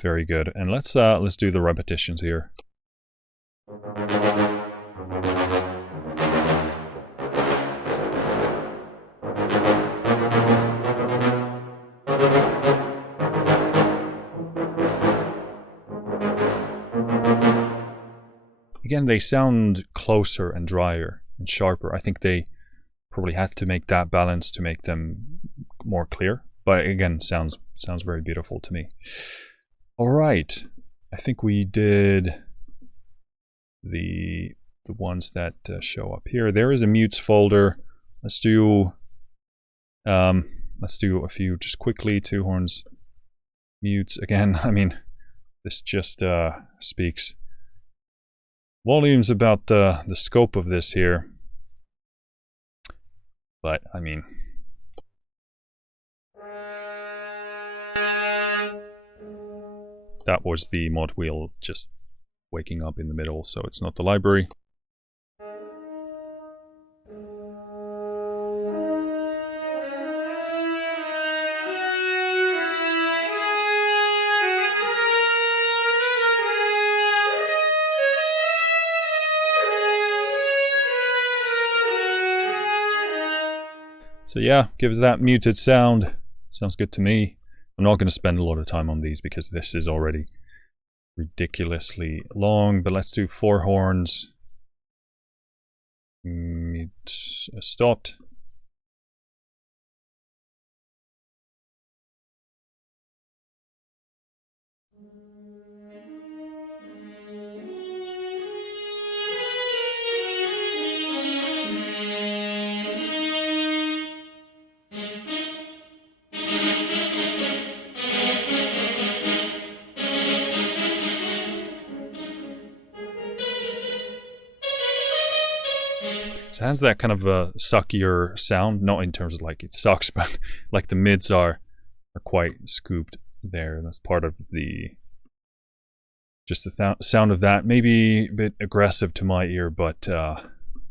Very good. And let's do the repetitions here. Again, they sound closer and drier and sharper. I think they probably had to make that balance to make them more clear. But again, sounds very beautiful to me. All right, I think we did the ones that show up here. There is a mutes folder. Let's do a few just quickly. Two horns mutes again. I mean, this just speaks volumes about the scope of this here. But I mean, that was the mod wheel just waking up in the middle, so it's not the library. So yeah, gives that muted sound. Sounds good to me. I'm not going to spend a lot of time on these because this is already ridiculously long, but let's do 4 horns. Mute stopped. It has that kind of a suckier sound, not in terms of like it sucks, but like the mids are quite scooped there. That's part of the just the sound of that. Maybe a bit aggressive to my ear, but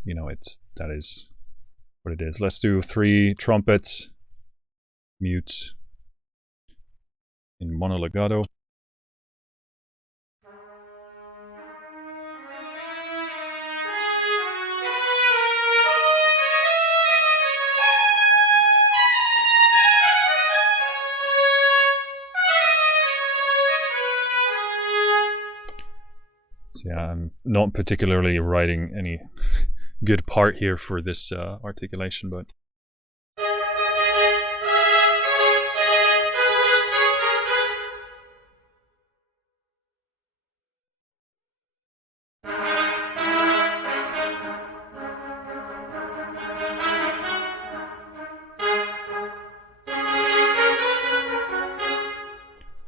you know, that is what it is. Let's do 3 trumpets, mutes in monolegato. So yeah, I'm not particularly writing any good part here for this articulation, but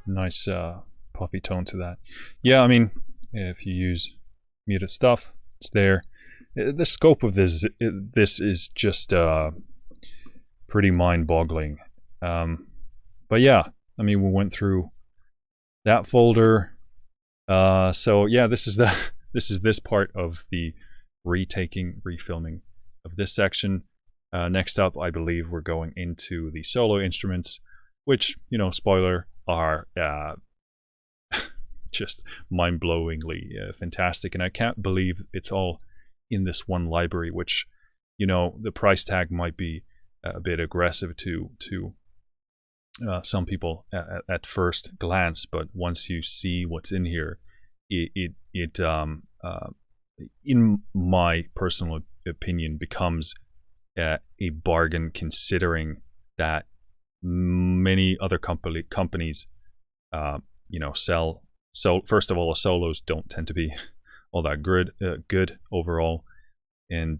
nice puffy tone to that. Yeah, I mean, if you use muted stuff, it's there. The scope of this is just pretty mind-boggling. But yeah, I mean, we went through that folder. So yeah, this is the this part of the refilming of this section. Next up, I believe we're going into the solo instruments, which, you know, spoiler, are just mind-blowingly fantastic, and I can't believe it's all in this one library, which, you know, the price tag might be a bit aggressive to some people at first glance, but once you see what's in here, it in my personal opinion becomes a bargain, considering that many other companies you know, sell. So first of all, the solos don't tend to be all that good overall, and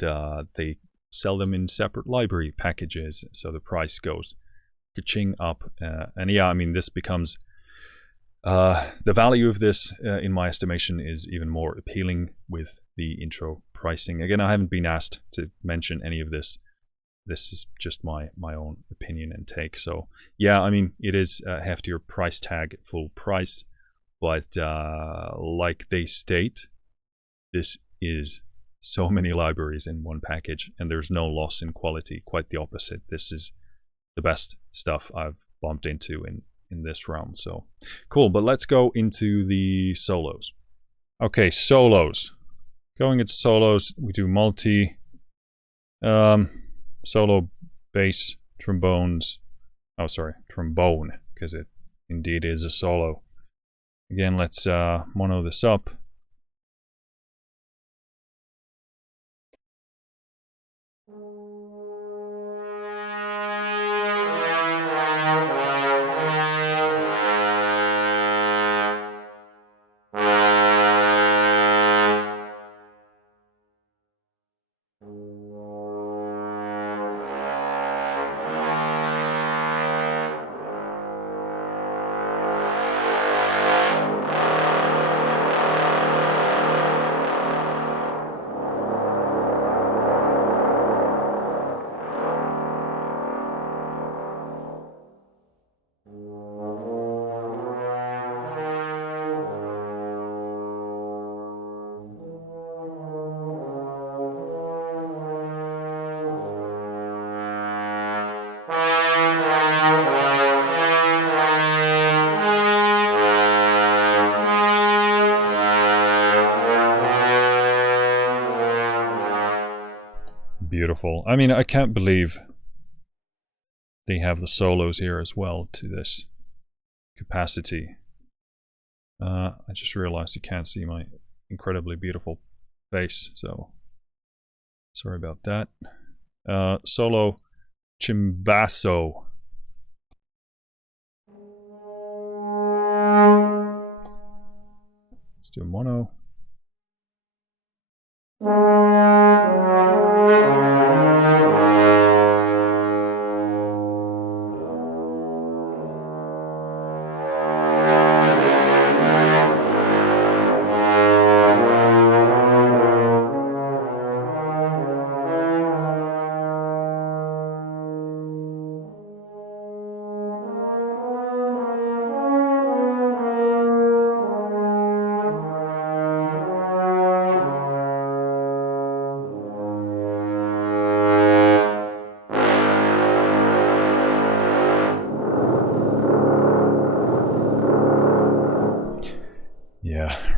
they sell them in separate library packages, so the price goes ka-ching up. And yeah, I mean, this becomes the value of this, in my estimation, is even more appealing with the intro pricing. Again, I haven't been asked to mention any of this. This is just my own opinion and take. So yeah, I mean, it is a heftier price tag, full price, but like they state, this is so many libraries in one package, and there's no loss in quality. Quite the opposite. This is the best stuff I've bumped into in this realm. So cool, but let's go into the solos. Okay, solos. Going into solos, we do multi solo bass trombones. Oh, sorry, trombone, because it indeed is a solo. Again, let's mono this up. Beautiful. I mean, I can't believe they have the solos here as well to this capacity. I just realized you can't see my incredibly beautiful face, so sorry about that. Solo Cimbasso. Let's do a mono.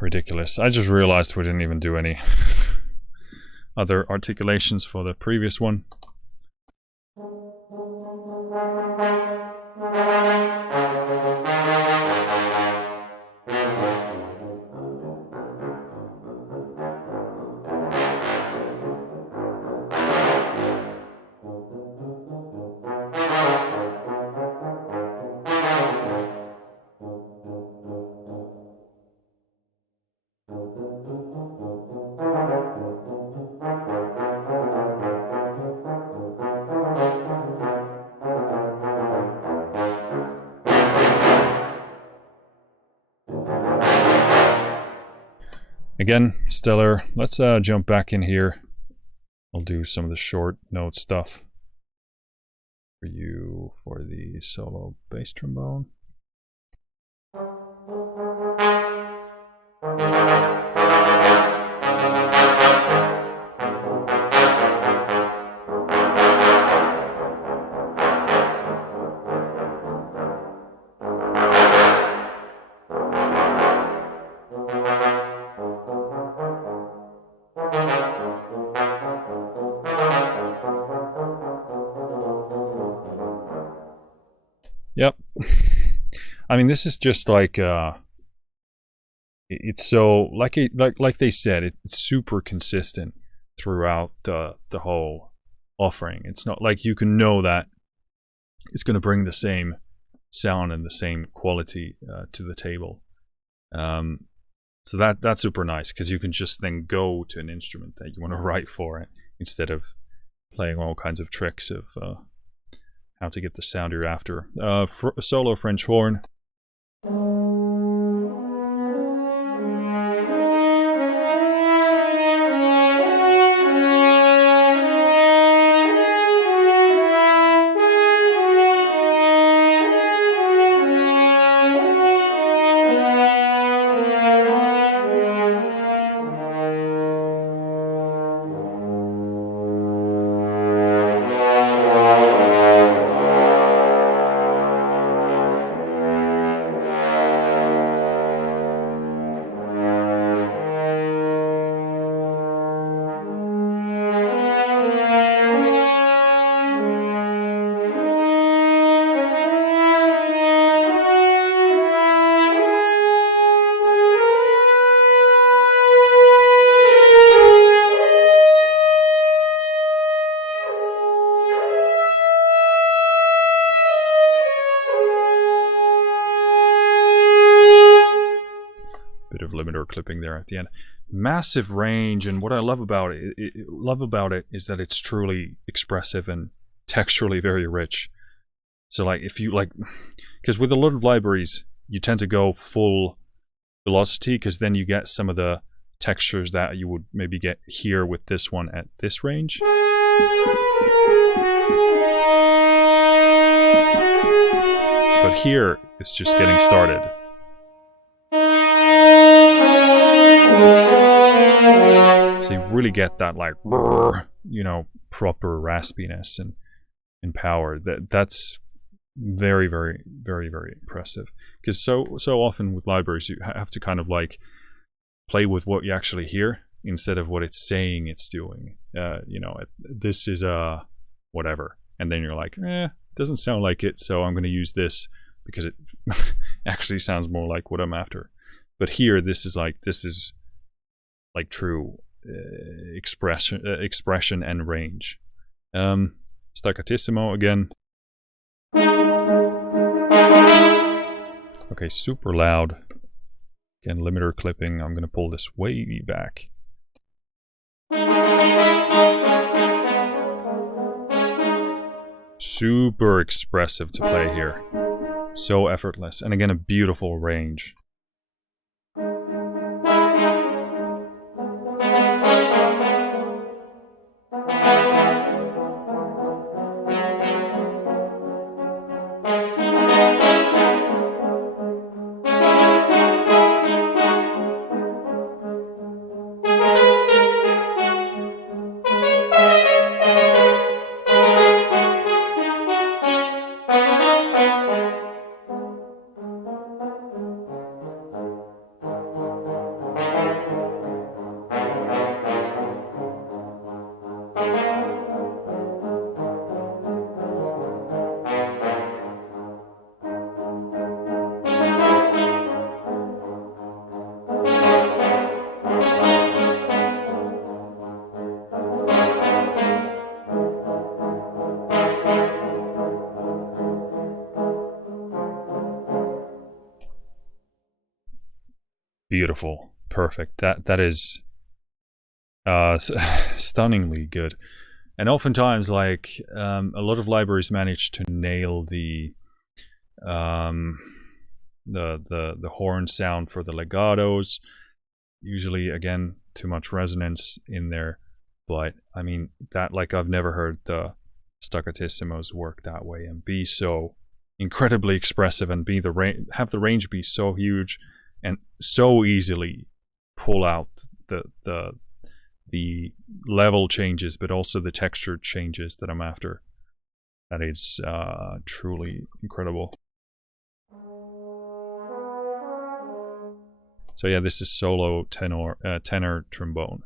Ridiculous. I just realized we didn't even do any other articulations for the previous one. Again, stellar. Let's jump back in here. I'll do some of the short note stuff for you for the solo bass trombone. I mean, this is just like it's so like they said, it's super consistent throughout the whole offering. It's not like you can know that it's going to bring the same sound and the same quality to the table. So that's super nice, because you can just then go to an instrument that you want to write for it instead of playing all kinds of tricks of how to get the sound you're after. Solo French horn. Limiter clipping there at the end. Massive range, and what I love about it is that it's truly expressive and texturally very rich. So like, if you like, because with a lot of libraries you tend to go full velocity, because then you get some of the textures that you would maybe get here with this one at this range. But here it's just getting started. So you really get that, like, you know, proper raspiness and power. That's very, very, very, very impressive. Because so often with libraries you have to kind of like play with what you actually hear instead of what it's saying it's doing. You know, this is whatever, and then you're like, it doesn't sound like it, so I'm going to use this because it actually sounds more like what I'm after. But here, this is like true expression and range. Staccatissimo again. Okay, super loud. Again, limiter clipping. I'm going to pull this way back. Super expressive to play here. So effortless. And again, a beautiful range. Beautiful, perfect. That is stunningly good. And oftentimes, like, a lot of libraries manage to nail the horn sound for the legatos. Usually, again, too much resonance in there. But I mean, that, like, I've never heard the staccatissimos work that way and be so incredibly expressive, and be have the range be so huge and so easily pull out the level changes, but also the texture changes that I'm after. That is truly incredible. So yeah, this is solo tenor trombone.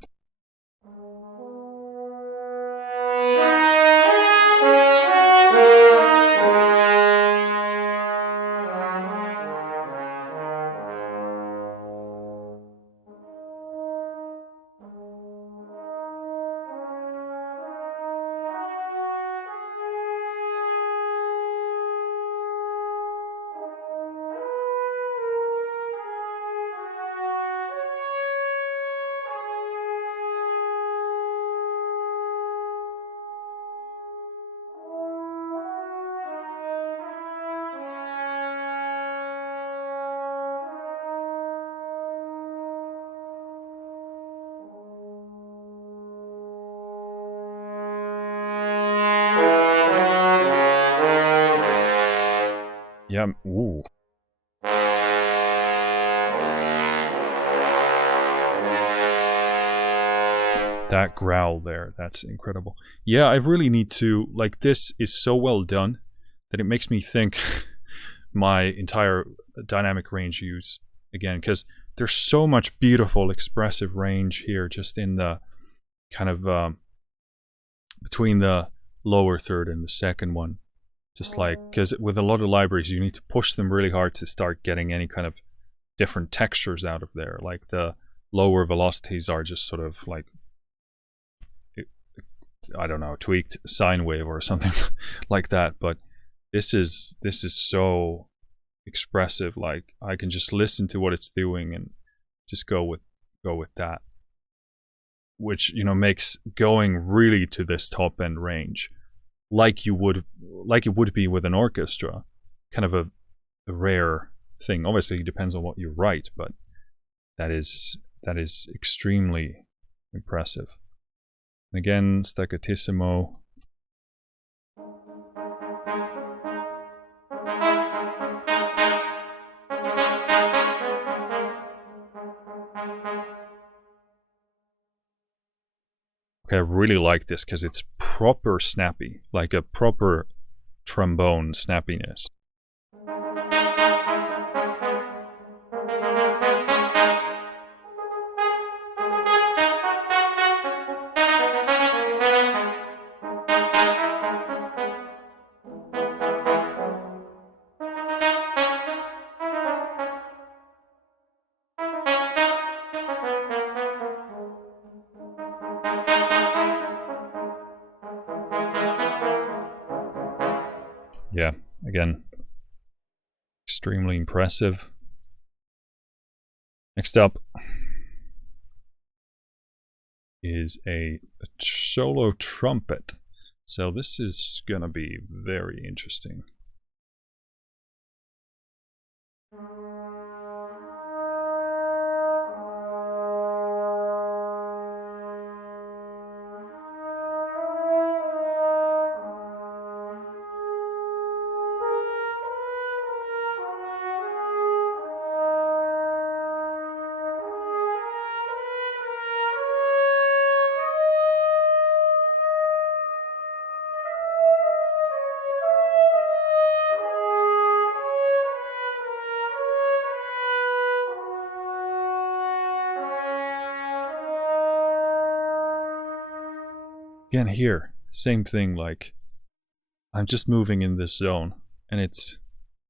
Yeah, ooh. That growl there, that's incredible. Yeah, I really need to, like, this is so well done that it makes me think my entire dynamic range use again, because there's so much beautiful expressive range here just in the kind of between the lower third and the second one. Just like, because with a lot of libraries you need to push them really hard to start getting any kind of different textures out of there. Like the lower velocities are just sort of like, I don't know, tweaked sine wave or something like that. But this is so expressive. Like I can just listen to what it's doing and just go with that, which, you know, makes going really to this top end range like it would be with an orchestra kind of a rare thing. Obviously it depends on what you write, but that is extremely impressive. And again, staccatissimo. Okay, I really like this because it's proper snappy, like a proper trombone snappiness. Yeah, again, extremely impressive. Next up is a solo trumpet. So this is gonna be very interesting. Again here, same thing, like I'm just moving in this zone and it's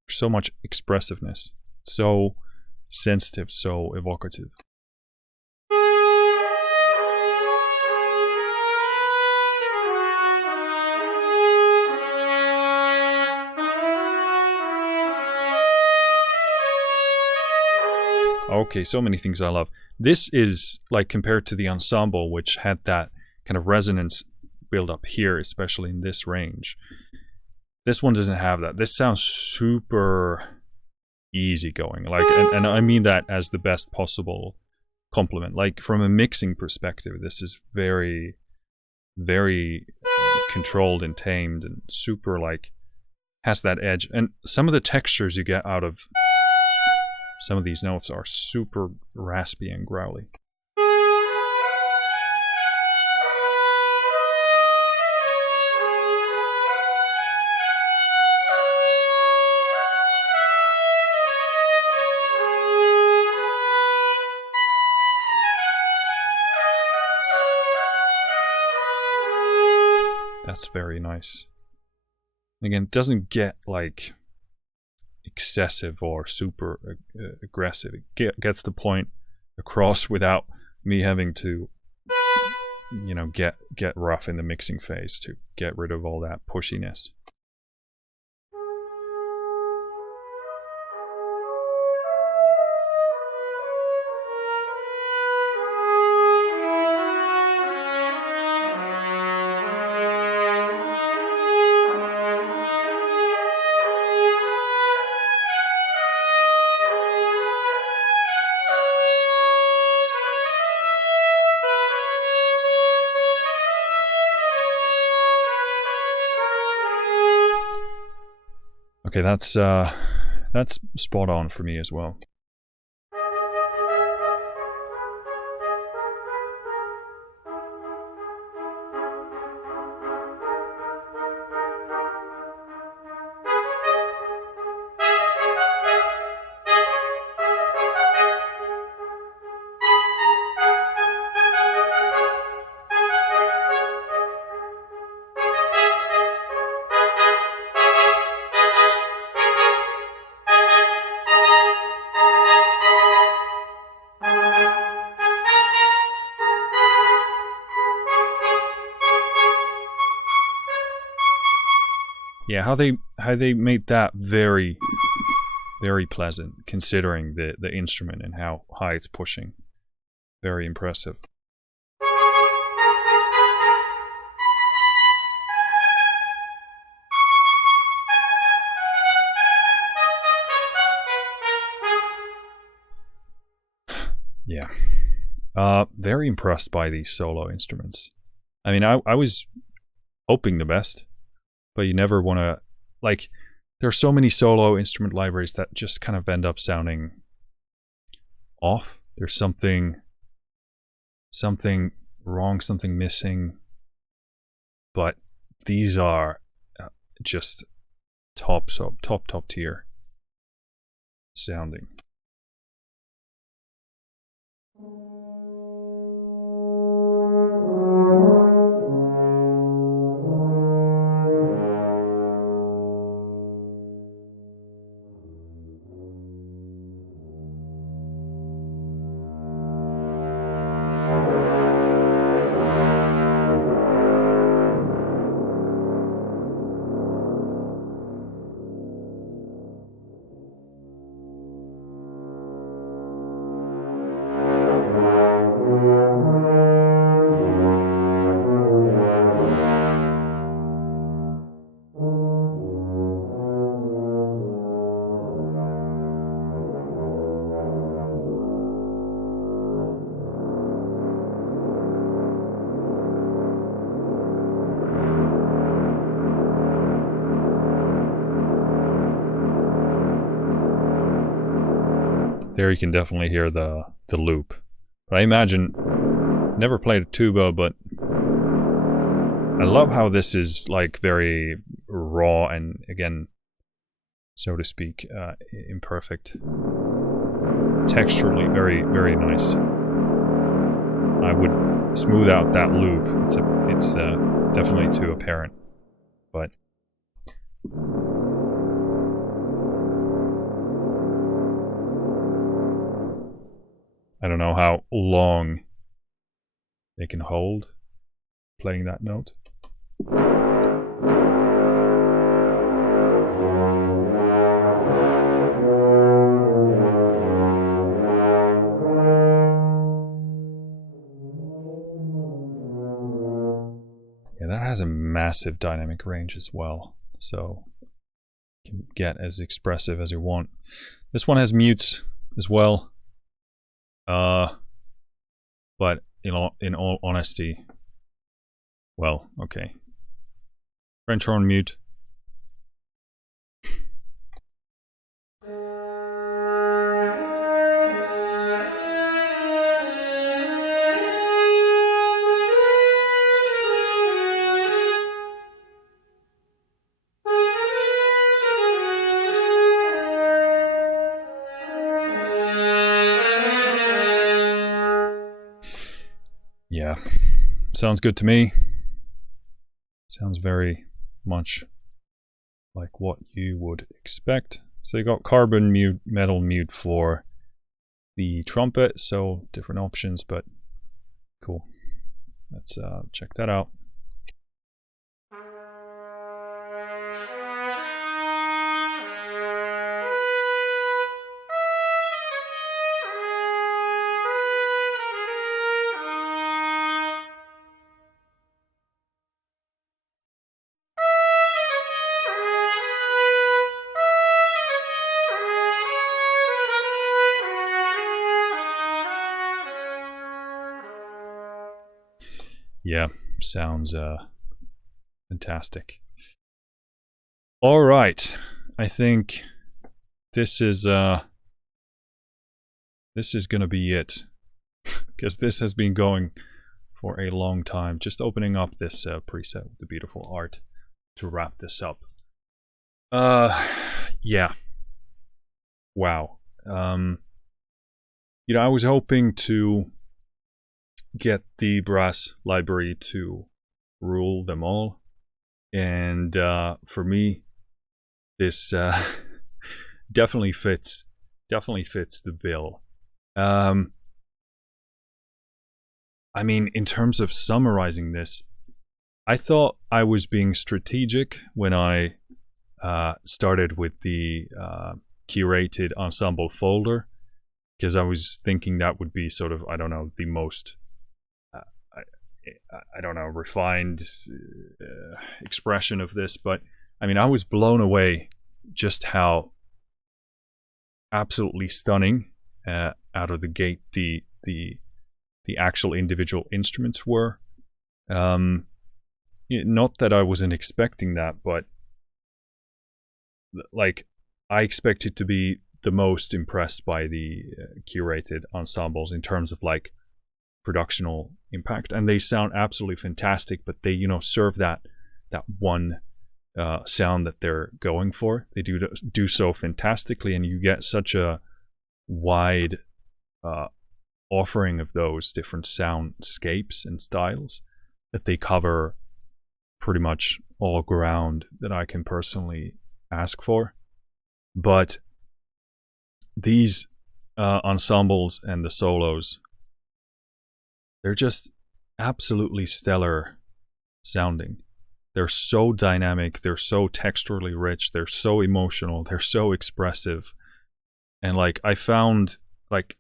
so much expressiveness, so sensitive, so evocative. Okay, so many things I love. This is like compared to the ensemble, which had that kind of resonance build up here, especially in this range. This one doesn't have that. This sounds super easygoing. Like, and I mean that as the best possible compliment. Like from a mixing perspective, this is very, very controlled and tamed and super, like, has that edge. And some of the textures you get out of some of these notes are super raspy and growly. That's very nice. Again, it doesn't get like excessive or super aggressive. It gets the point across without me having to, you know, get rough in the mixing phase to get rid of all that pushiness. Okay, that's spot on for me as well. Yeah, how they made that very, very pleasant, considering the instrument and how high it's pushing. Very impressive. Yeah. Very impressed by these solo instruments. I mean, I was hoping the best, but you never want to, like, there are so many solo instrument libraries that just kind of end up sounding off. There's something wrong, something missing, but these are just top tier sounding. There you can definitely hear the loop. But I imagine, never played a tuba, but I love how this is like very raw and, again, so to speak, imperfect. Texturally very, very nice. I would smooth out that loop. It's definitely too apparent, but I don't know how long they can hold playing that note. Yeah, that has a massive dynamic range as well, so you can get as expressive as you want. This one has mutes as well. But in all honesty, well, okay. French horn mute. Yeah, sounds good to me. Sounds very much like what you would expect. So you got carbon mute, metal mute for the trumpet, so different options, but cool. Let's check that out. Yeah, sounds fantastic. All right, I think this is gonna be it, because this has been going for a long time. Just opening up this preset with the beautiful art to wrap this up. Yeah. Wow. You know, I was hoping to get the brass library to rule them all, and for me, this definitely fits the bill. I mean, in terms of summarizing this, I thought I was being strategic when I started with the curated ensemble folder, because I was thinking that would be sort of, I don't know, the most I don't know, refined expression of this. But I mean, I was blown away just how absolutely stunning out of the gate the actual individual instruments were. Not that I wasn't expecting that, but like, I expected to be the most impressed by the curated ensembles in terms of like productional impact, and they sound absolutely fantastic, but they, you know, serve that one sound that they're going for. They do so fantastically, and you get such a wide offering of those different soundscapes and styles that they cover pretty much all ground that I can personally ask for. But these ensembles and the solos, they're just absolutely stellar sounding. They're so dynamic, they're so texturally rich, they're so emotional, they're so expressive. And like, I found like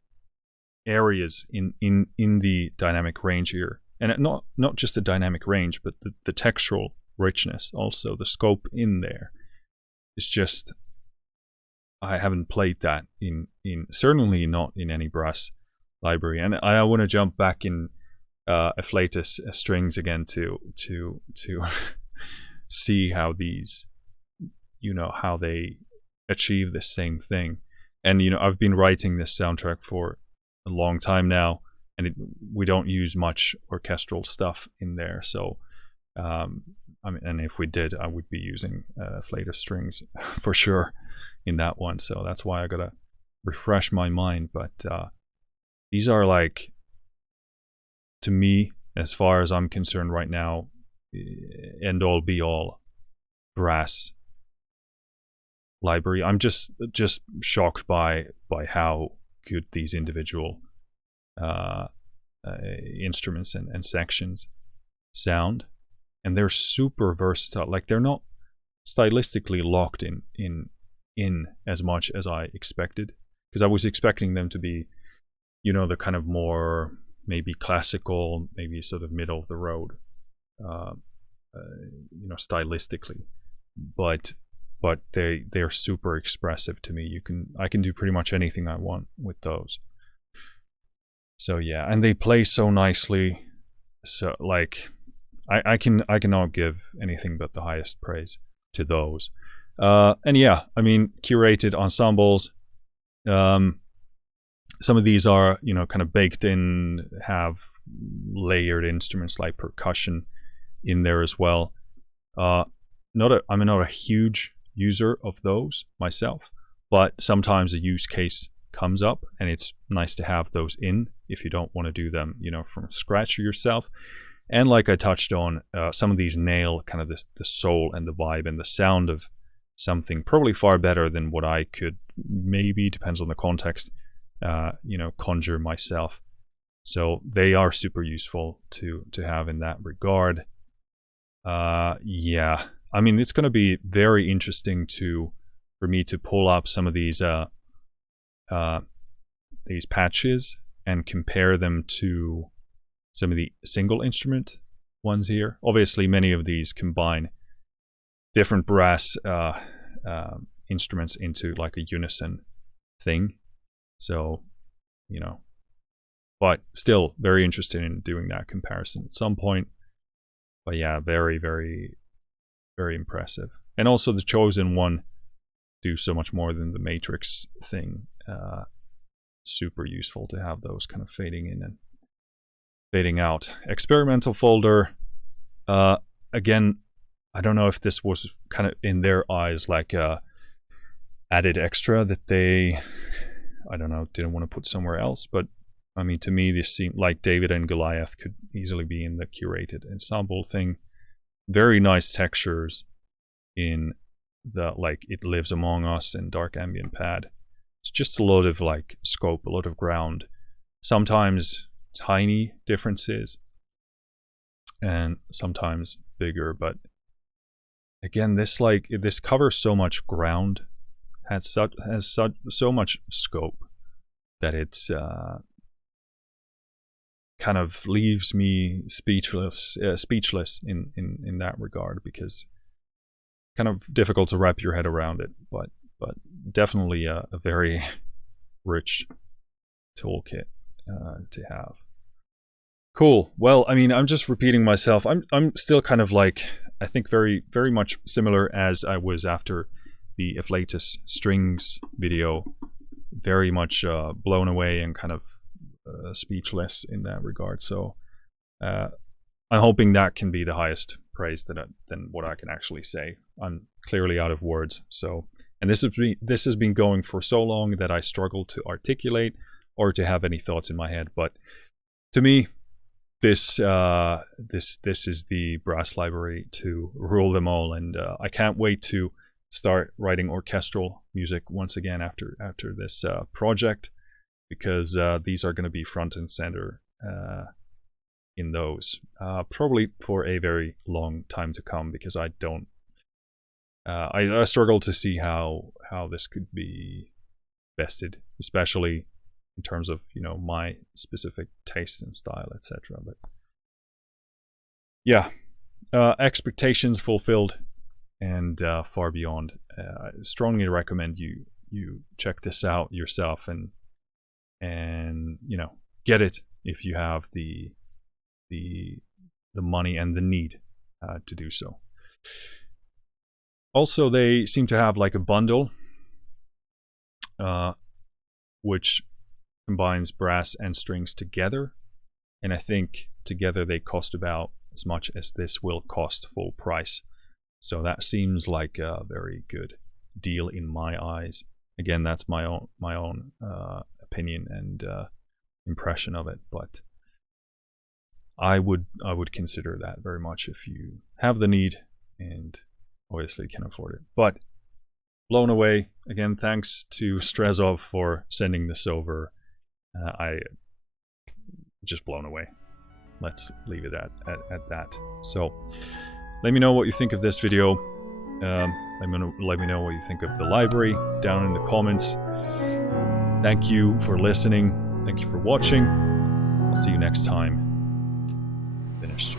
areas in the dynamic range here, and not just the dynamic range, but the textural richness also, the scope in there is just, I haven't played that in certainly not in any brass library. And I want to jump back in Afflatus strings again to see how these, you know, how they achieve the same thing. And you know, I've been writing this soundtrack for a long time now, and we don't use much orchestral stuff in there. So I mean, and if we did, I would be using Afflatus strings for sure in that one. So that's why I gotta refresh my mind. But these are like, to me, as far as I'm concerned right now, end all be all brass library. I'm just shocked by how good these individual instruments and sections sound, and they're super versatile. Like, they're not stylistically locked in as much as I expected, because I was expecting them to be, you know, the kind of more maybe classical, maybe sort of middle of the road, you know, stylistically, but they're super expressive to me. I can do pretty much anything I want with those. So yeah, and they play so nicely. So like, I cannot give anything but the highest praise to those. And yeah, I mean, curated ensembles. Some of these are, you know, kind of baked in, have layered instruments like percussion in there as well. I'm not a huge user of those myself, but sometimes a use case comes up, and it's nice to have those in if you don't want to do them, you know, from scratch yourself. And like I touched on, some of these nail kind of the soul and the vibe and the sound of something probably far better than what I could, maybe, depends on the context, you know, conjure myself. So they are super useful to have in that regard. Yeah, I mean, it's going to be very interesting for me to pull up some of these patches and compare them to some of the single instrument ones here. Obviously, many of these combine different brass instruments into like a unison thing. So, you know, but still very interested in doing that comparison at some point. But yeah, very, very, very impressive. And also the chosen one do so much more than the matrix thing. Super useful to have those kind of fading in and fading out. Experimental folder. Again, I don't know if this was kind of in their eyes like a added extra that they, I don't know, didn't want to put somewhere else. But I mean, to me, this seemed like David and Goliath could easily be in the curated ensemble thing. Very nice textures in the, like, It Lives Among Us and Dark Ambient Pad. It's just a lot of like scope, a lot of ground. Sometimes tiny differences and sometimes bigger, but again, this covers so much ground, has so much scope that it's kind of leaves me speechless in that regard, because kind of difficult to wrap your head around it, but definitely a very rich toolkit to have. Cool. Well, I mean, I'm just repeating myself. I'm still kind of like, I think very much similar as I was after the Afflatus strings video. Very much blown away and kind of speechless in that regard. So I'm hoping that can be the highest praise than what I can actually say. I'm clearly out of words. So, and this has been going for so long that I struggle to articulate or to have any thoughts in my head. But to me, this is the brass library to rule them all, and I can't wait to start writing orchestral music once again after this project, because these are going to be front and center in those, probably for a very long time to come, because I don't I struggle to see how this could be bested, especially in terms of, you know, my specific taste and style, etc. But yeah, expectations fulfilled and far beyond. I strongly recommend you check this out yourself and you know, get it if you have the money and the need to do so. Also, they seem to have like a bundle which combines brass and strings together, and I think together they cost about as much as this will cost full price. So that seems like a very good deal in my eyes. Again, that's my own opinion and impression of it, but I would consider that very much if you have the need and obviously can afford it. But blown away. Again, thanks to Strezov for sending this over. I just blown away. Let's leave it at that. So let me know what you think of this video. Let me know what you think of the library down in the comments. Thank you for listening. Thank you for watching. I'll see you next time. Finished.